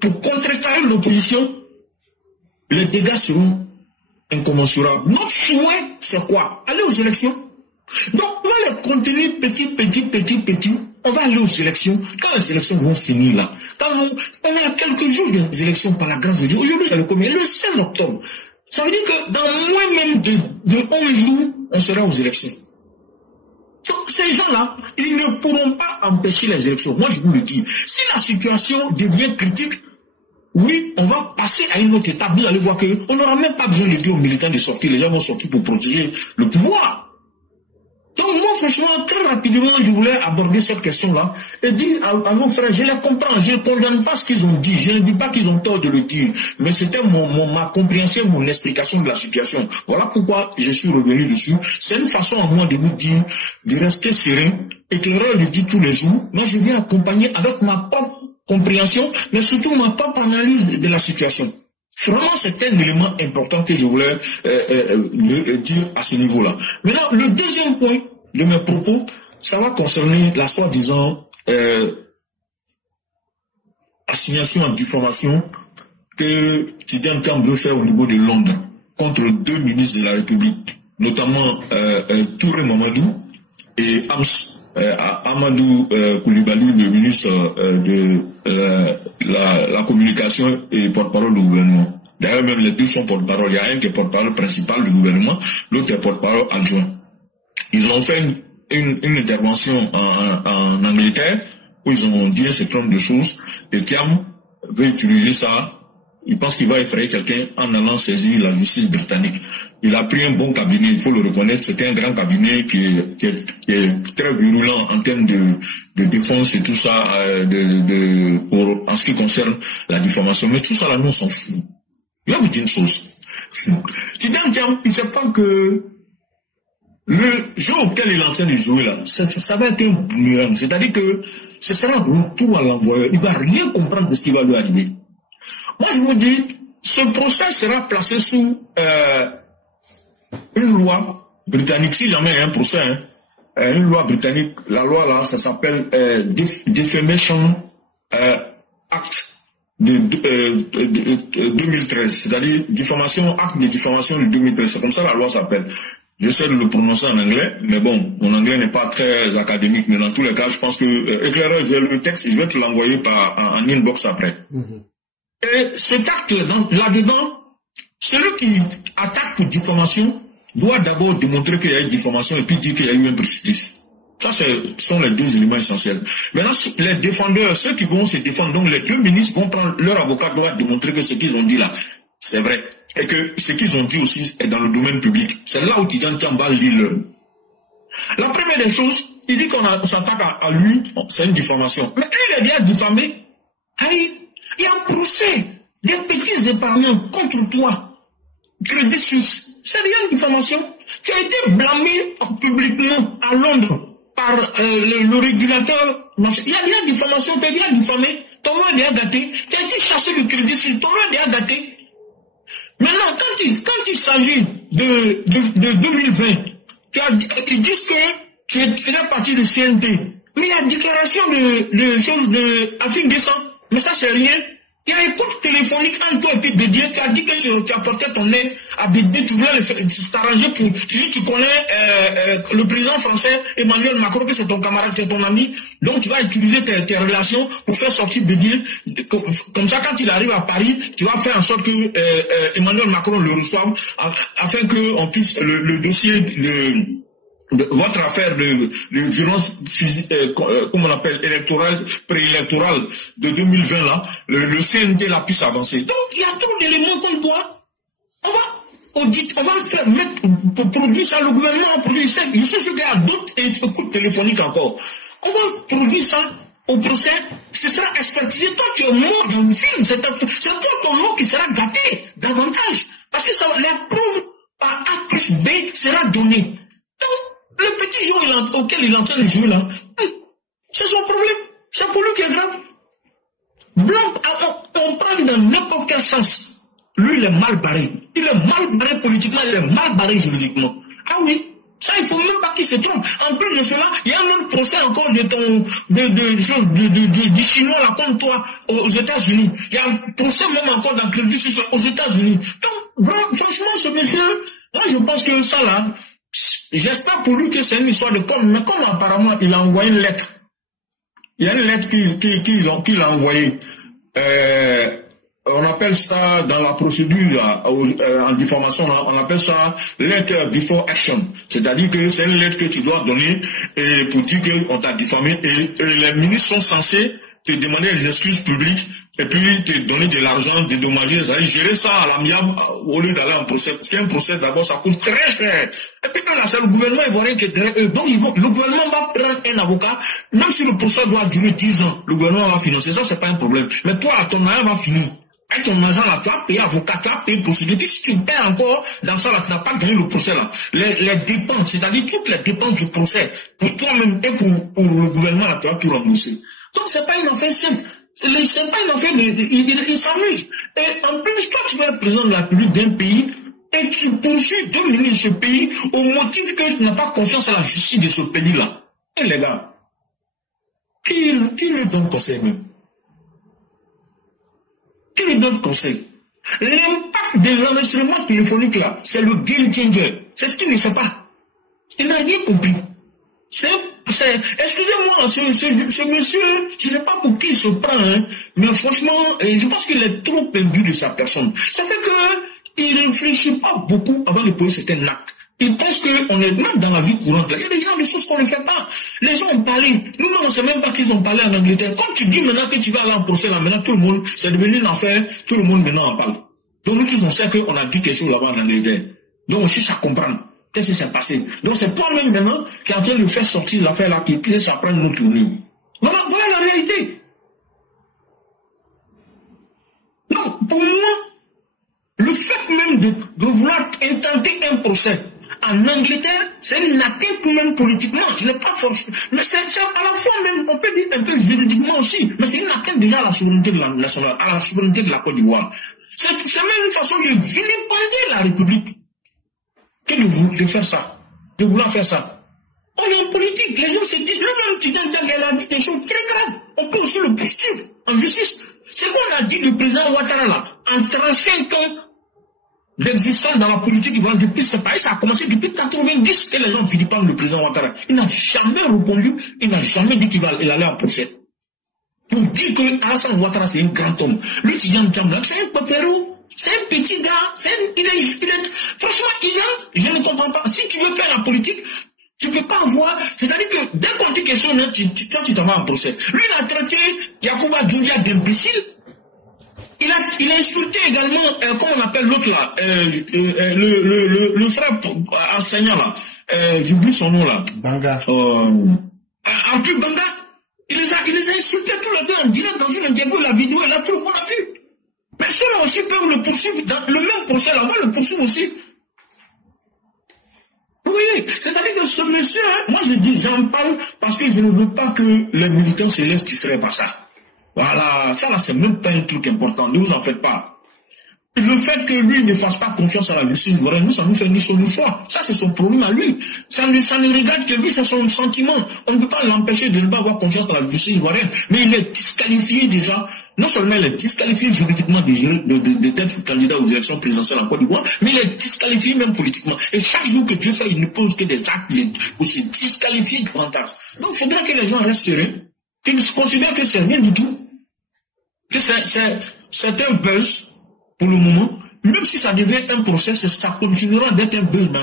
pour contrecarrer l'opposition, les dégâts seront incommensurables. Notre souhait, c'est quoi? Aller aux élections. Donc, on va les contenir petit. On va aller aux élections. Quand les élections vont finir là, on a quelques jours des élections par la grâce de Dieu. Aujourd'hui, c'est le combien? Le 16 octobre. Ça veut dire que dans moins même de 11 jours, on sera aux élections. Donc, ces gens-là, ils ne pourront pas empêcher les élections. Moi, je vous le dis. Si la situation devient critique, oui, on va passer à une autre étape. Vous allez voir qu'on n'aura même pas besoin de dire aux militants de sortir. Les gens vont sortir pour protéger le pouvoir. Donc moi, franchement, très rapidement, je voulais aborder cette question-là et dire à nos frères, je les comprends, je ne condamne pas ce qu'ils ont dit, je ne dis pas qu'ils ont tort de le dire, mais c'était ma compréhension, mon explication de la situation. Voilà pourquoi je suis revenu dessus. C'est une façon à moi de vous dire, de rester serein, éclaireur le dit tous les jours. Moi, je viens accompagner avec ma propre compréhension, mais surtout ma propre analyse de la situation. Vraiment, c'est un élément important que je voulais dire à ce niveau-là. Maintenant, le deuxième point de mes propos, ça va concerner la soi-disant assignation en diffamation que Tidiane Thiam veut faire au niveau de Londres contre 2 ministres de la République, notamment Touré Mamadou et Amadou Koulibaly, le ministre de la communication et porte-parole du gouvernement. D'ailleurs, même les deux sont porte-parole. Il y a un qui est porte-parole principal du gouvernement, l'autre est porte-parole adjoint. Ils ont fait une intervention en Angleterre où ils ont dit un certain nombre de choses. Et Thiam veut utiliser ça. Il pense qu'il va effrayer quelqu'un en allant saisir la justice britannique. Il a pris un bon cabinet, il faut le reconnaître. C'était un grand cabinet qui est très virulent en termes de défense et tout ça, en ce qui concerne la diffamation. Mais tout ça là, nous on s'en fout. Il va vous dire une chose. Tidiane Thiam, il ne sait pas que le jeu auquel il est en train de jouer là, ça va être un boomerang. C'est-à-dire que ce sera un retour à l'envoyeur. Il ne va rien comprendre de ce qui va lui arriver. Moi, je vous dis, ce procès sera placé sous une loi britannique. Si jamais il y a un procès, une loi britannique, la loi là, ça s'appelle Defamation Act de 2013, c'est-à-dire acte de diffamation de 2013. C'est comme ça la loi s'appelle. J'essaie de le prononcer en anglais, mais bon, mon anglais n'est pas très académique, mais dans tous les cas, je pense que éclaireur, j'ai le texte et je vais te l'envoyer en inbox après. Et cet acte là-dedans, celui qui attaque pour diffamation doit d'abord démontrer qu'il y a eu diffamation et puis dire qu'il y a eu un préjudice. Ça, ce sont les 2 éléments essentiels. Maintenant, les défendeurs, ceux qui vont se défendre, donc les 2 ministres vont prendre, leur avocat doit démontrer que ce qu'ils ont dit là, c'est vrai. Et que ce qu'ils ont dit aussi est dans le domaine public. C'est là où Tidiane Thiam va lire. La première des choses, il dit qu'on s'attaque à lui, c'est une diffamation. Mais lui, il est bien diffamé. Il y a un procès des petits épargnants contre toi. Crédit Suisse. C'est rien de diffamation. Tu as été blâmé publiquement à Londres par le régulateur. Il y a rien de diffamation. Tu as déjà diffamé. Ton nom est déjà daté. Tu as été chassé du Crédit Suisse. Ton nom est déjà daté. Maintenant, quand il s'agit de 2020, ils disent que tu fais partie du CNT. Mais il y a déclaration de choses de Afin Descent. Mais ça, c'est rien. Il y a une écoute téléphonique entre toi et puis Bédier. Tu as dit que tu apportais ton aide à Bédier. Tu voulais t'arranger pour... Tu connais le président français Emmanuel Macron, que c'est ton camarade, c'est ton ami. Donc, tu vas utiliser tes relations pour faire sortir Bédier. Comme ça, quand il arrive à Paris, tu vas faire en sorte que Emmanuel Macron le reçoive afin qu'on puisse le dossier... votre affaire de violence physique, comme on appelle, électorale, préélectorale de 2020 là, le CNT là puisse avancer. Donc, il y a trop d'éléments qu'on doit, on va faire mettre, pour produire ça, le gouvernement a produit ça, il suffit qu'il y a d'autres écoutes téléphoniques encore. On va produire ça au procès, ce sera expertisé. Toi, tu es mort dans le film, c'est toi ton nom qui sera gâté davantage. Parce que ça, la preuve par A plus B sera donnée. Donc, le petit jeu auquel il est en train de jouer là, c'est son problème. C'est pour lui qui est grave. Blanc, on prend dans n'importe quel sens. Lui, il est mal barré. Il est mal barré politiquement, il est mal barré juridiquement. Ah oui, ça, il ne faut même pas qu'il se trompe. En plus de cela, il y a même procès encore du Chinois là contre toi aux États-Unis. Il y a un procès même encore dans Crédit Suisse aux États-Unis. Donc, franchement, ce monsieur, moi, je pense que ça là, j'espère pour lui que c'est une histoire de com, mais comme apparemment il a envoyé une lettre, il y a une lettre qu'il a envoyée. On appelle ça dans la procédure en diffamation, on appelle ça letter before action. C'est-à-dire que c'est une lettre que tu dois donner pour dire qu'on t'a diffamé et les ministres sont censés te demander des excuses publiques et puis te donner de l'argent, dédommager, gérer ça à l'amiable au lieu d'aller en procès. Parce qu'un procès, d'abord, ça coûte très cher. Et puis là, c'est le gouvernement ivoirien qui est derrière eux. Donc, le gouvernement va prendre un avocat, même si le procès doit durer 10 ans, le gouvernement va financer. Ça, c'est pas un problème. Mais toi, ton argent va finir. Avec ton argent là, tu as payé avocat, tu as payé procédure. Puis si tu payes encore dans ça là, tu n'as pas gagné le procès là. Les dépenses, c'est-à-dire toutes les dépenses du procès, pour toi-même et pour le gouvernement là, tu vas tout rembourser. Donc, c'est pas une affaire simple. C'est pas une affaire il s'amuse. Et en plus, toi, tu vas être président de la République d'un pays et tu poursuis 2 ministres de ce pays au motif que tu n'as pas confiance à la justice de ce pays-là. Et les gars, qui lui donne conseil même? Quel est notre conseil? L'impact de l'enregistrement téléphonique là, c'est le game changer. C'est ce qu'il ne sait pas. Il n'a rien compris. Excusez-moi, ce monsieur, je ne sais pas pour qui il se prend, hein, mais franchement, je pense qu'il est trop imbu de sa personne. Ça fait qu'il ne réfléchit pas beaucoup avant de poser certains actes. Il pense qu'on est même dans la vie courante. Il y a des gens, des choses qu'on ne fait pas. Les gens ont parlé. Nous-mêmes, on ne sait même pas qu'ils ont parlé en Angleterre. Comme tu dis maintenant que tu vas aller en procès, là, maintenant tout le monde, c'est devenu une affaire, tout le monde maintenant en parle. Donc nous tous, on sait qu'on a dit quelque chose là-bas en Angleterre. Donc on cherche à comprendre. Qu'est-ce qui s'est passé? Donc c'est toi-même maintenant qui est en train de faire sortir l'affaire là, qui laisse à prendre une tournure. Voilà la réalité. Donc pour moi, le fait même de vouloir intenter un procès en Angleterre, c'est une atteinte même politiquement. Je n'ai pas forcé. Mais c'est à la fois même, on peut dire un peu juridiquement aussi, mais c'est une atteinte déjà à la souveraineté de la nationale, à la souveraineté de la Côte d'Ivoire. C'est même une façon de vilipender la République que de faire ça, de vouloir faire ça. On est en politique, les gens se disent, lui-même, il a dit des choses très graves. On peut aussi le poursuivre en justice. C'est qu'on a dit du président Ouattara là, en 35 ans d'existence dans la politique ivoirienne, depuis ce pays, ça a commencé depuis 90 que les gens vilipendent le président Ouattara. Il n'a jamais répondu, il n'a jamais dit qu'il allait en procès. Pour dire que Alassane Ouattara c'est un grand homme. Lui, Tidjane Djamla, c'est un papéro. C'est un petit gars, franchement, je ne comprends pas. Si tu veux faire la politique, tu ne peux pas avoir, c'est-à-dire que dès qu'on dit quelque chose, tu t'en vas en procès. Lui, il a traité Yacouba Doumbia d'imbécile. Il a insulté également, comment on appelle l'autre là, le frère enseignant là, j'oublie son nom là. Banga. Arthur Banga. Il les a insultés tous les deux en direct dans une interview, la vidéo est là, tout le monde a vu. Mais ceux-là aussi peuvent le poursuivre dans le même procès là, on le poursuivre aussi. Oui, c'est-à-dire que ce monsieur, hein, moi je dis, j'en parle parce que je ne veux pas que les militants se laissent distraire par ça. Voilà, ça là c'est même pas un truc important, ne vous en faites pas. Le fait que lui ne fasse pas confiance à la justice ivoirienne, nous, ça nous fait ni chaud ni froid. Ça, c'est son problème à lui. Ça ne regarde que lui, c'est son sentiment. On ne peut pas l'empêcher de ne pas avoir confiance dans la justice ivoirienne. Mais il est disqualifié déjà. Non seulement il est disqualifié juridiquement d'être candidat aux élections présidentielles en Côte d'Ivoire, mais il est disqualifié même politiquement. Et chaque jour que Dieu fait, il ne pose que des actes aussi disqualifiés davantage. Donc, il faudrait que les gens restent sereins, qu'ils considèrent que c'est rien du tout, que c'est un buzz. Pour le moment, même si ça devient un procès, ça continuera d'être un buzz dans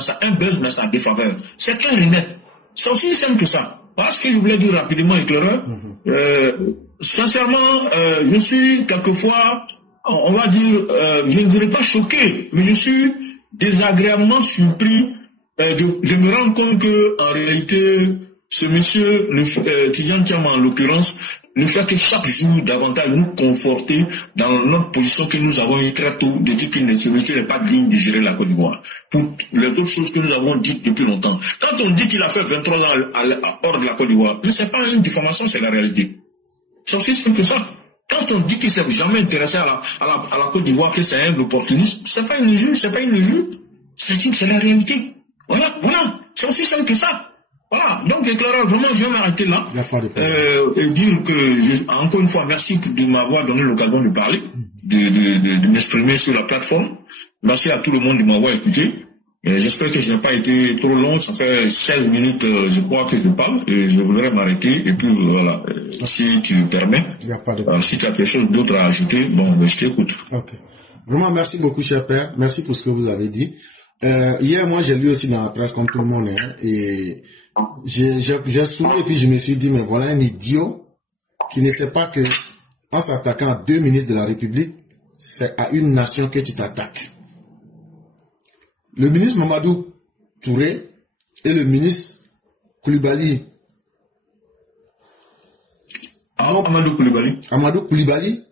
sa défaveur. C'est clair et net. C'est aussi simple que ça. Voilà ce que je voulais dire rapidement, éclaireur. Sincèrement, je suis quelquefois, on va dire, je ne dirais pas choqué, mais je suis désagréablement surpris de me rendre compte que, en réalité, ce monsieur, Tidjane Djamla en l'occurrence, ne fait que chaque jour davantage nous conforter dans notre position que nous avons eu très tôt de dire qu'il n'est pas digne de gérer la Côte d'Ivoire. Pour les autres choses que nous avons dites depuis longtemps. Quand on dit qu'il a fait 23 ans hors de la Côte d'Ivoire, mais c'est pas une diffamation, c'est la réalité. C'est aussi simple que ça. Quand on dit qu'il s'est jamais intéressé à la Côte d'Ivoire, que c'est un opportuniste, c'est pas une injure, c'est la réalité. Voilà. C'est aussi simple que ça. Voilà, donc éclaireur, vraiment je vais m'arrêter là et dire que, encore une fois, merci de m'avoir donné l'occasion de parler, de m'exprimer sur la plateforme. Merci à tout le monde de m'avoir écouté. J'espère que je n'ai pas été trop long, ça fait 16 minutes je crois que je parle et je voudrais m'arrêter et puis voilà, si tu me permets, si tu as quelque chose d'autre à ajouter, bon, je t'écoute. Ok. Vraiment merci beaucoup cher père, merci pour ce que vous avez dit. Hier moi j'ai lu aussi dans la presse comme tout le monde hein, et j'ai souri et puis je me suis dit mais voilà un idiot qui ne sait pas que en s'attaquant à deux ministres de la République c'est à une nation que tu t'attaques. Le ministre Mamadou Touré et le ministre Koulibaly Amadou Koulibaly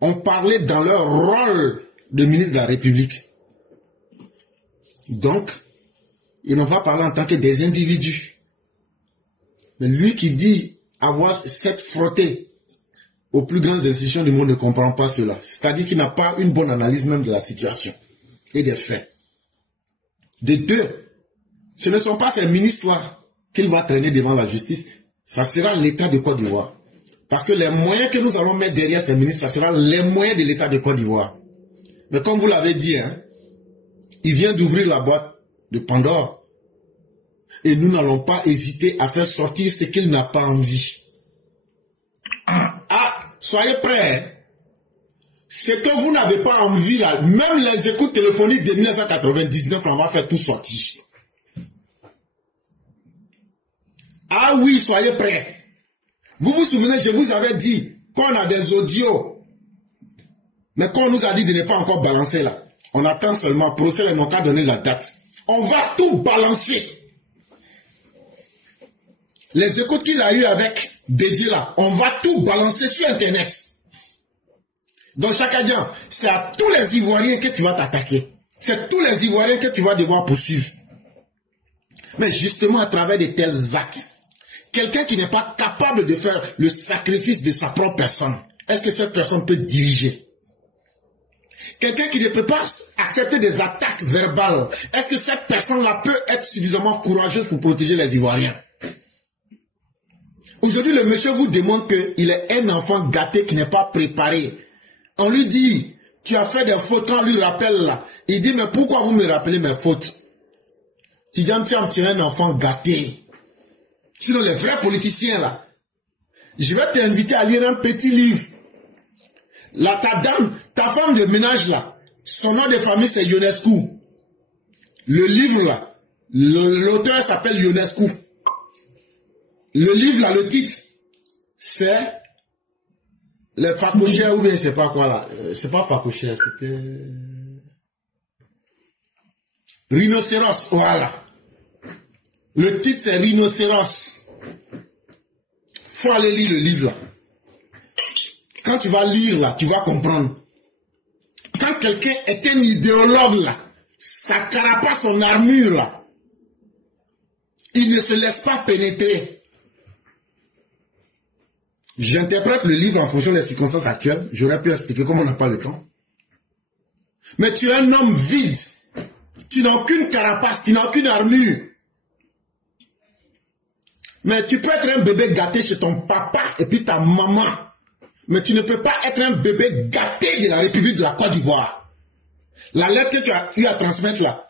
ont parlé dans leur rôle de ministre de la République. Donc, ils n'ont pas parlé en tant que des individus. Mais lui qui dit avoir cette frottée aux plus grandes institutions du monde ne comprend pas cela. C'est-à-dire qu'il n'a pas une bonne analyse même de la situation et des faits. De deux, ce ne sont pas ces ministres-là qu'il va traîner devant la justice, ça sera l'État de Côte d'Ivoire. Parce que les moyens que nous allons mettre derrière ces ministres, ça sera les moyens de l'État de Côte d'Ivoire. Mais comme vous l'avez dit, hein, il vient d'ouvrir la boîte de Pandore. Et nous n'allons pas hésiter à faire sortir ce qu'il n'a pas envie. Ah, soyez prêts. Ce que vous n'avez pas envie, là, même les écoutes téléphoniques de 1999, on va faire tout sortir. Ah oui, soyez prêts. Vous vous souvenez, je vous avais dit qu'on a des audios. Mais qu'on nous a dit de ne pas encore balancer là. On attend seulement, procès et mon cas donner la date. On va tout balancer. Les écoutes qu'il a eu avec Bédié là, on va tout balancer sur Internet. Donc Chakadian, c'est à tous les Ivoiriens que tu vas t'attaquer. C'est tous les Ivoiriens que tu vas devoir poursuivre. Mais justement à travers de tels actes, quelqu'un qui n'est pas capable de faire le sacrifice de sa propre personne, est-ce que cette personne peut diriger? Quelqu'un qui ne peut pas accepter des attaques verbales, est-ce que cette personne-là peut être suffisamment courageuse pour protéger les Ivoiriens? Aujourd'hui, le monsieur vous démontre qu'il est un enfant gâté qui n'est pas préparé. On lui dit, tu as fait des fautes, on lui rappelle là. Il dit, mais pourquoi vous me rappelez mes fautes? Tu dis, tu es un enfant gâté. Sinon, les vrais politiciens là, je vais t'inviter à lire un petit livre. Là, ta dame, ta femme de ménage là, son nom de famille c'est Ionescu. Le livre là, l'auteur s'appelle Ionescu. Le livre là, le titre, c'est les Fakouchères ou bien je sais pas quoi là. C'est pas Fakouchères, c'était Rhinocéros, voilà. Le titre c'est Rhinocéros. Faut aller lire le livre là. Quand tu vas lire là, tu vas comprendre. Quand quelqu'un est un idéologue là, sa carapace, son armure là, il ne se laisse pas pénétrer. J'interprète le livre en fonction des circonstances actuelles. J'aurais pu expliquer comme on n'a pas le temps. Mais tu es un homme vide. Tu n'as aucune carapace, tu n'as aucune armure. Mais tu peux être un bébé gâté chez ton papa et puis ta maman. Mais tu ne peux pas être un bébé gâté de la République de la Côte d'Ivoire. La lettre que tu as eu à transmettre là,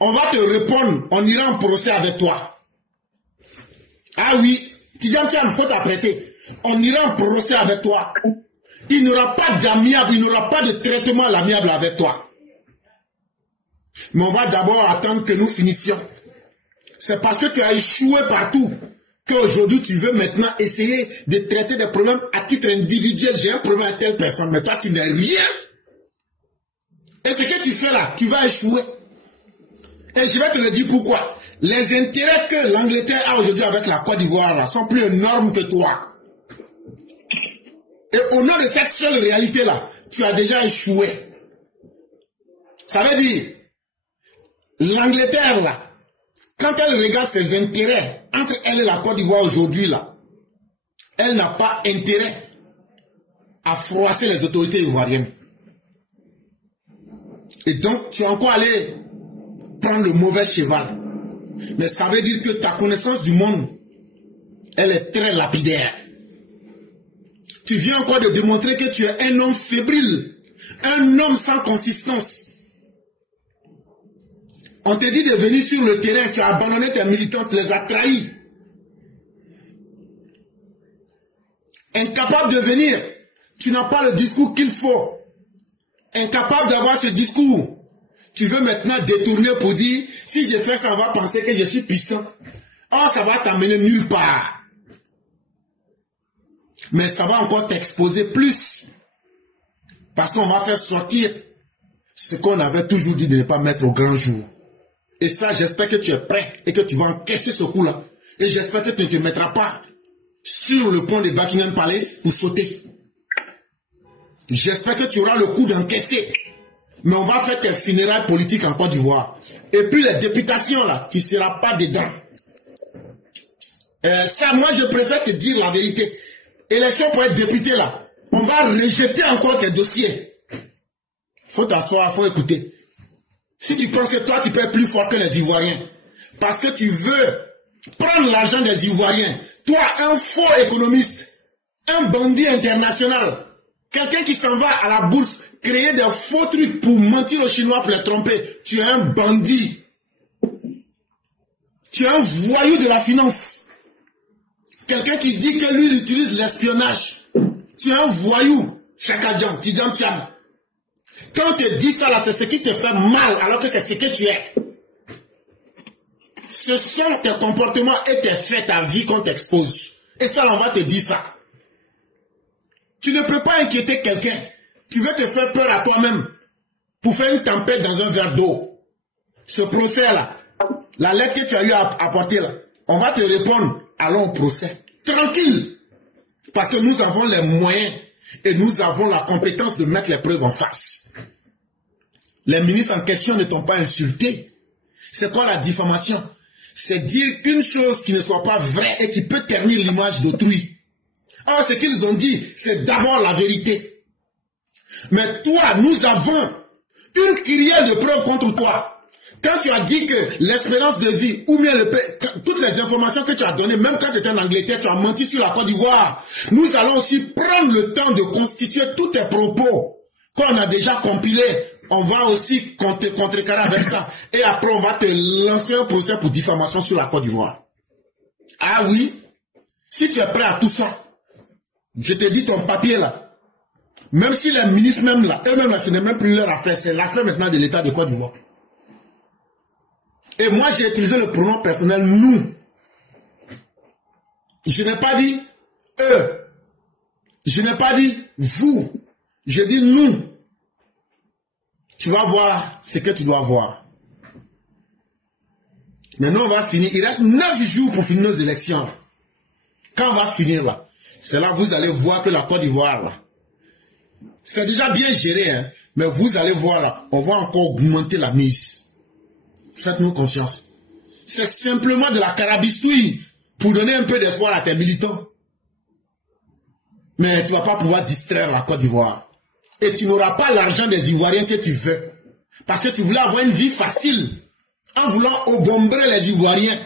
on va te répondre, on ira en procès avec toi. Ah oui, tu as une faute à prêter. On ira en procès avec toi. Il n'y aura pas d'amiable, il n'y aura pas de traitement à l'amiable avec toi. Mais on va d'abord attendre que nous finissions. C'est parce que tu as échoué partout qu'aujourd'hui tu veux maintenant essayer de traiter des problèmes à titre individuel. J'ai un problème avec telle personne, mais toi tu n'es rien. Et ce que tu fais là, tu vas échouer. Et je vais te le dire pourquoi. Les intérêts que l'Angleterre a aujourd'hui avec la Côte d'Ivoire là sont plus énormes que toi. Et au nom de cette seule réalité là, tu as déjà échoué. Ça veut dire, l'Angleterre là, quand elle regarde ses intérêts entre elle et la Côte d'Ivoire aujourd'hui là, elle n'a pas intérêt à froisser les autorités ivoiriennes. Et donc, tu es encore allé prendre le mauvais cheval. Mais ça veut dire que ta connaissance du monde, elle est très lapidaire. Tu viens encore de démontrer que tu es un homme fébrile, un homme sans consistance. On te dit de venir sur le terrain, tu as abandonné tes militants, tu les as trahis. Incapable de venir, tu n'as pas le discours qu'il faut. Incapable d'avoir ce discours. Tu veux maintenant détourner pour dire, si je fais ça, on va penser que je suis puissant. Oh, ça va t'amener nulle part. Mais ça va encore t'exposer plus. Parce qu'on va faire sortir ce qu'on avait toujours dit de ne pas mettre au grand jour. Et ça, j'espère que tu es prêt et que tu vas encaisser ce coup-là. Et j'espère que tu ne te mettras pas sur le pont de Buckingham Palace pour sauter. J'espère que tu auras le coup d'encaisser. Mais on va faire tes funérailles politiques en Côte d'Ivoire. Et puis les députations là, tu ne seras pas dedans. Ça, moi je préfère te dire la vérité. Élection pour être député là, on va rejeter encore tes dossiers. Faut t'asseoir, faut écouter. Si tu penses que toi tu peux être plus fort que les Ivoiriens, parce que tu veux prendre l'argent des Ivoiriens, toi un faux économiste, Un bandit international. Quelqu'un qui s'en va à la bourse, créer des faux trucs pour mentir aux Chinois pour les tromper. Tu es un bandit. Tu es un voyou de la finance. Quelqu'un qui dit que lui, il utilise l'espionnage. Tu es un voyou. Chakadjan, Tidjam Tiam. Quand on te dit ça là, c'est ce qui te fait mal, alors que c'est ce que tu es. Ce sont tes comportements et tes faits, ta vie qu'on t'expose. Et ça, on va te dire ça. Tu ne peux pas inquiéter quelqu'un. Tu veux te faire peur à toi-même pour faire une tempête dans un verre d'eau. Ce procès-là, la lettre que tu as eu à apporter là, on va te répondre, allons au procès. Tranquille. Parce que nous avons les moyens et nous avons la compétence de mettre les preuves en face. Les ministres en question ne t'ont pas insulté. C'est quoi la diffamation? C'est dire une chose qui ne soit pas vraie et qui peut ternir l'image d'autrui. Or, ce qu'ils ont dit, c'est d'abord la vérité. Mais toi, nous avons une kyrielle de preuves contre toi. Quand tu as dit que l'espérance de vie, ou bien toutes les informations que tu as données, même quand tu étais en Angleterre, tu as menti sur la Côte d'Ivoire, nous allons aussi prendre le temps de constituer tous tes propos qu'on a déjà compilés. On va aussi contrecarrer avec ça. Et après, on va te lancer un procès pour diffamation sur la Côte d'Ivoire. Ah oui? Si tu es prêt à tout ça, je te dis ton papier là. Même si les ministres même là, eux-mêmes là, ce n'est même plus leur affaire, c'est l'affaire maintenant de l'État de Côte d'Ivoire. Et moi, j'ai utilisé le pronom personnel nous. Je n'ai pas dit eux. Je n'ai pas dit vous. Je dis nous. Tu vas voir ce que tu dois voir. Maintenant, on va finir. Il reste 9 jours pour finir nos élections. Quand on va finir là, c'est là que vous allez voir que la Côte d'Ivoire là, c'est déjà bien géré, hein, mais vous allez voir là, on va encore augmenter la mise. Faites-nous confiance. C'est simplement de la carabistouille pour donner un peu d'espoir à tes militants. Mais tu ne vas pas pouvoir distraire la Côte d'Ivoire. Et tu n'auras pas l'argent des Ivoiriens si tu veux. Parce que tu voulais avoir une vie facile en voulant ogombrer les Ivoiriens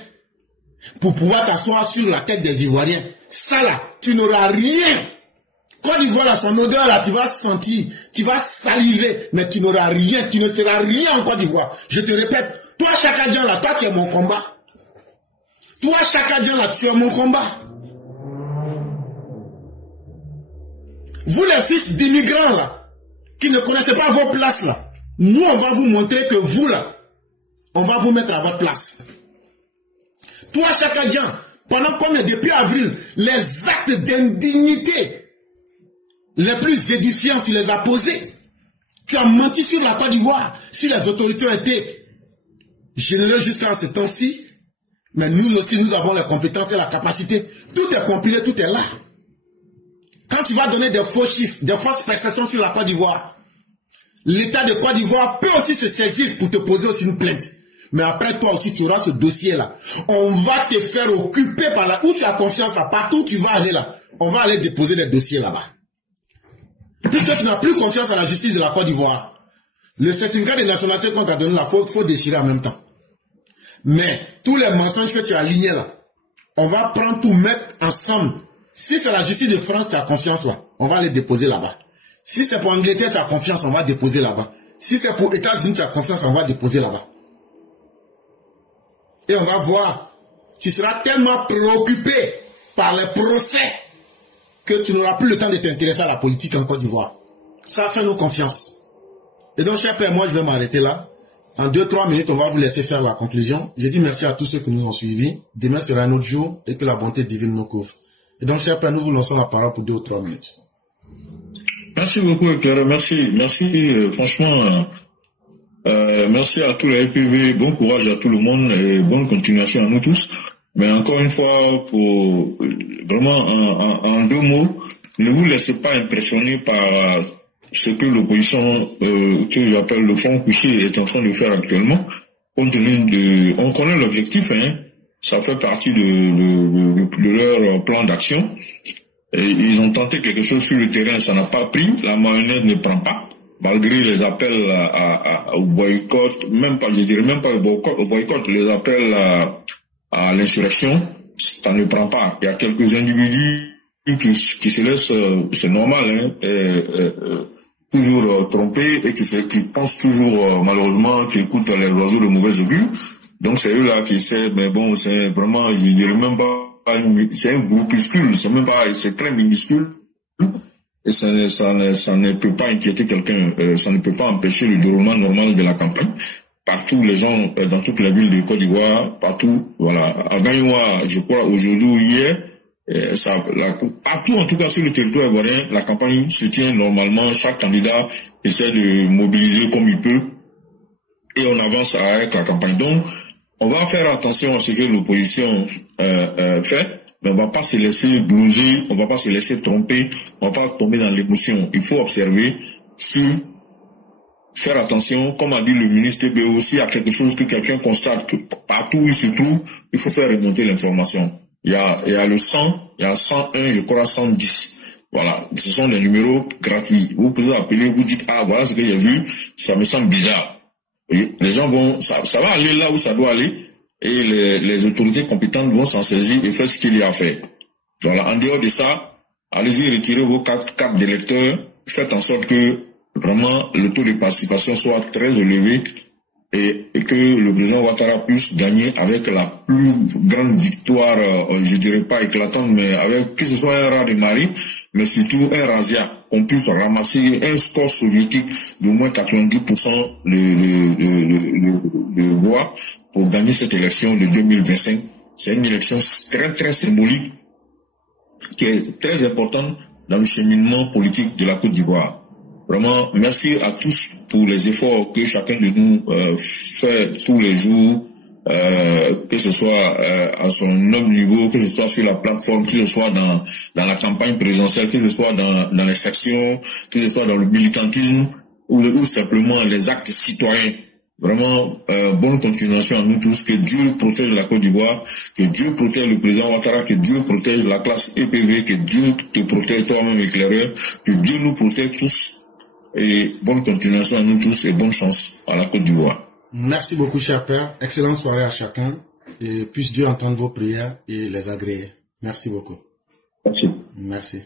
pour pouvoir t'asseoir sur la tête des Ivoiriens. Ça là, tu n'auras rien. Côte d'Ivoire, là, son odeur là, tu vas sentir, tu vas saliver, mais tu n'auras rien, tu ne seras rien en Côte d'Ivoire. Je te répète, toi Chakadjan là, toi tu es mon combat. Toi Chakadjan là, tu es mon combat. Vous les fils d'immigrants là, qui ne connaissez pas vos places là, nous on va vous montrer que vous là, on va vous mettre à votre place. Toi Chakadjan, pendant combien depuis avril, les actes d'indignité les plus édifiants, tu les as posés. Tu as menti sur la Côte d'Ivoire. Si les autorités ont été généreuses jusqu'à ce temps-ci, mais nous aussi, nous avons les compétences et la capacité. Tout est compilé, tout est là. Quand tu vas donner des faux chiffres, des fausses perceptions sur la Côte d'Ivoire, l'État de Côte d'Ivoire peut aussi se saisir pour te poser aussi une plainte. Mais après, toi aussi, tu auras ce dossier-là. On va te faire occuper par là. Où tu as confiance là, partout où tu vas aller là, on va aller déposer des dossiers là-bas. Puisque tu n'as plus confiance à la justice de la Côte d'Ivoire, le certificat de nationalité qu'on t'a donné là, faut déchirer en même temps. Mais tous les mensonges que tu as alignés là, on va prendre tout, mettre ensemble. Si c'est la justice de France, tu as confiance là, on va les déposer là-bas. Si c'est pour Angleterre, tu as confiance, on va déposer là-bas. Si c'est pour États-Unis, tu as confiance, on va déposer là-bas. Et on va voir, tu seras tellement préoccupé par les procès que tu n'auras plus le temps de t'intéresser à la politique en Côte d'Ivoire. Ça fait nous confiance. Et donc, cher père, moi, je vais m'arrêter là. En 2-3 minutes, on va vous laisser faire la conclusion. Je dis merci à tous ceux qui nous ont suivis. Demain sera un autre jour et que la bonté divine nous couvre. Et donc, cher père, nous vous lançons la parole pour 2 ou 3 minutes. Merci beaucoup, Éclaireur. Merci. Franchement, merci à tous les EPV. Bon courage à tout le monde et bonne continuation à nous tous. Mais encore une fois, pour vraiment en 2 mots, ne vous laissez pas impressionner par ce que l'opposition, que j'appelle le front couché, est en train de faire actuellement. Compte tenu de, on connaît l'objectif, hein, ça fait partie de leur plan d'action. Et ils ont tenté quelque chose sur le terrain, ça n'a pas pris, la mayonnaise ne prend pas, malgré les appels au boycott, même pas, je dirais même pas au boycott, les appels à l'insurrection, ça ne prend pas. Il y a quelques individus qui se laisse, c'est normal, toujours trompé et qui pense toujours, malheureusement, qui écoute les oiseaux de mauvais augure. Donc c'est eux là qui essaient, mais bon, c'est vraiment, je dirais même pas, c'est un groupuscule, c'est même pas, c'est très minuscule. Et ça ne peut pas inquiéter quelqu'un, ça ne peut pas empêcher le déroulement normal de la campagne. Partout, les gens, dans toutes les villes de Côte d'Ivoire, partout, voilà. À Gagnoua, je crois, aujourd'hui ou hier, partout, en tout cas sur le territoire ivoirien, la campagne se tient normalement, chaque candidat essaie de mobiliser comme il peut, et on avance avec la campagne. Donc, on va faire attention à ce que l'opposition fait, mais on va pas se laisser blouser, on va pas se laisser tromper, on va pas tomber dans l'émotion. Il faut observer, faire attention, comme a dit le ministre TBO, s'il y a quelque chose que quelqu'un constate, que partout où il se trouve, il faut faire remonter l'information. Il y a le 100, il y a 101, je crois 110. Voilà, ce sont des numéros gratuits. Vous pouvez appeler, vous dites, ah voilà ce que j'ai vu, ça me semble bizarre. Oui, les gens vont, ça va aller là où ça doit aller, et les autorités compétentes vont s'en saisir et faire ce qu'il y a à faire. Voilà, en dehors de ça, allez-y retirer vos cartes d'électeurs, faites en sorte que vraiment le taux de participation soit très élevé et que le président Ouattara puisse gagner avec la plus grande victoire, je dirais pas éclatante, mais avec que ce soit un raz de marée, mais surtout un razzia, qu'on puisse ramasser un score soviétique d'au moins 90% de voix pour gagner cette élection de 2025. C'est une élection très très symbolique qui est très importante dans le cheminement politique de la Côte d'Ivoire. Vraiment, merci à tous pour les efforts que chacun de nous fait tous les jours, que ce soit à son humble niveau, que ce soit sur la plateforme, que ce soit dans la campagne présidentielle, que ce soit dans les sections, que ce soit dans le militantisme ou simplement les actes citoyens. Vraiment, bonne continuation à nous tous, que Dieu protège la Côte d'Ivoire, que Dieu protège le président Ouattara, que Dieu protège la classe EPV, que Dieu te protège toi-même éclaireur, que Dieu nous protège tous. Et bonne continuation à nous tous et bonne chance à la Côte d'Ivoire. Merci beaucoup, cher Père. Excellente soirée à chacun. Et puisse Dieu entendre vos prières et les agréer. Merci beaucoup. Merci. Merci.